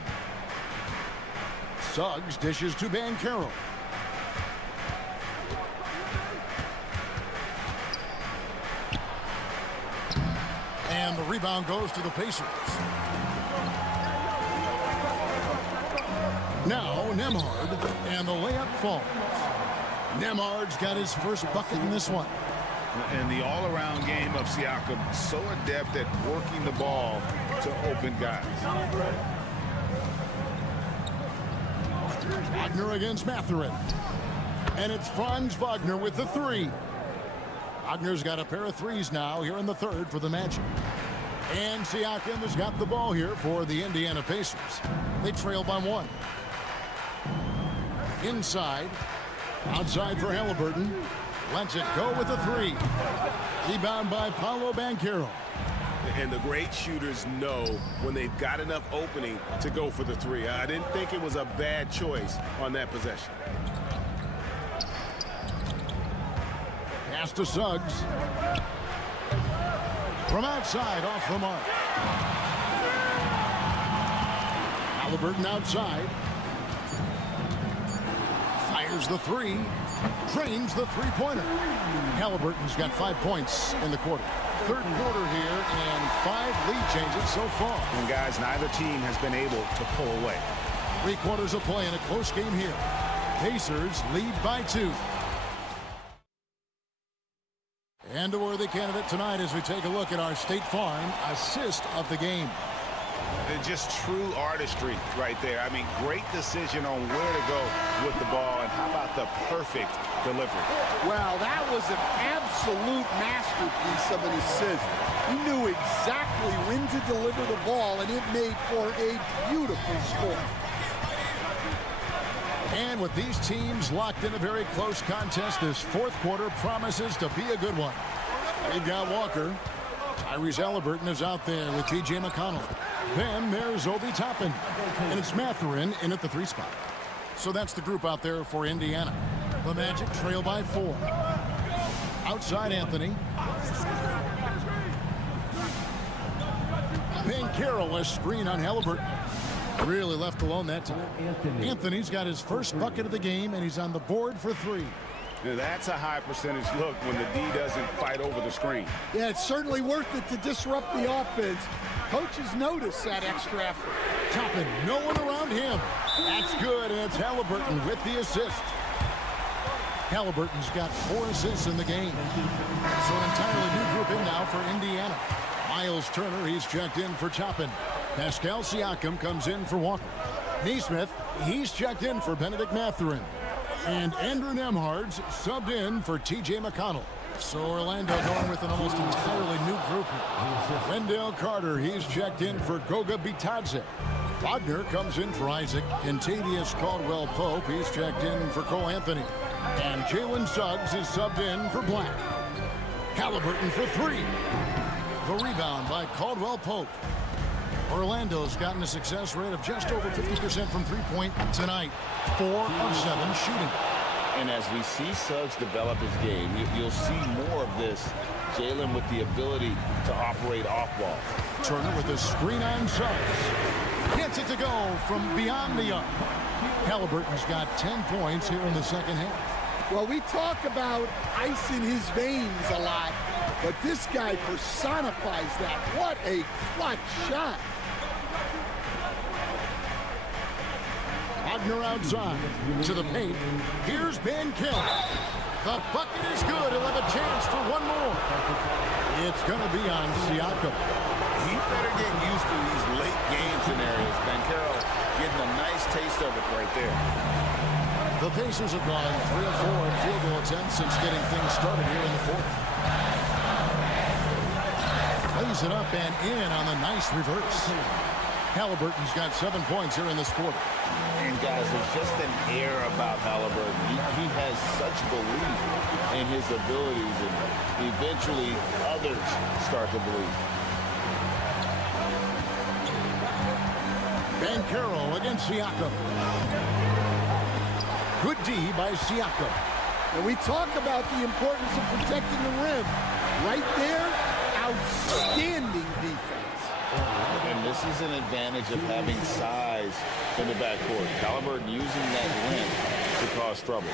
Suggs dishes to Banchero. And the rebound goes to the Pacers. Now Nembhard, and the layup falls. Nembhard's got his first bucket in this one. And the all-around game of Siakam, so adept at working the ball to open guys. Wagner against Mathurin. And it's Franz Wagner with the three. Wagner's got a pair of threes now here in the third for the Magic. And Siakam has got the ball here for the Indiana Pacers. They trail by one. Inside. Outside for Halliburton. Lets it go with a three. Rebound by Paolo Banchero. And the great shooters know when they've got enough opening to go for the three. I didn't think it was a bad choice on that possession. Pass to Suggs. From outside, off the mark. Halliburton outside. Fires the three. Drains the three-pointer. Halliburton's got 5 points in the quarter. Third quarter here and 5 lead changes so far. And guys, neither team has been able to pull away. 3 quarters of play in a close game here. Pacers lead by 2. And a worthy candidate tonight as we take a look at our State Farm assist of the game. Just true artistry right there. I mean, great decision on where to go with the ball, and how about the perfect delivery? Well, that was an absolute masterpiece of an assist. He knew exactly when to deliver the ball, and it made for a beautiful score. And with these teams locked in a very close contest, this fourth quarter promises to be a good one. They've got Walker. Tyrese Halliburton is out there with T.J. McConnell. Then there's Obi Toppin. And it's Mathurin in at the 3 spot. So that's the group out there for Indiana. The Magic trail by 4. Outside Anthony. Banchero, a screen on Halliburton. Really left alone that time. Anthony's got his first bucket of the game, and he's on the board for 3. Now, that's a high percentage look when the D doesn't fight over the screen. Yeah, it's certainly worth it to disrupt the offense. Coaches notice that extra effort. Toppin, no one around him. That's good, and it's Halliburton with the assist. Halliburton's got 4 assists in the game. So an entirely new group in now for Indiana. Miles Turner, he's checked in for Toppin. Pascal Siakam comes in for Walker. Neesmith, he's checked in for Benedict Mathurin. And Andrew Nembhard's subbed in for T.J. McConnell. So Orlando going with an almost entirely new group here. Wendell Carter, he's checked in for Goga Bitadze. Wagner comes in for Isaac. Kentavious Caldwell-Pope, he's checked in for Cole Anthony. And Jalen Suggs is subbed in for Black. Halliburton for 3. The rebound by Caldwell-Pope. Orlando's gotten a success rate of just over 50% from three-point tonight. 4 of 7 shooting. And as we see Suggs develop his game, you'll see more of this. Jalen with the ability to operate off ball. Turner with a screen on Suggs. Gets it to go from beyond the arc. Halliburton's got 10 points here in the second half. Well, we talk about ice in his veins a lot, but this guy personifies that. What a clutch shot. Wagner outside to the paint. Here's Banchero. The bucket is good. He'll have a chance for one more. It's going to be on Siakam. He better get used to these late game scenarios. Banchero getting a nice taste of it right there. The Pacers have gone 3 of 4 in field goal attempts since getting things started here in the fourth. Plays it up and in on the nice reverse. Halliburton's got 7 points here in this quarter. And guys, there's just an air about Halliburton. He has such belief in his abilities, and eventually others start to believe. Banchero against Siakam. Good D by Siakam. And we talk about the importance of protecting the rim. Right there, outstanding defense. And this is an advantage of having size in the backcourt. Halliburton using that length to cause trouble.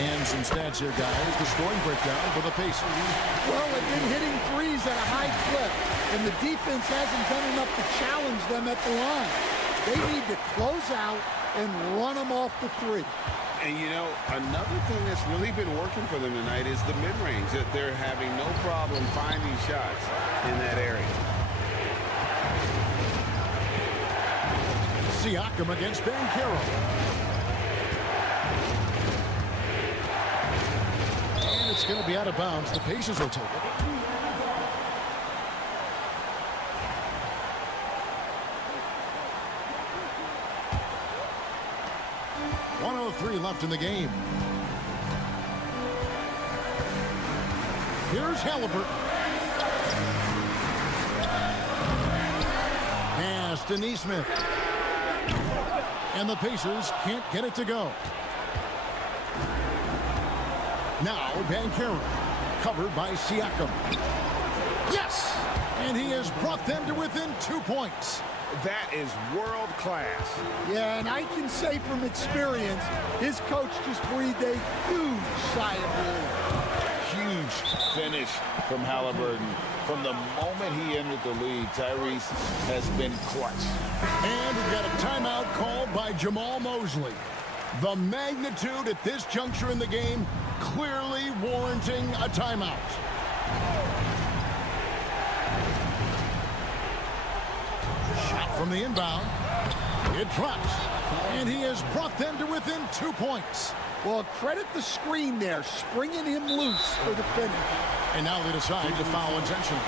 And some stats here, guys. The scoring breakdown for the Pacers. Well, they've been hitting threes at a high clip, and the defense hasn't done enough to challenge them at the line. They need to close out and run them off the 3. And, you know, another thing that's really been working for them tonight is the mid-range. That they're having no problem finding shots in that area. Siakam against Banchero. It's going to be out of bounds. The Pacers will take it. .103 left in the game. Here's Halliburton. Pass to Neesmith. And the Pacers can't get it to go. Now Banchero, covered by Siakam. Yes! And he has brought them to within 2 points. That is world class. Yeah, and I can say from experience, his coach just breathed a huge sigh of relief. Huge finish from Halliburton. From the moment he entered the league, Tyrese has been clutch. And we've got a timeout called by Jamal Mosley. The magnitude at this juncture in the game clearly warranting a timeout. Shot from the inbound. It drops. And he has brought them to within 2 points. Well, credit the screen there, springing him loose for the finish. And now they decide to foul intentionally.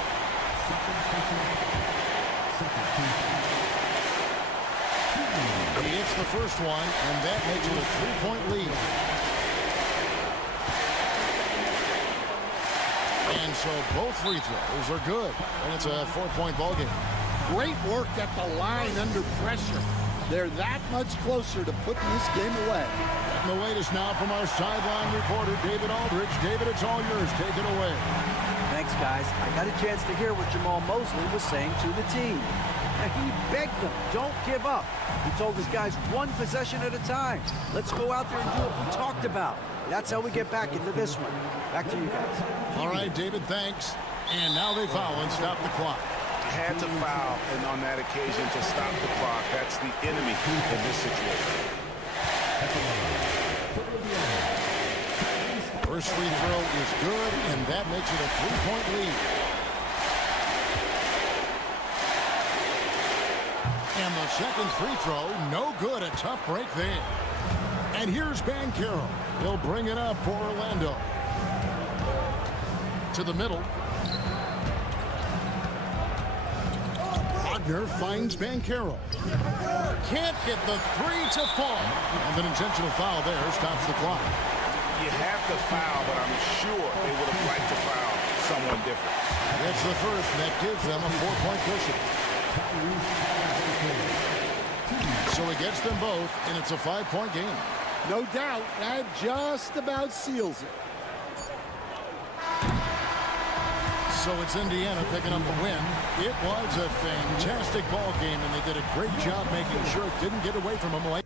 He hits the first one, and that makes it a 3-point lead. And so both free throws are good, and it's a 4-point ball game. Great work at the line under pressure. They're that much closer to putting this game away. And the latest now from our sideline reporter, David Aldridge. David, it's all yours. Take it away. Thanks, guys. I got a chance to hear what Jamal Mosley was saying to the team. And he begged them, don't give up. He told his guys one possession at a time. Let's go out there and do what we talked about. That's how we get back into this one. Back to you guys. All right, David, thanks. And now they foul and stop the clock. Had to foul, and on that occasion to stop the clock. That's the enemy in this situation. First free throw is good, and that makes it a 3-point lead. And the second free throw, no good. A tough break there. And here's Banchero. He'll bring it up for Orlando. To the middle. Wagner finds Banchero. Can't get the three to fall. And an intentional foul there stops the clock. You have to foul, but I'm sure they would have liked to foul someone different. That's the first, and that gives them a 4-point cushion. So he gets them both, and it's a 5-point game. No doubt, that just about seals it. So it's Indiana picking up the win. It was a fantastic ball game, and they did a great job making sure it didn't get away from them late.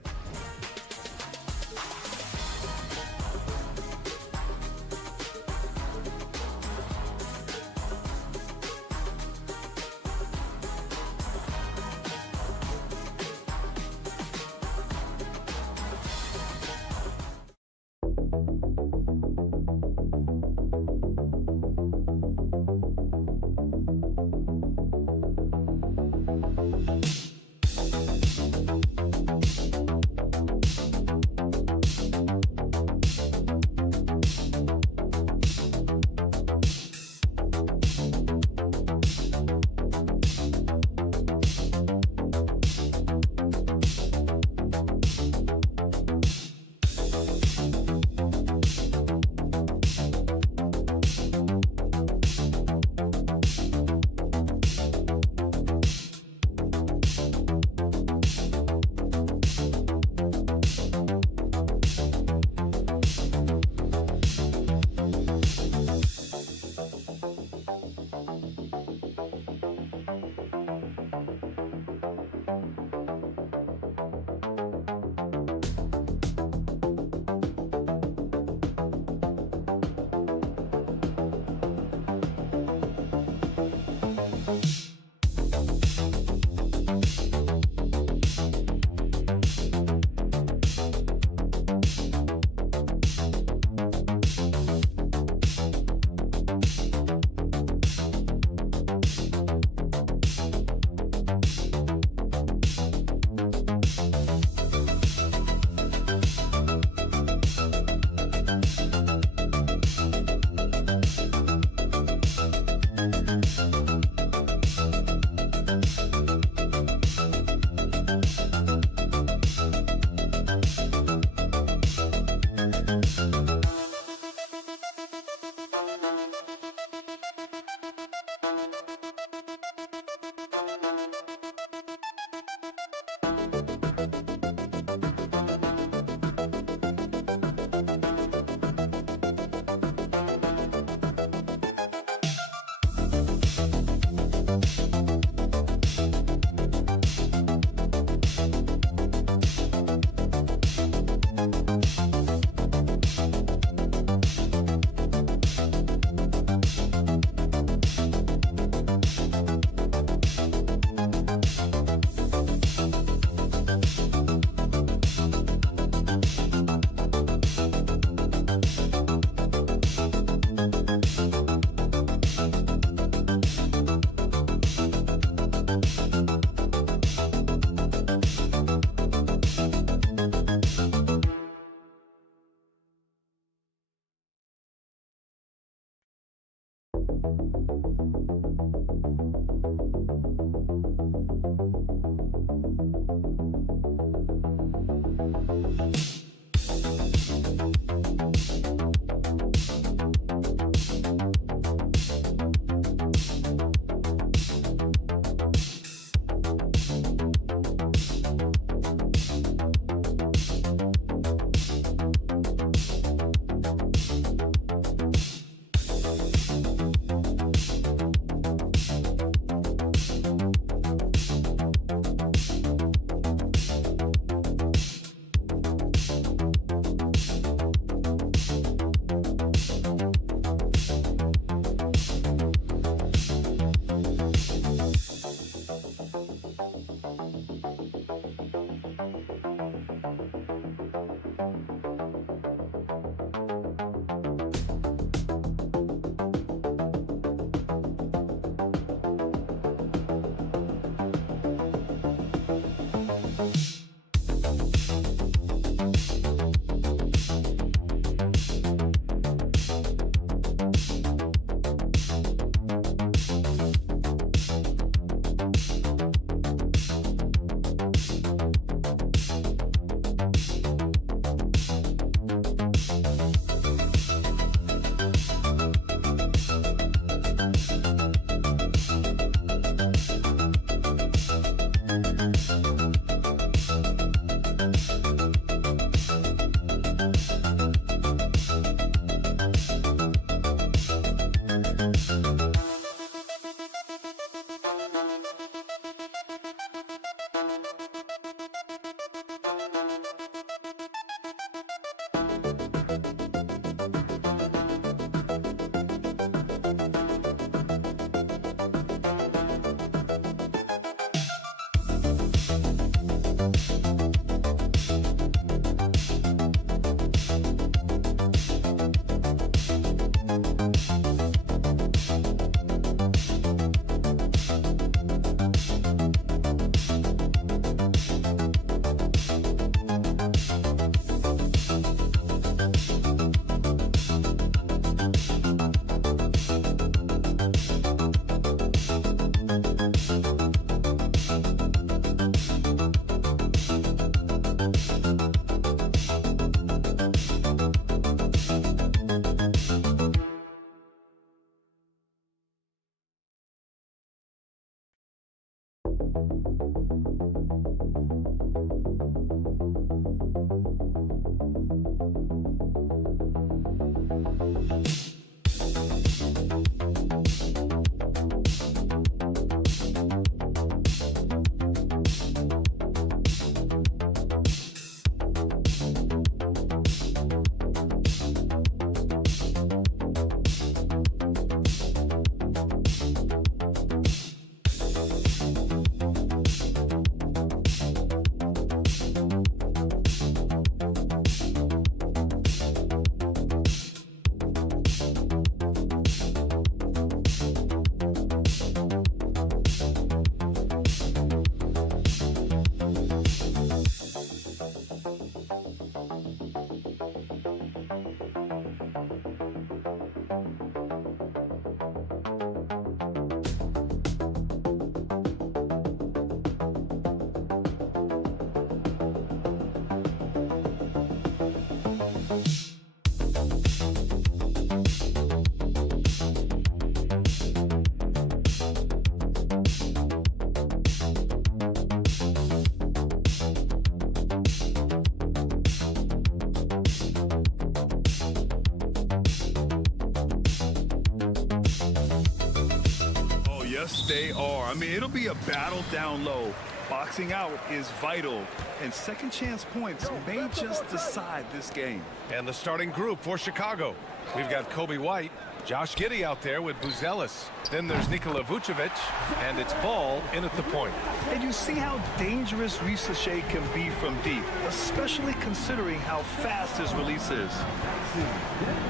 Yes, they are. I mean, it'll be a battle down low. Boxing out is vital, and second chance points may just decide this game. And the starting group for Chicago. We've got Coby White, Josh Giddey out there with Buzelis. Then there's Nikola Vucevic, and it's Ball in at the point. And you see how dangerous Ricochet can be from deep, especially considering how fast his release is.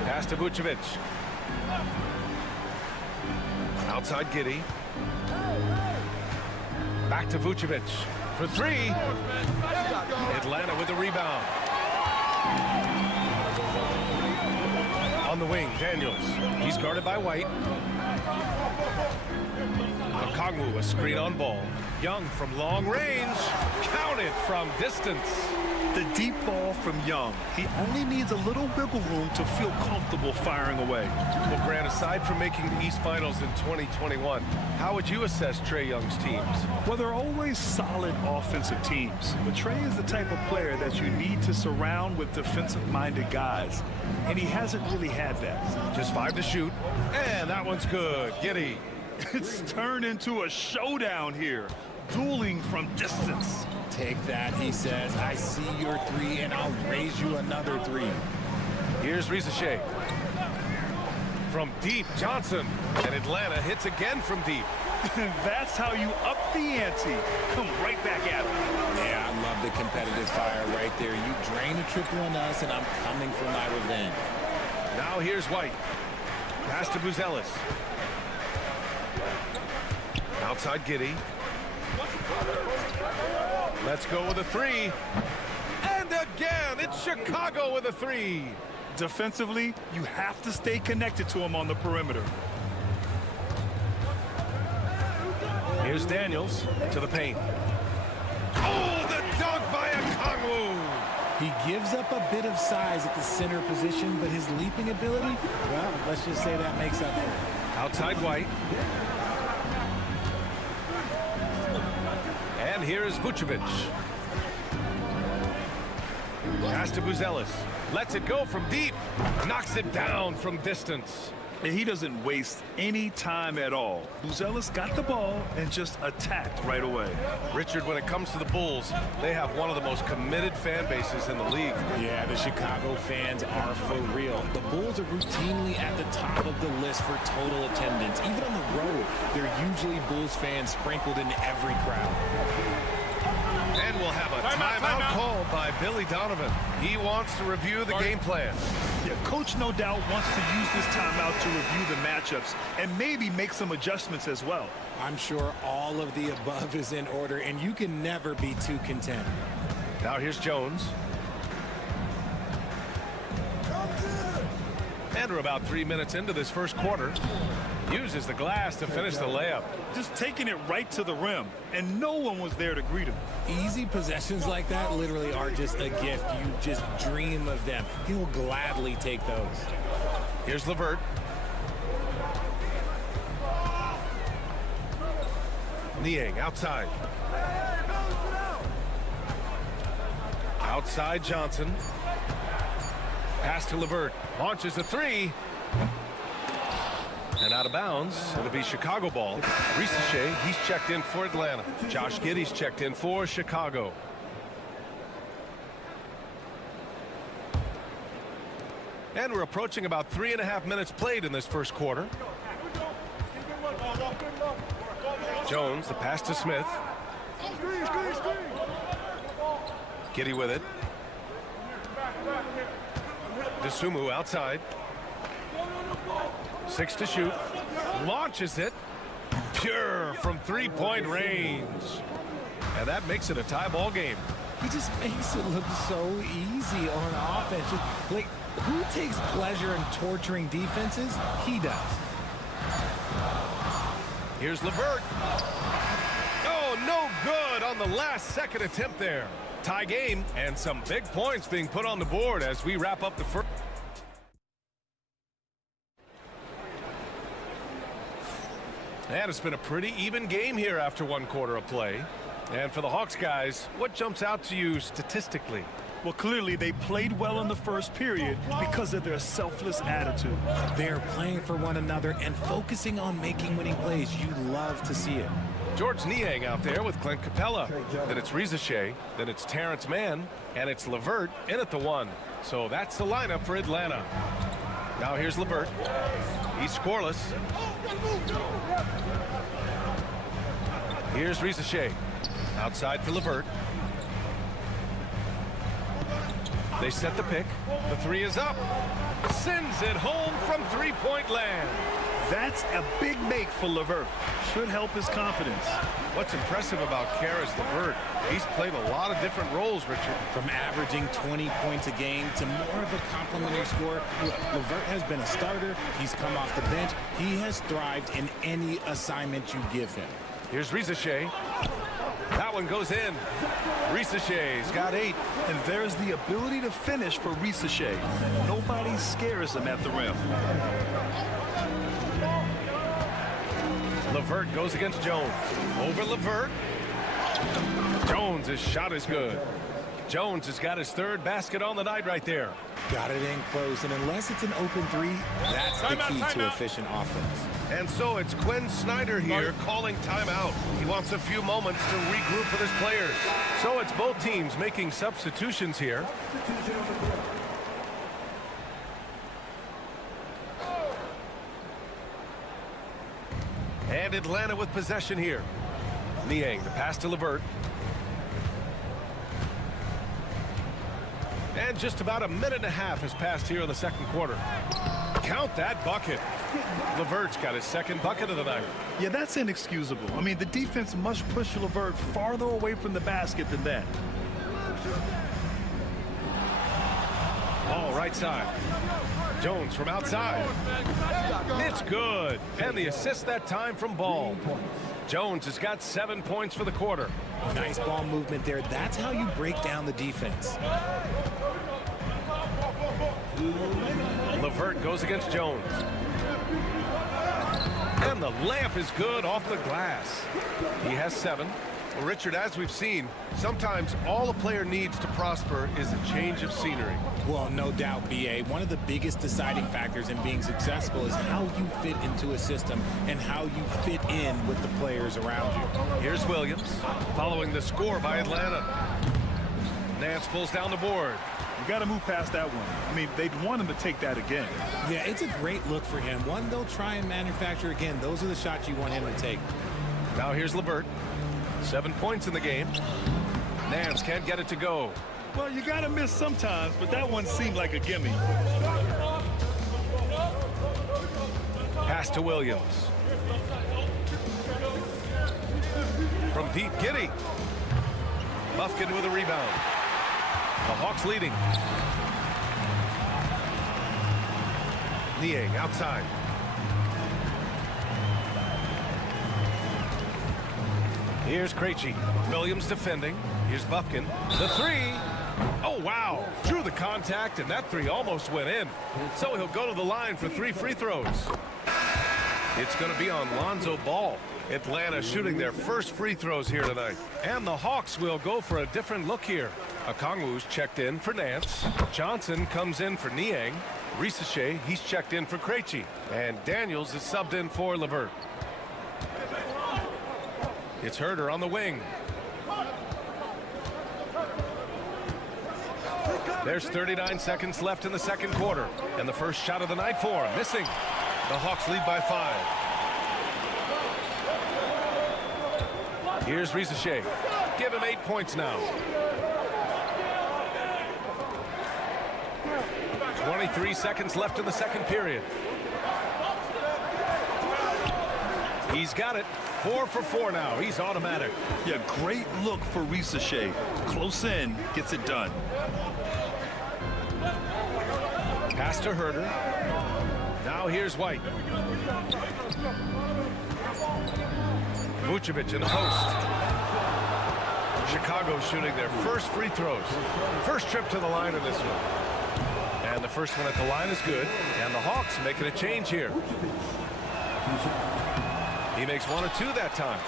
Pass to Vucevic. Outside Giddey. Back to Vucevic for three. Atlanta with the rebound. On the wing, Daniels. He's guarded by White. Okongwu, a screen on Ball. Young from long range. Counted from distance. The deep ball from Young. He only needs a little wiggle room to feel comfortable firing away. Well, Grant, aside from making the East Finals in 2021, how would you assess Trae Young's teams? Well, they're always solid offensive teams, but Trae is the type of player that you need to surround with defensive-minded guys, and he hasn't really had that. Just 5 to shoot, and that one's good. Giddey. It's turned into a showdown here, dueling from distance. Take that, he says. I see your three, and I'll raise you another three. Here's Ricochet. From deep, Johnson. And Atlanta hits again from deep. That's how you up the ante. Come right back at him. Yeah, I love the competitive fire right there. You drain a triple on us, and I'm coming for my revenge. Now here's White. Pass to Buzelis. Outside Giddey. Let's go with a three. And again, it's Chicago with a three. Defensively, you have to stay connected to him on the perimeter. Here's Daniels to the paint. Oh, the dunk by Okongwu. He gives up a bit of size at the center position, but his leaping ability, well, let's just say that makes up for it. Outside White. And here is Vucevic. Pass to Buzelis. Lets it go from deep. Knocks it down from distance. And he doesn't waste any time at all. Buzelis got the ball and just attacked right away. Richard, when it comes to the Bulls, they have one of the most committed fan bases in the league. Yeah, the Chicago fans are for real. The Bulls are routinely at the top of the list for total attendance. Even on the road, there are usually Bulls fans sprinkled in every crowd. And we'll have a timeout called by Billy Donovan. He wants to review the game plan. Yeah, coach no doubt wants to use this timeout to review the matchups and maybe make some adjustments as well. I'm sure all of the above is in order, and you can never be too content. Now here's Jones. And we're about 3 minutes into this first quarter. Uses the glass to finish the layup. Just taking it right to the rim, and no one was there to greet him. Easy possessions like that literally are just a gift. You just dream of them. He'll gladly take those. Here's LeVert. Niang outside. Outside Johnson. Pass to LeVert. Launches a three. And out of bounds, it'll be Chicago ball. Risacher, he's checked in for Atlanta. Josh Giddey's checked in for Chicago. And we're approaching about 3.5 minutes played in this first quarter. Jones, the pass to Smith. Giddey with it. DeSumo outside. 6 to shoot. Launches it. Pure from three-point range. And that makes it a tie ball game. He just makes it look so easy on offense. Like, who takes pleasure in torturing defenses? He does. Here's LeVert. Oh, no good on the last second attempt there. Tie game and some big points being put on the board as we wrap up the first. And it's been a pretty even game here after one quarter of play. And for the Hawks guys, what jumps out to you statistically? Well, clearly they played well in the first period because of their selfless attitude. They're playing for one another and focusing on making winning plays. You love to see it. George Niang out there with Clint Capella. Then it's Risacher. Then it's Terrence Mann. And it's LeVert in at the one. So that's the lineup for Atlanta. Now here's LeVert. He's scoreless. Here's Risacher. Outside for LeVert. They set the pick. The three is up. Sends it home from three-point land. That's a big make for LeVert. Should help his confidence. What's impressive about Caris LeVert, he's played a lot of different roles, Richard. From averaging 20 points a game to more of a complimentary scorer. LeVert has been a starter. He's come off the bench. He has thrived in any assignment you give him. Here's Risacher. That one goes in. Risacher's got 8. And there's the ability to finish for Risacher. Nobody scares him at the rim. LeVert goes against Jones. Over LeVert. Jones' shot is good. Jones has got his third basket on the night right there. Got it in close, and unless it's an open three, that's the key to efficient offense. And so it's Quinn Snyder here calling timeout. He wants a few moments to regroup with his players. So it's both teams making substitutions here. And Atlanta with possession here. Niang, the pass to LeVert. And just about a minute and a half has passed here in the second quarter. Count that bucket. LeVert's got his second bucket of the night. Yeah, that's inexcusable. I mean, the defense must push LeVert farther away from the basket than that. Ball right side. Jones from outside. It's good. And the assist that time from Ball. Jones has got 7 points for the quarter. Nice ball movement there. That's how you break down the defense. LeVert goes against Jones. And the layup is good off the glass. He has 7. Well, Richard, as we've seen, sometimes all a player needs to prosper is a change of scenery. Well, no doubt, B.A. One of the biggest deciding factors in being successful is how you fit into a system and how you fit in with the players around you. Here's Williams following the score by Atlanta. Nance pulls down the board. You got to move past that one. I mean, they'd want him to take that again. Yeah, it's a great look for him. One they'll try and manufacture again. Those are the shots you want him to take. Now here's LeVert. 7 points in the game. Nance can't get it to go. Well, you got to miss sometimes, but that one seemed like a gimme. Pass to Williams. From deep, Giddey. Buffkin with a rebound. The Hawks leading. Niang outside. Here's Krejci. Williams defending. Here's Buffkin. The 3. Oh, wow. Drew the contact, and that 3 almost went in. So he'll go to the line for 3 free throws. It's going to be on Lonzo Ball. Atlanta shooting their first free throws here tonight. And the Hawks will go for a different look here. Okongwu's checked in for Nance. Johnson comes in for Niang. Risachet, he's checked in for Krejci. And Daniels is subbed in for LeVert. It's Herter on the wing. There's 39 seconds left in the second quarter. And the first shot of the night for him. Missing. The Hawks lead by 5. Here's Risachet. Give him 8 points now. 23 seconds left in the second period. He's got it. 4 for 4 now. He's automatic. Yeah, great look for Risachet. Close in, gets it done. Pass to Herter. Now here's White. Vucevic in the post. Chicago shooting their first free throws. First trip to the line in this one. And the first one at the line is good. And the Hawks making a change here. He makes 1 or 2 that time.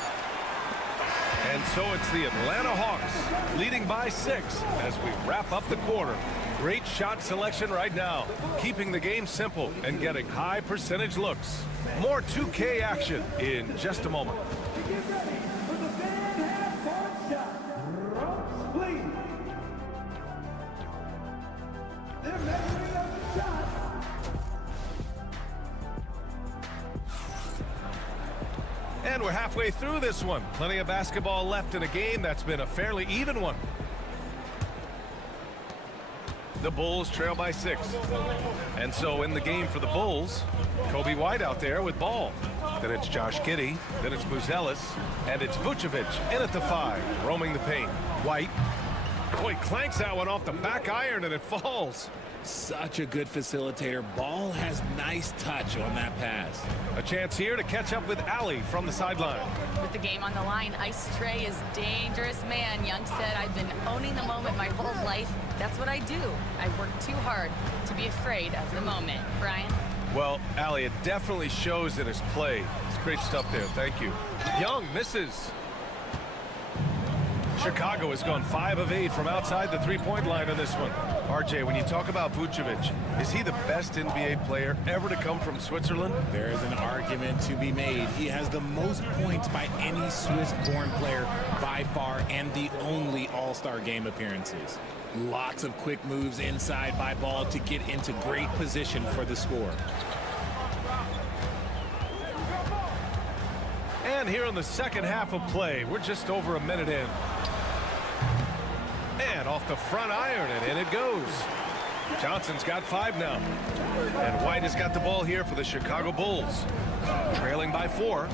And so it's the Atlanta Hawks leading by 6 as we wrap up the quarter. Great shot selection right now, keeping the game simple and getting high percentage looks. More 2K action in just a moment. And we're halfway through this one. Plenty of basketball left in a game that's been a fairly even one. The Bulls trail by 6. And so in the game for the Bulls, Kobe White out there with ball. Then it's Josh Giddey. Then it's Buzelis. And it's Vucevic in at the 5, roaming the paint. White. Boy, clanks that one off the back iron and it falls. Such a good facilitator. Ball has nice touch on that pass. A chance here to catch up with Allie from the sideline. With the game on the line, Ice Trey is dangerous man. Young said, I've been owning the moment my whole life. That's what I do. I work too hard to be afraid of the moment. Brian? Well, Allie, it definitely shows in his play. It's great stuff there. Thank you. Young misses. Chicago has gone 5 of 8 from outside the three-point line in this one. RJ, when you talk about Vucevic, is he the best NBA player ever to come from Switzerland? There is an argument to be made. He has the most points by any Swiss-born player by far and the only All-Star game appearances. Lots of quick moves inside by Ball to get into great position for the score. And here in the second half of play, we're just over a minute in. And off the front iron, and in it goes. Johnson's got 5 now. And White has got the ball here for the Chicago Bulls. Trailing by 4.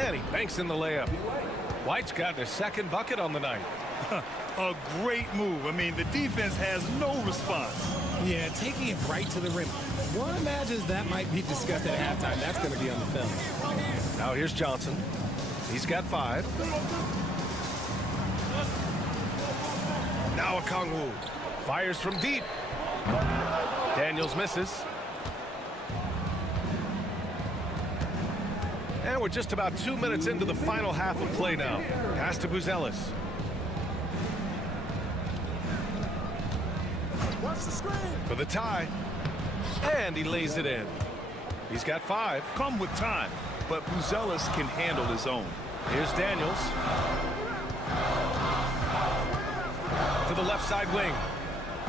And he banks in the layup. White's got his second bucket on the night. A great move. I mean, the defense has no response. Yeah, taking it right to the rim. One imagines that might be discussed at halftime. That's going to be on the film. Now here's Johnson. He's got 5. Now Okongwu fires from deep. Daniels misses. And we're just about 2 minutes into the final half of play now. Pass to Buzelis. For the tie. And he lays it in. He's got 5. Come with time, but Buzelis can handle his own. Here's Daniels. To the left side wing.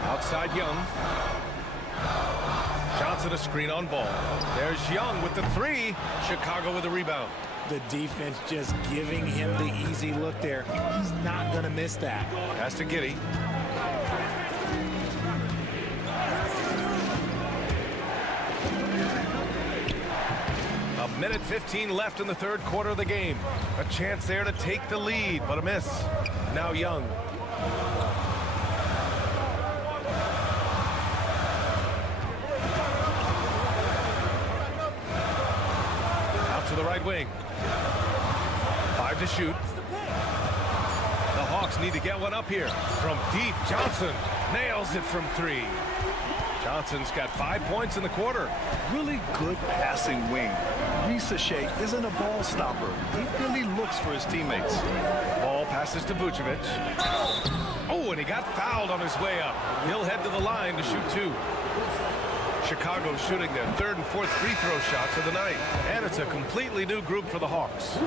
Outside Young. Johnson a screen on ball. There's Young with the 3. Chicago with a rebound. The defense just giving him the easy look there. He's not going to miss that. Pass to Giddey. A minute 15 left in the third quarter of the game. A chance there to take the lead, but a miss. Now Young. Out to the right wing. 5 to shoot. The Hawks need to get one up here. From deep, Johnson nails it from 3. Johnson's got 5 points in the quarter. Really good passing wing. Shea isn't a ball stopper. He really looks for his teammates. Ball passes to Vucevic. Oh, and he got fouled on his way up. He'll head to the line to shoot 2. Chicago shooting their 3rd and 4th free throw shots of the night. And it's a completely new group for the Hawks.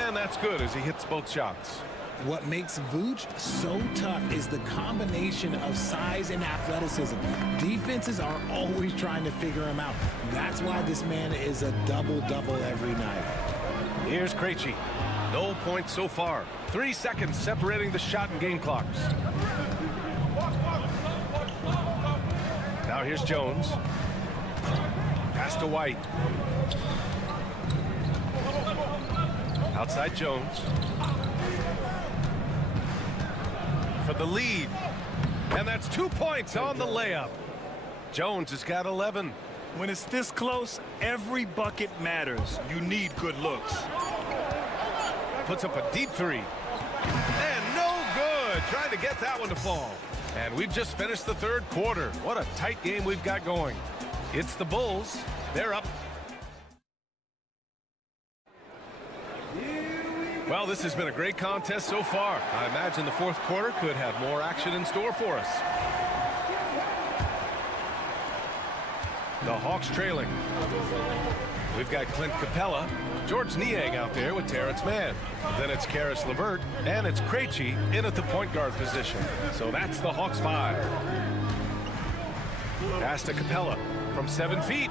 And that's good as he hits both shots. What makes Vooch so tough is the combination of size and athleticism. Defenses are always trying to figure him out. That's why this man is a double-double every night. Here's Krejci. No points so far. 3 seconds separating the shot and game clocks. Now here's Jones. Pass to White. Outside Jones. For the lead. And that's 2 points on the layup. Jones has got 11. When it's this close, every bucket matters. You need good looks. Puts up a deep 3. And no good. Trying to get that one to fall. And we've just finished the third quarter. What a tight game we've got going. It's the Bulls. They're up. Well, this has been a great contest so far. I imagine the fourth quarter could have more action in store for us. The Hawks trailing. We've got Clint Capella, George Niang out there with Terrence Mann. Then it's Karis LeVert, and it's Krejci in at the point guard position. So that's the Hawks 5. Pass to Capella from 7 feet.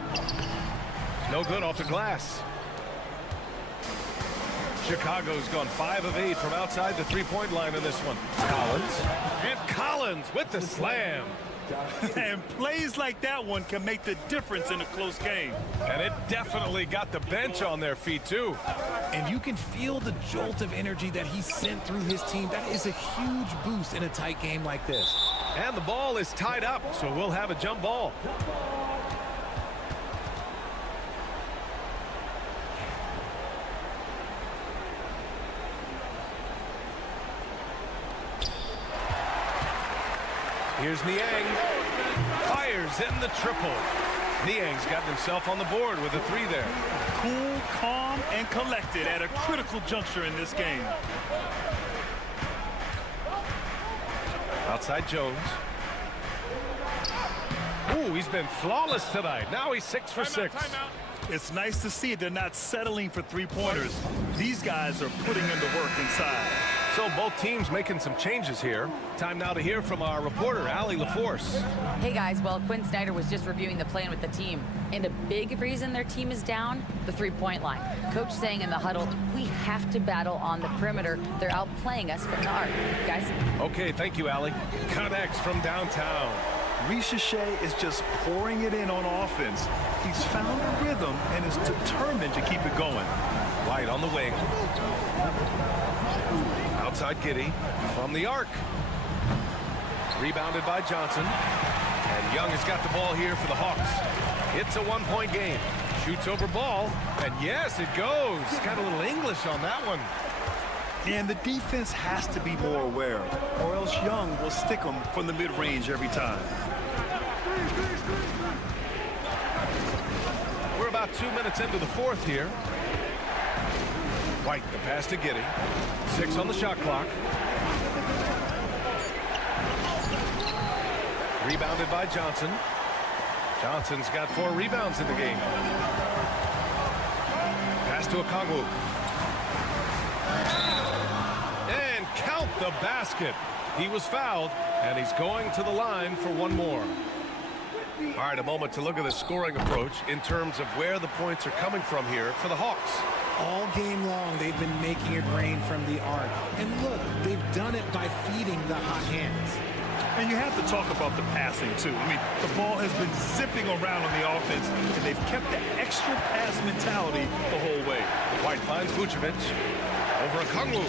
No good off the glass. Chicago's gone 5 of 8 from outside the three-point line in this one. Collins. And Collins with the slam. And plays like that one can make the difference in a close game. And it definitely got the bench on their feet, too. And you can feel the jolt of energy that he sent through his team. That is a huge boost in a tight game like this. And the ball is tied up, so we'll have a jump ball. Here's Niang. Fires in the triple. Niang's gotten himself on the board with a 3 there. Cool, calm, and collected at a critical juncture in this game. Outside Jones. Ooh, he's been flawless tonight. Now he's 6 for 6. It's nice to see they're not settling for three-pointers. These guys are putting in the work inside. So both teams making some changes here. Time now to hear from our reporter, Allie LaForce. Hey guys, well, Quinn Snyder was just reviewing the plan with the team. And a big reason their team is down, the three-point line. Coach saying in the huddle, we have to battle on the perimeter. They're outplaying us from the arc. Guys? Okay, thank you, Allie. Connects from downtown. Richeche is just pouring it in on offense. He's found a rhythm and is determined to keep it going. White on the wing. Outside Giddey from the arc. Rebounded by Johnson. And Young has got the ball here for the Hawks. It's a one-point game. Shoots over ball. And yes, it goes. Got a little English on that one. And the defense has to be more aware, or else Young will stick them from the mid-range every time. We're about 2 minutes into the fourth here. White, the pass to Giddey. 6 on the shot clock. Rebounded by Johnson. Johnson's got 4 rebounds in the game. Pass to Okongwu. And count the basket. He was fouled, and he's going to the line for one more. All right, a moment to look at the scoring approach in terms of where the points are coming from here for the Hawks. All game long, they've been making it rain from the arc. And look, they've done it by feeding the hot hands. And you have to talk about the passing, too. I mean, the ball has been zipping around on the offense, and they've kept the extra pass mentality the whole way. White finds Vucevic. Over Okongwu.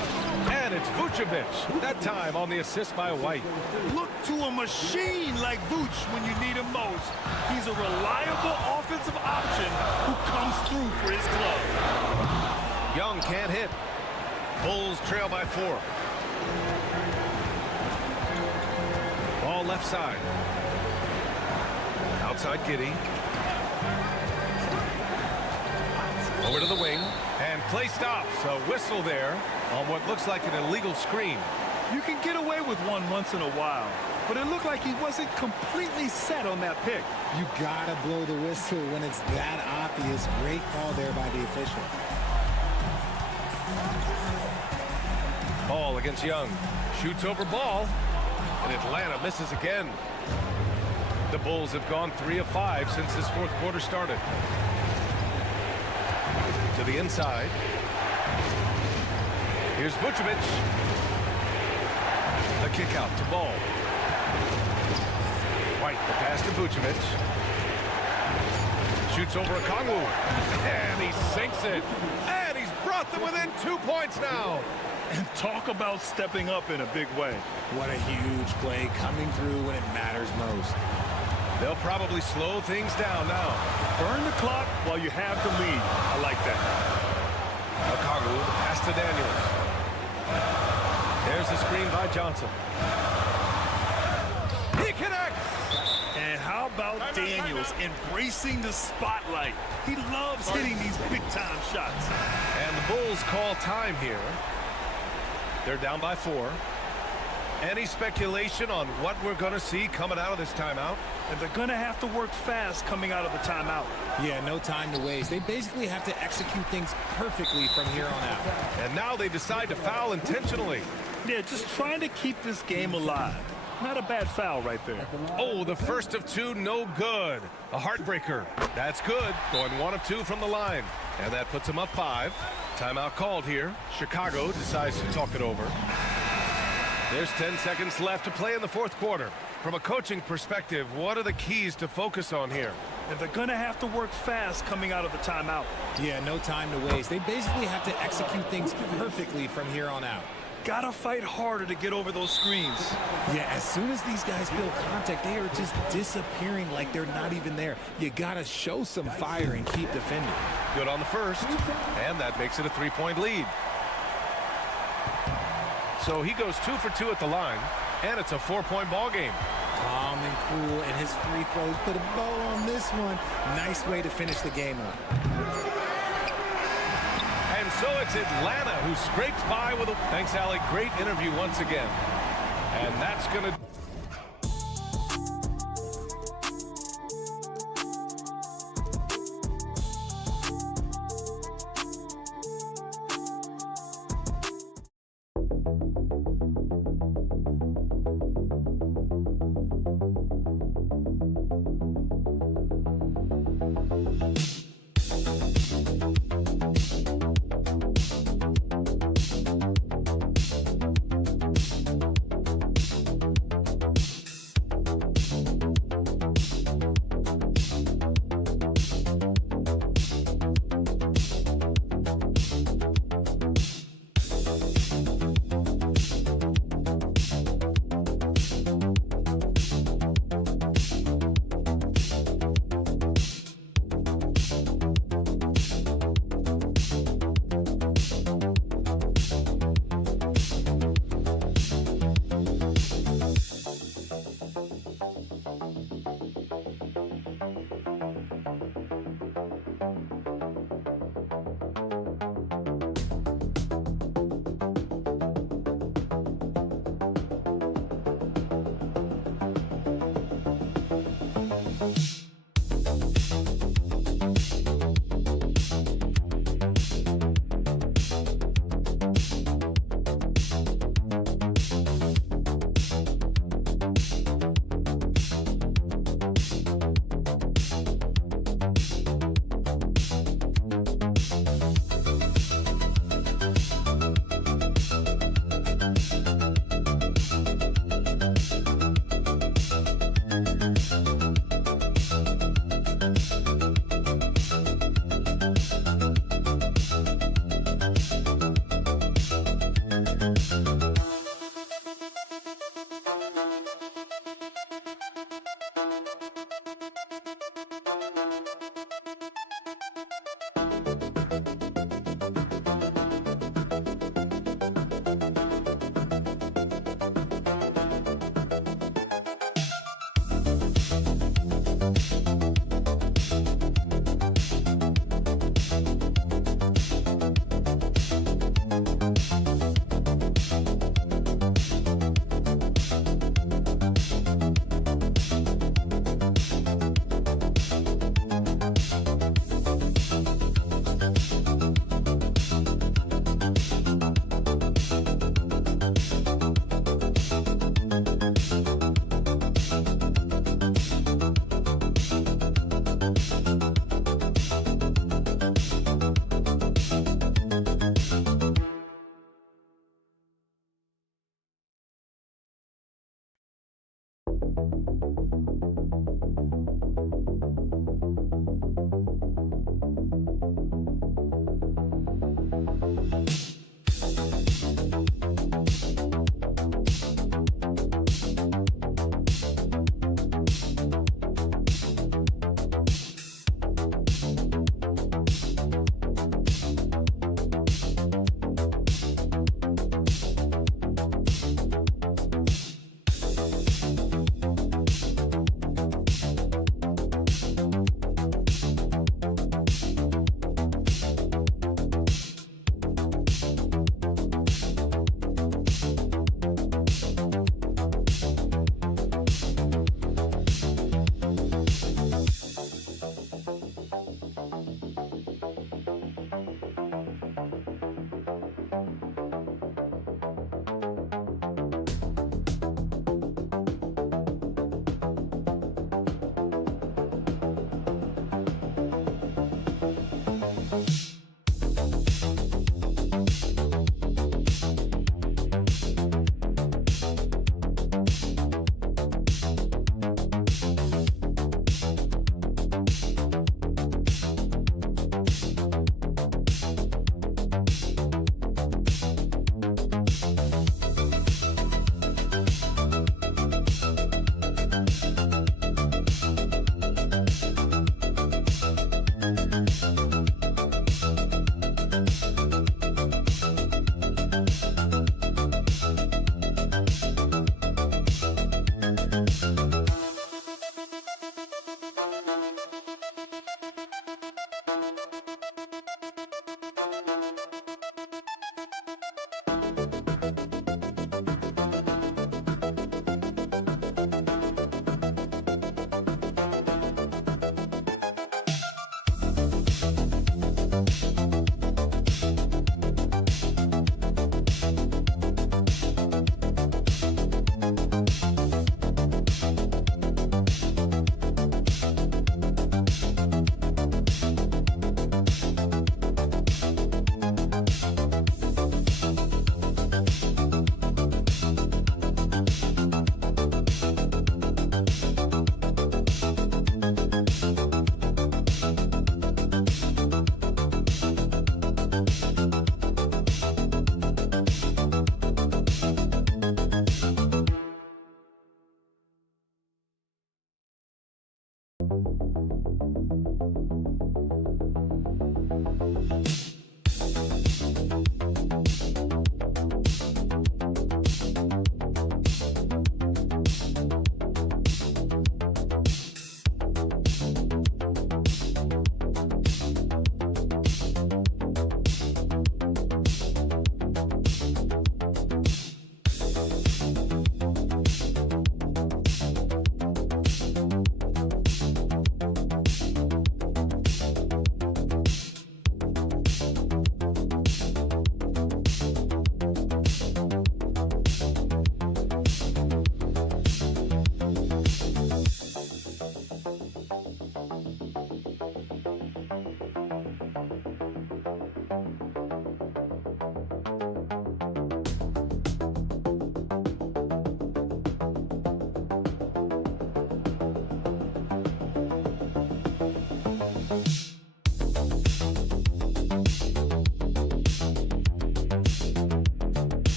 And it's Vucevic. That time on the assist by White. Look to a machine like Vuce when you need him most. He's a reliable offensive option who comes through for his club. Young can't hit. Bulls trail by 4. Ball left side. Outside Giddey. Over to the wing. And play stops. A whistle there on what looks like an illegal screen. You can get away with one once in a while, but it looked like he wasn't completely set on that pick. You gotta blow the whistle when it's that obvious. Great call there by the official. Ball against Young. Shoots over ball. And Atlanta misses again. The Bulls have gone 3 of 5 since this fourth quarter started. To the inside. Here's Vucevic. The kick out to Ball. White, the pass to Vucevic. Shoots over Okongwu. And he sinks it. And he's brought them within 2 points now. And talk about stepping up in a big way. What a huge play coming through when it matters most. They'll probably slow things down now. Burn the clock while you have the lead. I like that. Okongwu, the pass to Daniels. There's the screen by Johnson. He connects! And how about Daniels embracing the spotlight? He loves hitting these big-time shots. And the Bulls call time here. They're down by 4. Any speculation on what we're going to see coming out of this timeout? And they're going to have to work fast coming out of the timeout. Yeah, no time to waste. They basically have to execute things perfectly from here on out. And now they decide to foul intentionally. Yeah, just trying to keep this game alive. Not a bad foul right there. Oh, the first of 2, no good. A heartbreaker. That's good. Going 1 of 2 from the line. And that puts them up 5. Timeout called here. Chicago decides to talk it over. There's 10 seconds left to play in the fourth quarter. From a coaching perspective, what are the keys to focus on here? And they're going to have to work fast coming out of the timeout. Yeah, no time to waste. They basically have to execute things perfectly from here on out. Gotta fight harder to get over those screens. Yeah, as soon as these guys feel contact, they are just disappearing like they're not even there. You gotta show some fire and keep defending. Good on the first, and that makes it a 3-point lead. So he goes 2 for 2 at the line, and it's a 4-point ball game. Calm and cool, and his free throws put a bow on this one. Nice way to finish the game up. And so it's Atlanta who scrapes by with a... Thanks, Allie. Great interview once again. And that's going to...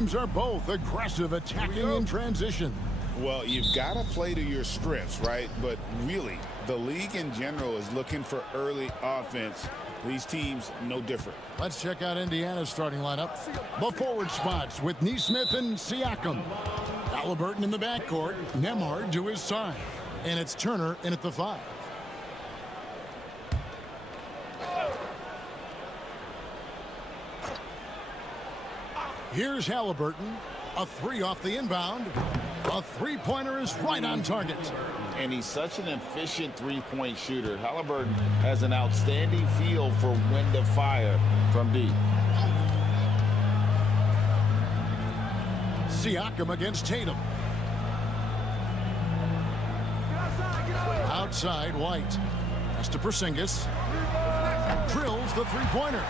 teams are both aggressive, attacking in transition. Well, you've got to play to your strengths, right? But really, the league in general is looking for early offense. These teams, no different. Let's check out Indiana's starting lineup. The forward spots with Neesmith and Siakam. Halliburton in the backcourt. Nembhard to his side. And it's Turner in at the 5. Here's Halliburton. A 3 off the inbound. A three-pointer is right on target. And he's such an efficient three-point shooter. Halliburton has an outstanding feel for when to fire from deep. Siakam against Tatum. Outside, White. Pass to Porzingis. Drills the three-pointer.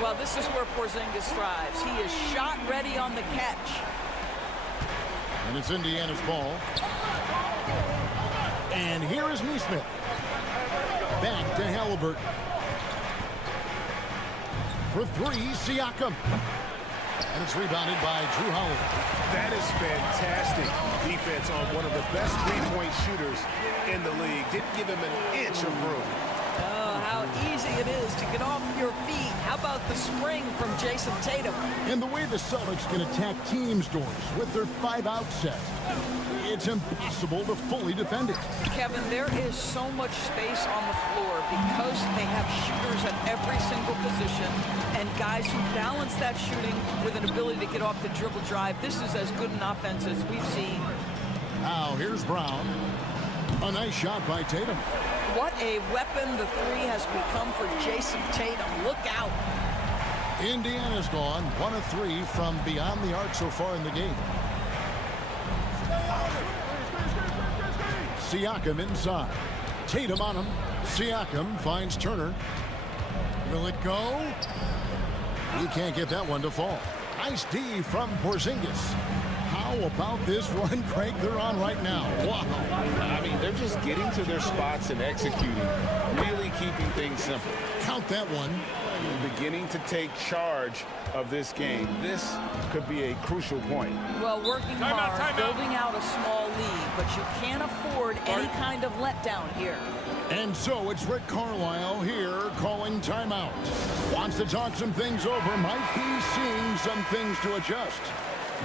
Well, this is where Porzingis thrives. He is shot ready on the catch. And it's Indiana's ball. And here is Neesmith. Back to Halliburton. For 3, Siakam. And it's rebounded by Drew Holiday. That is fantastic defense on one of the best three-point shooters in the league. Didn't give him an inch of room. Oh, how easy it is to get off your feet. How about the spring from Jason Tatum? And the way the Celtics can attack teams' doors with their 5-out set, it's impossible to fully defend it. Kevin, there is so much space on the floor because they have shooters at every single position and guys who balance that shooting with an ability to get off the dribble drive. This is as good an offense as we've seen. Now here's Brown. A nice shot by Tatum. What a weapon the 3 has become for Jason Tatum. Look out. Indiana's gone 1 of 3 from beyond the arc so far in the game. Siakam inside. Tatum on him. Siakam finds Turner. Will it go? He can't get that one to fall. Nice D from Porzingis. How about this run, Craig, they're on right now? Wow. I mean, they're just getting to their spots and executing, really keeping things simple. Count that one. And beginning to take charge of this game. This could be a crucial point. Well, working hard, building out a small lead, but you can't afford any kind of letdown here. And so it's Rick Carlisle here calling timeout. Wants to talk some things over, might be seeing some things to adjust.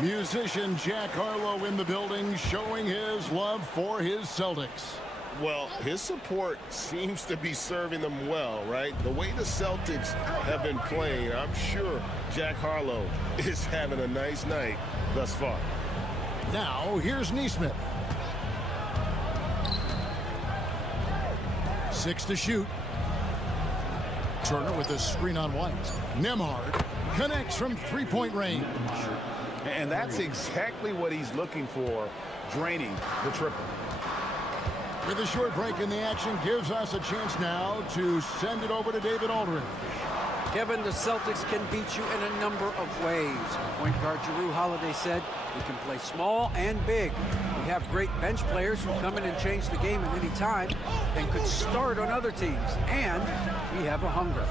Musician Jack Harlow in the building showing his love for his Celtics. Well, his support seems to be serving them well, right? The way the Celtics have been playing, I'm sure Jack Harlow is having a nice night thus far. Now, here's Neesmith. 6 to shoot. Turner with a screen on White. Nembhard connects from three-point range. And that's exactly what he's looking for, draining the triple. With a short break in the action, gives us a chance now to send it over to David Aldridge. Kevin, the Celtics can beat you in a number of ways. Point guard Drew Holiday said we can play small and big. We have great bench players who come in and change the game at any time and could start on other teams. And we have a hunger.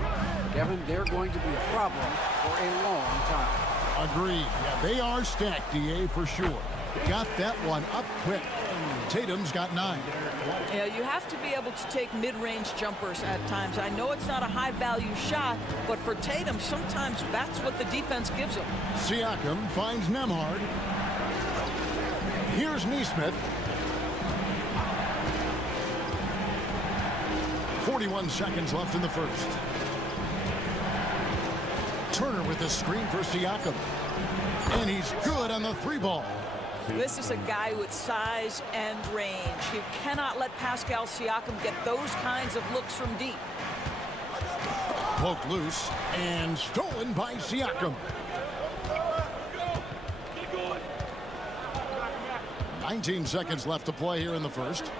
Kevin, they're going to be a problem for a long time. Agreed. Yeah, they are stacked, DA, for sure. Got that one up quick. Tatum's got 9. Yeah, you have to be able to take mid-range jumpers at times. I know it's not a high-value shot, but for Tatum, sometimes that's what the defense gives him. Siakam finds Nembhard. Here's Neesmith. 41 seconds left in the first. Turner with the screen for Siakam. And he's good on the 3-ball. This is a guy with size and range. You cannot let Pascal Siakam get those kinds of looks from deep. Poked loose and stolen by Siakam. 19 seconds left to play here in the first.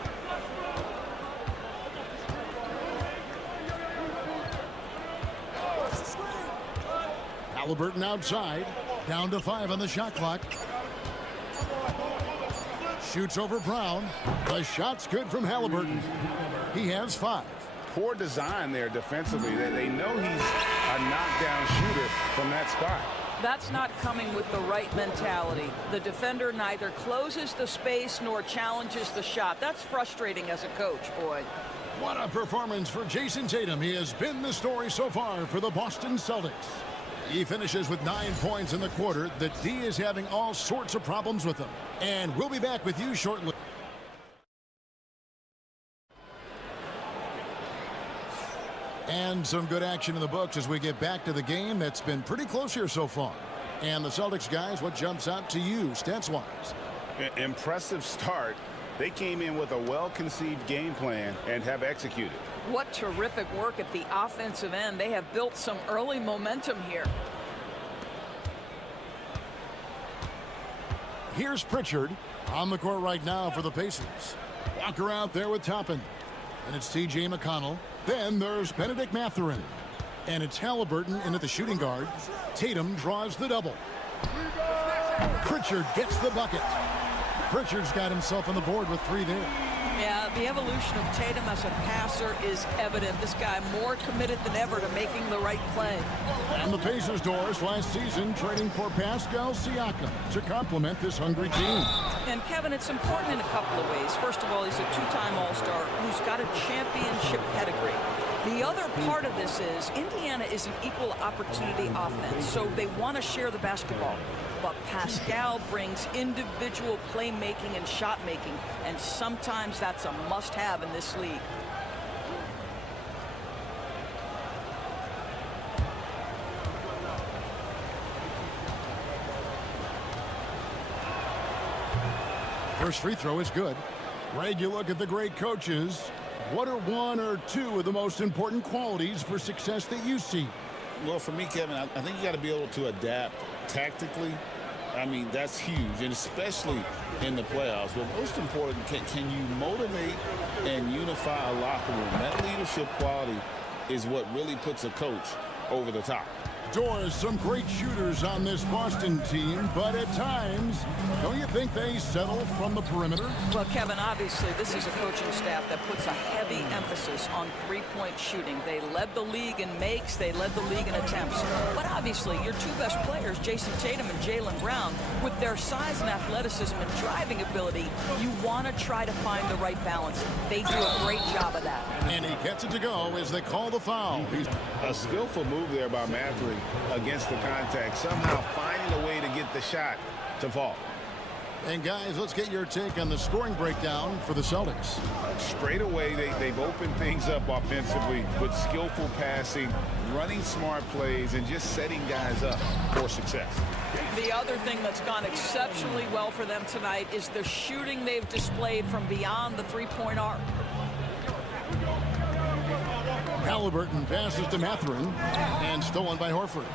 Halliburton outside. Down to 5 on the shot clock. Shoots over Brown. The shot's good from Halliburton. He has 5. Poor design there defensively. They know he's a knockdown shooter from that spot. That's not coming with the right mentality. The defender neither closes the space nor challenges the shot. That's frustrating as a coach, boy. What a performance for Jason Tatum. He has been the story so far for the Boston Celtics. He finishes with 9 points in the quarter. The D is having all sorts of problems with him. And we'll be back with you shortly. And some good action in the books as we get back to the game that's been pretty close here so far. And the Celtics guys, what jumps out to you stats-wise? Impressive start. They came in with a well-conceived game plan and have executed. What terrific work at the offensive end. They have built some early momentum here. Here's Pritchard on the court right now for the Pacers. Walker out there with Toppin. And it's T.J. McConnell. Then there's Benedict Mathurin. And it's Halliburton in at the shooting guard. Tatum draws the double. Pritchard gets the bucket. Pritchard's got himself on the board with 3 there. Yeah, the evolution of Tatum as a passer is evident. This guy more committed than ever to making the right play. And the Pacers doors last season trading for Pascal Siakam to complement this hungry team. And Kevin, it's important in a couple of ways. First of all, he's a 2-time All-Star who's got a championship pedigree. The other part of this is Indiana is an equal opportunity offense, so they want to share the basketball. But Pascal brings individual playmaking and shot making, and sometimes that's a must-have in this league. First free throw is good. Greg, you look at the great coaches. What are 1 or 2 of the most important qualities for success that you see? Well, for me, Kevin, I think you got to be able to adapt tactically. I mean, that's huge, and especially in the playoffs. But most important, can you motivate and unify a locker room? That leadership quality is what really puts a coach over the top. Doors, some great shooters on this Boston team, but at times, don't you think they settle from the perimeter? Well, Kevin, obviously, this is a coaching staff that puts a heavy emphasis on three-point shooting. They led the league in makes, they led the league in attempts. But obviously, your 2 best players, Jason Tatum and Jaylen Brown, with their size and athleticism and driving ability, you want to try to find the right balance. They do a great job of that. And he gets it to go as they call the foul. A skillful move there by Mathurin against the contact, somehow finding a way to get the shot to fall. And guys, let's get your take on the scoring breakdown for the Celtics. Straight away, they've opened things up offensively with skillful passing, running smart plays, and just setting guys up for success. The other thing that's gone exceptionally well for them tonight is the shooting they've displayed from beyond the three-point arc. Halliburton passes to Mathurin and stolen by Horford.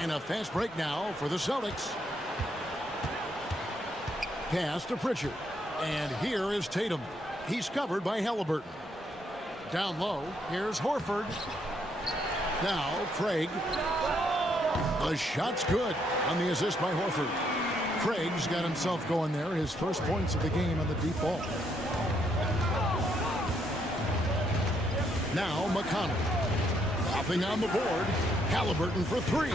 And a fast break now for the Celtics. Pass to Pritchard. And here is Tatum. He's covered by Halliburton. Down low, here's Horford. Now Craig. The shot's good on the assist by Horford. Craig's got himself going there. His first points of the game on the deep ball. Now McConnell. Nothing on the board. Halliburton for 3.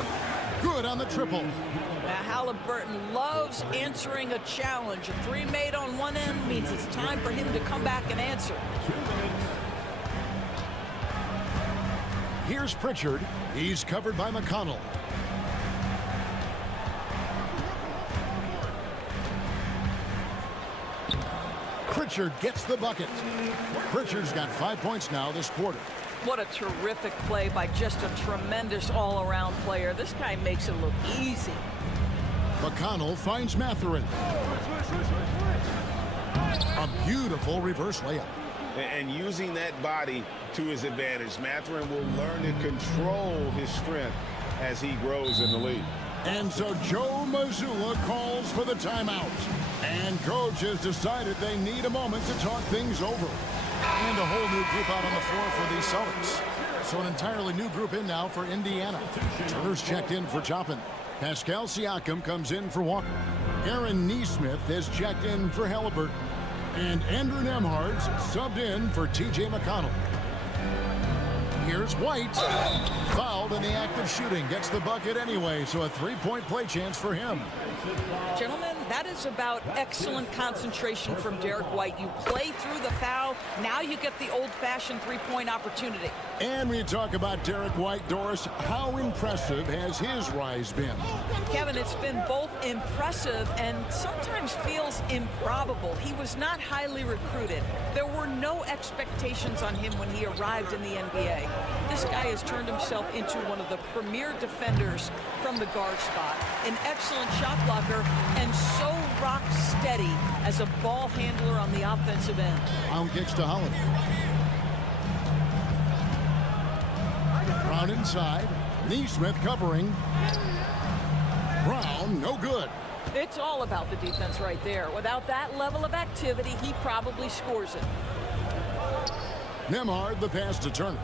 Good on the triple. Now Halliburton loves answering a challenge. A 3 made on one end means it's time for him to come back and answer. Here's Pritchard. He's covered by McConnell. Pritchard gets the bucket. Pritchard's got 5 points now this quarter. What a terrific play by just a tremendous all-around player. This guy makes it look easy. McConnell finds Mathurin. A beautiful reverse layup. And using that body to his advantage, Mathurin will learn to control his strength as he grows in the league. And so Joe Mazzulla calls for the timeout. And coach has decided they need a moment to talk things over. And a whole new group out on the floor for the Celtics. So an entirely new group in now for Indiana. Turner's checked in for Toppin. Pascal Siakam comes in for Walker. Aaron Nesmith has checked in for Halliburton. And Andrew Nembhard's subbed in for T.J. McConnell. Here's White. Fouled in the act of shooting. Gets the bucket anyway, so a three-point play chance for him. Gentlemen, that is about excellent concentration from Derek White. You play through the foul. Now you get the old-fashioned three-point opportunity. And we talk about Derek White, Doris. How impressive has his rise been? Kevin, it's been both impressive and sometimes feels improbable. He was not highly recruited. There were no expectations on him when he arrived in the NBA. This guy has turned himself into one of the premier defenders from the guard spot. An excellent shot blocker and so rock steady as a ball handler on the offensive end. Brown kicks to Holiday. Brown inside. Neesmith covering. Brown, no good. It's all about the defense right there. Without that level of activity, he probably scores it. Nembhard, the pass to Turner.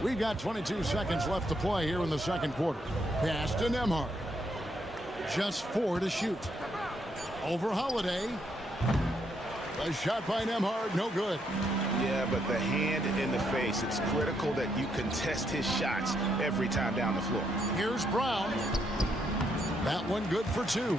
We've got 22 seconds left to play here in the second quarter. Pass to Nembhard. Just 4 to shoot. Over Holiday. A shot by Nembhard, no good. Yeah, but the hand in the face, it's critical that you contest his shots every time down the floor. Here's Brown. That one good for 2.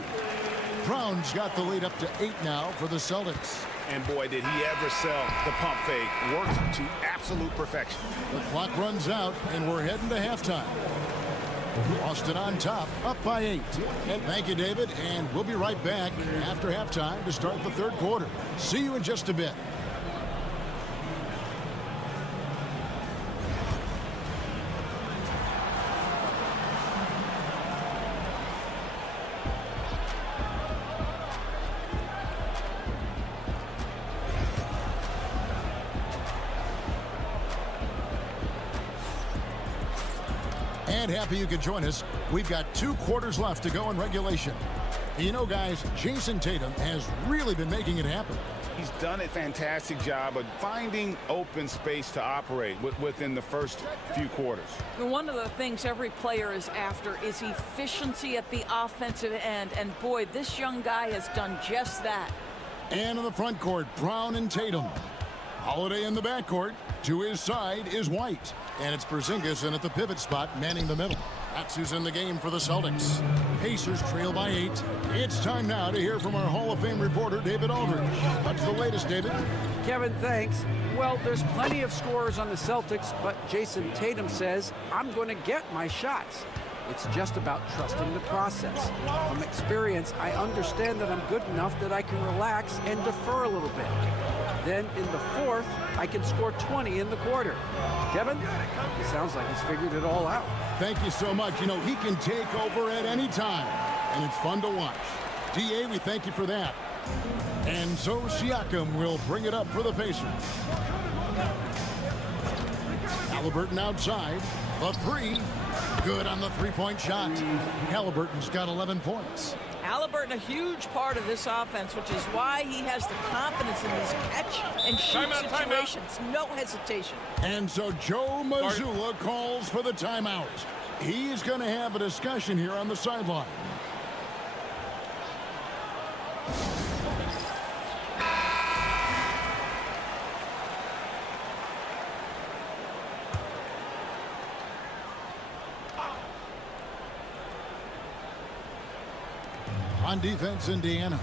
Brown's got the lead up to 8 now for the Celtics. And boy, did he ever sell the pump fake. Worked to absolute perfection. The clock runs out, and we're heading to halftime. Boston on top, up by 8. And thank you, David, and we'll be right back after halftime to start the third quarter. See you in just a bit. And happy you could join us. We've got 2 quarters left to go in regulation. You know, guys, Jason Tatum has really been making it happen. He's done a fantastic job of finding open space to operate within the first few quarters. One of the things every player is after is efficiency at the offensive end. And boy, this young guy has done just that. And in the front court, Brown and Tatum. Holiday in the backcourt. To his side is White. And it's Porzingis in at the pivot spot, manning the middle. That's who's in the game for the Celtics. Pacers trail by 8. It's time now to hear from our Hall of Fame reporter, David Aldridge. What's the latest, David? Kevin, thanks. Well, there's plenty of scorers on the Celtics, but Jason Tatum says, I'm going to get my shots. It's just about trusting the process. From experience, I understand that I'm good enough that I can relax and defer a little bit. Then in the fourth, I can score 20 in the quarter. Kevin, it sounds like he's figured it all out. Thank you so much. You know, he can take over at any time, and it's fun to watch. DA, we thank you for that. And so Siakam will bring it up for the Pacers. Halliburton outside. The 3. Good on the three-point shot. Halliburton's got 11 points. Halliburton, a huge part of this offense, which is why he has the confidence in these catch and shoot situations. No hesitation. And so Joe Mazzulla calls for the timeout. He's going to have a discussion here on the sideline. On defense, Indiana.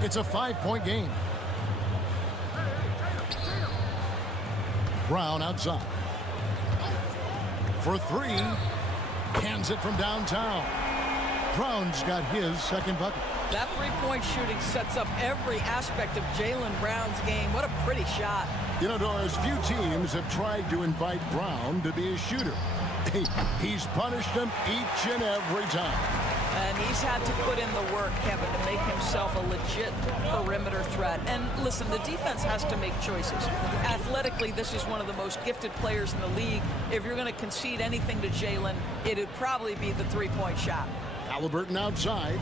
It's a 5-point game. Brown outside. For 3. Cans it from downtown. Brown's got his second bucket. That three-point shooting sets up every aspect of Jaylen Brown's game. What a pretty shot. You know, Doris, few teams have tried to invite Brown to be a shooter. He's punished them each and every time. And he's had to put in the work, Kevin, to make himself a legit perimeter threat. And listen, the defense has to make choices. Athletically, this is one of the most gifted players in the league. If you're going to concede anything to Jaylen, it'd probably be the three-point shot. Halliburton outside.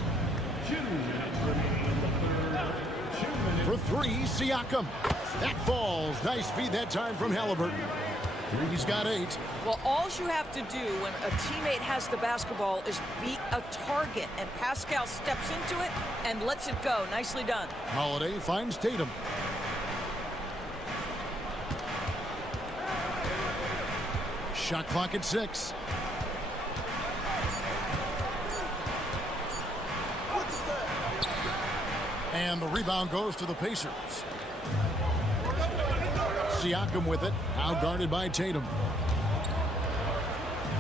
For 3, Siakam. That falls. Nice feed that time from Halliburton. He's got 8. Well, all you have to do when a teammate has the basketball is beat a target, and Pascal steps into it and lets it go. Nicely done. Holiday finds Tatum. Shot clock at 6. And the rebound goes to the Pacers. Siakam with it. Now guarded by Tatum.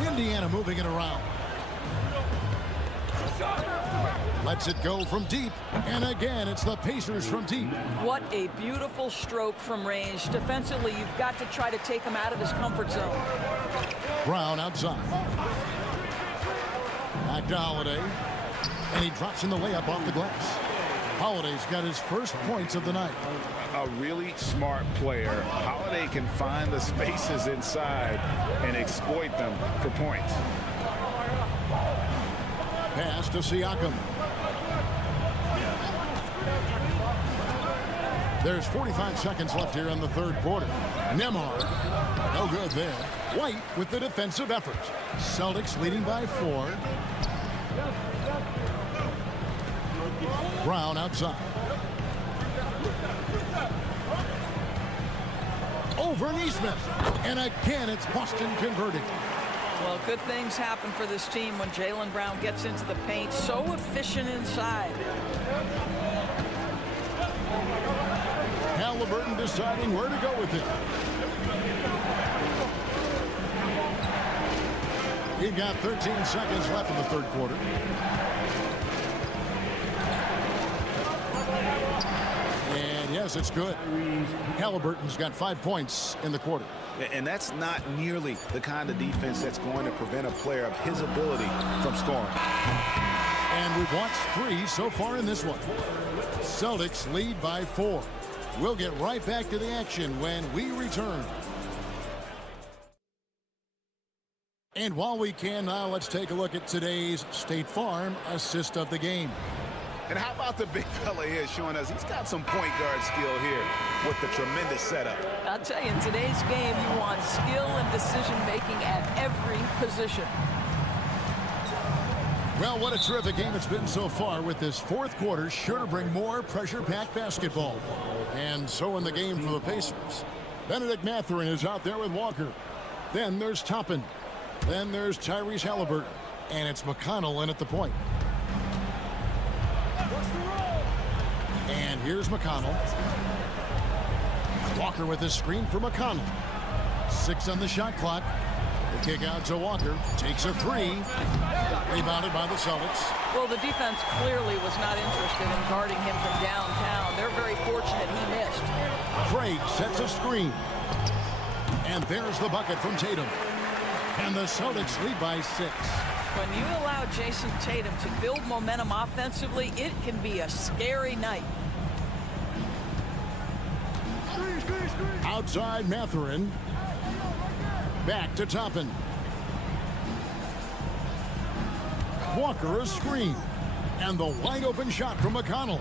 Indiana moving it around. Lets it go from deep. And again, it's the Pacers from deep. What a beautiful stroke from range. Defensively, you've got to try to take him out of his comfort zone. Brown outside. Back to Holiday. And he drops in the layup off the glass. Holiday's got his first points of the night. A really smart player. Holiday can find the spaces inside and exploit them for points. Pass to Siakam. There's 45 seconds left here in the third quarter. Nembhard, no good there. White with the defensive effort. Celtics leading by 4. Brown outside. Over Neesmith. And again, it's Boston converting. Well, good things happen for this team when Jaylen Brown gets into the paint. So efficient inside. Halliburton deciding where to go with it. He got 13 seconds left in the third quarter. And yes, it's good. Halliburton's got 5 points in the quarter. And that's not nearly the kind of defense that's going to prevent a player of his ability from scoring. And we've watched 3 so far in this one. Celtics lead by 4. We'll get right back to the action when we return. And while we can now, let's take a look at today's State Farm assist of the game. And how about the big fella here showing us he's got some point guard skill here with the tremendous setup. I'll tell you, in today's game, you want skill and decision-making at every position. Well, what a terrific game it's been so far, with this fourth quarter sure to bring more pressure-packed basketball. And so in the game for the Pacers. Benedict Mathurin is out there with Walker. Then there's Toppin. Then there's Tyrese Halliburton. And it's McConnell in at the point. And here's McConnell. Walker with his screen for McConnell. 6 on the shot clock. The kick out to Walker. Takes a 3. Rebounded by the Celtics. Well, the defense clearly was not interested in guarding him from downtown. They're very fortunate he missed. Craig sets a screen. And there's the bucket from Tatum. And the Celtics lead by 6. When you allow Jason Tatum to build momentum offensively, it can be a scary night. Outside Mathurin. Back to Toppin. Walker a screen. And the wide open shot from McConnell.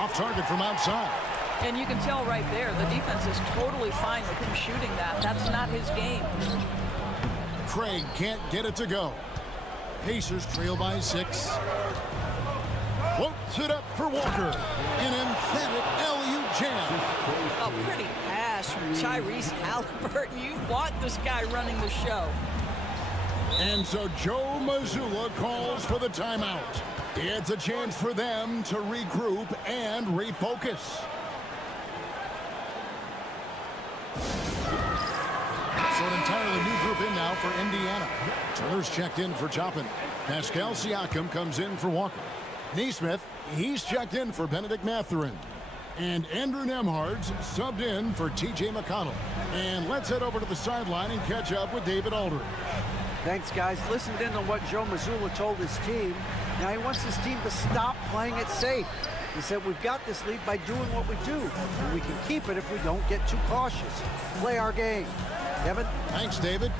Off target from outside. And you can tell right there, the defense is totally fine with him shooting that. That's not his game. Craig can't get it to go. Pacers trail by 6. Floats it up for Walker. An emphatic LU jam. A pretty pass from Tyrese Halliburton. You want this guy running the show. And so Joe Mazzulla calls for the timeout. It's a chance for them to regroup and refocus. So an entirely new group in now for Indiana. Turner's checked in for Toppin. Pascal Siakam comes in for Walker. Neesmith, he's checked in for Benedict Mathurin. And Andrew Nembhard's subbed in for T.J. McConnell. And let's head over to the sideline and catch up with David Aldridge. Thanks, guys. Listened in on what Joe Mazzulla told his team. Now he wants his team to stop playing it safe. He said, we've got this lead by doing what we do. And we can keep it if we don't get too cautious. Play our game. Kevin? Thanks, David.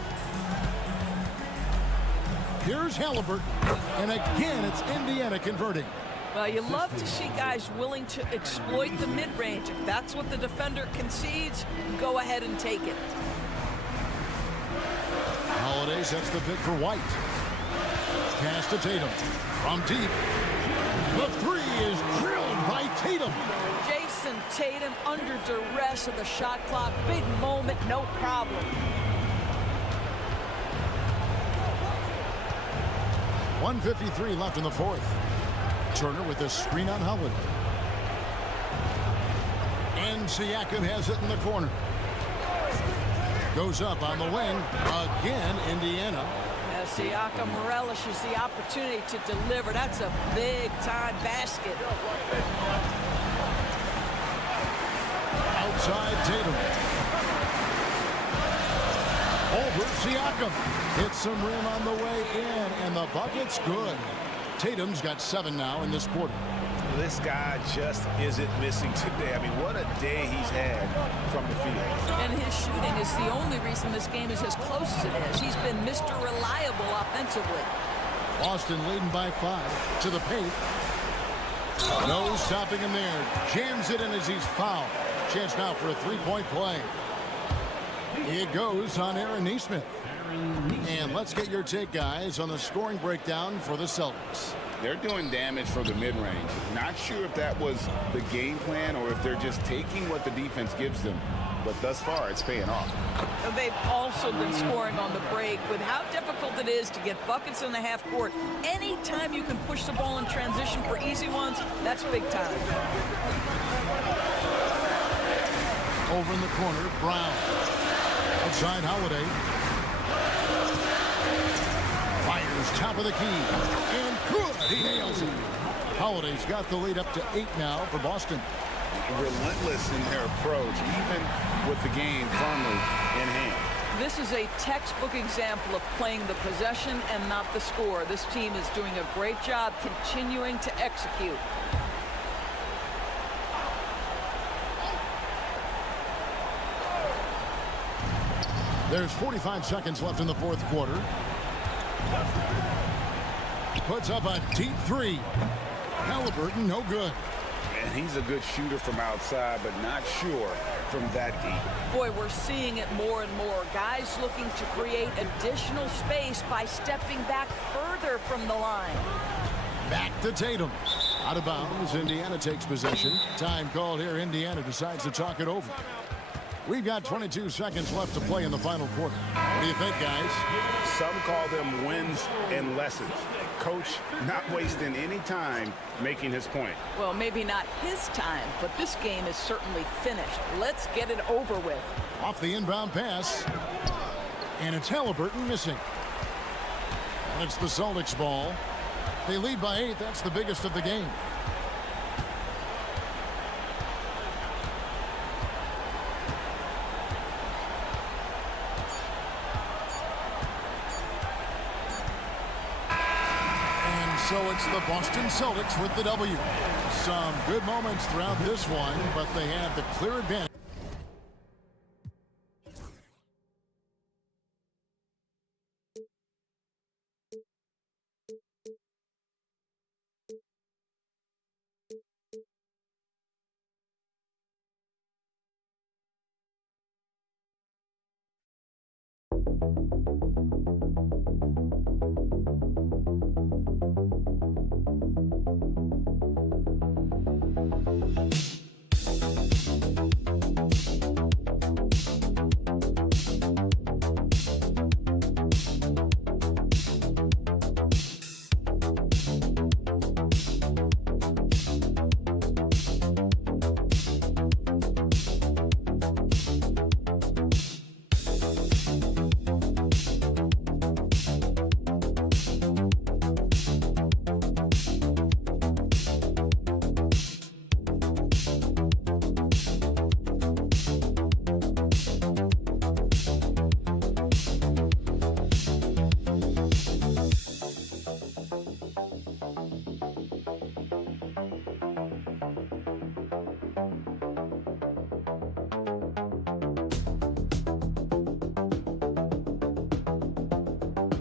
Here's Halliburton. And again, it's Indiana converting. Well, you love to see guys willing to exploit the mid-range. If that's what the defender concedes, go ahead and take it. Holiday sets the pick for White. Pass to Tatum. From deep. The 3 is drilled by Tatum. Jason Tatum under duress of the shot clock. Big moment, no problem. 1:53 left in the fourth. Turner with a screen on Howard. And Siakam has it in the corner. Goes up on the wing. Again, Indiana. As Siakam relishes the opportunity to deliver. That's a big-time basket. Outside Tatum. Over Siakam. Hits some rim on the way in, and the bucket's good. Tatum's got 7 now in this quarter. This guy just isn't missing today. I mean, what a day he's had from the field. And his shooting is the only reason this game is as close as it is. He's been Mr. Reliable offensively. Boston leading by 5 to the paint. No stopping him there. Jams it in as he's fouled. Chance now for a three-point play. It goes on Aaron Nesmith. And let's get your take, guys, on the scoring breakdown for the Celtics. They're doing damage from the mid-range. Not sure if that was the game plan or if they're just taking what the defense gives them. But thus far, it's paying off. They've also been scoring on the break. With how difficult it is to get buckets in the half court, anytime you can push the ball in transition for easy ones, that's big time. Over in the corner, Brown. Outside Holiday. Fires top of the key. And good. He nails it. Holiday's got the lead up to 8 now for Boston. Relentless in their approach, even with the game firmly in hand. This is a textbook example of playing the possession and not the score. This team is doing a great job continuing to execute. There's 45 seconds left in the fourth quarter. Puts up a deep three. Halliburton, no good. And he's a good shooter from outside, but not sure from that deep. Boy, we're seeing it more and more. Guys looking to create additional space by stepping back further from the line. Back to Tatum. Out of bounds. Indiana takes possession. Time called here. Indiana decides to talk it over. We've got 22 seconds left to play in the final quarter. What do you think, guys? Some call them wins and lessons. Coach not wasting any time making his point. Well, maybe not his time, but this game is certainly finished. Let's get it over with. Off the inbound pass. And it's Halliburton missing. And it's the Celtics ball. They lead by 8. That's the biggest of the game. So it's the Boston Celtics with the W. Some good moments throughout this one, but they had the clear advantage.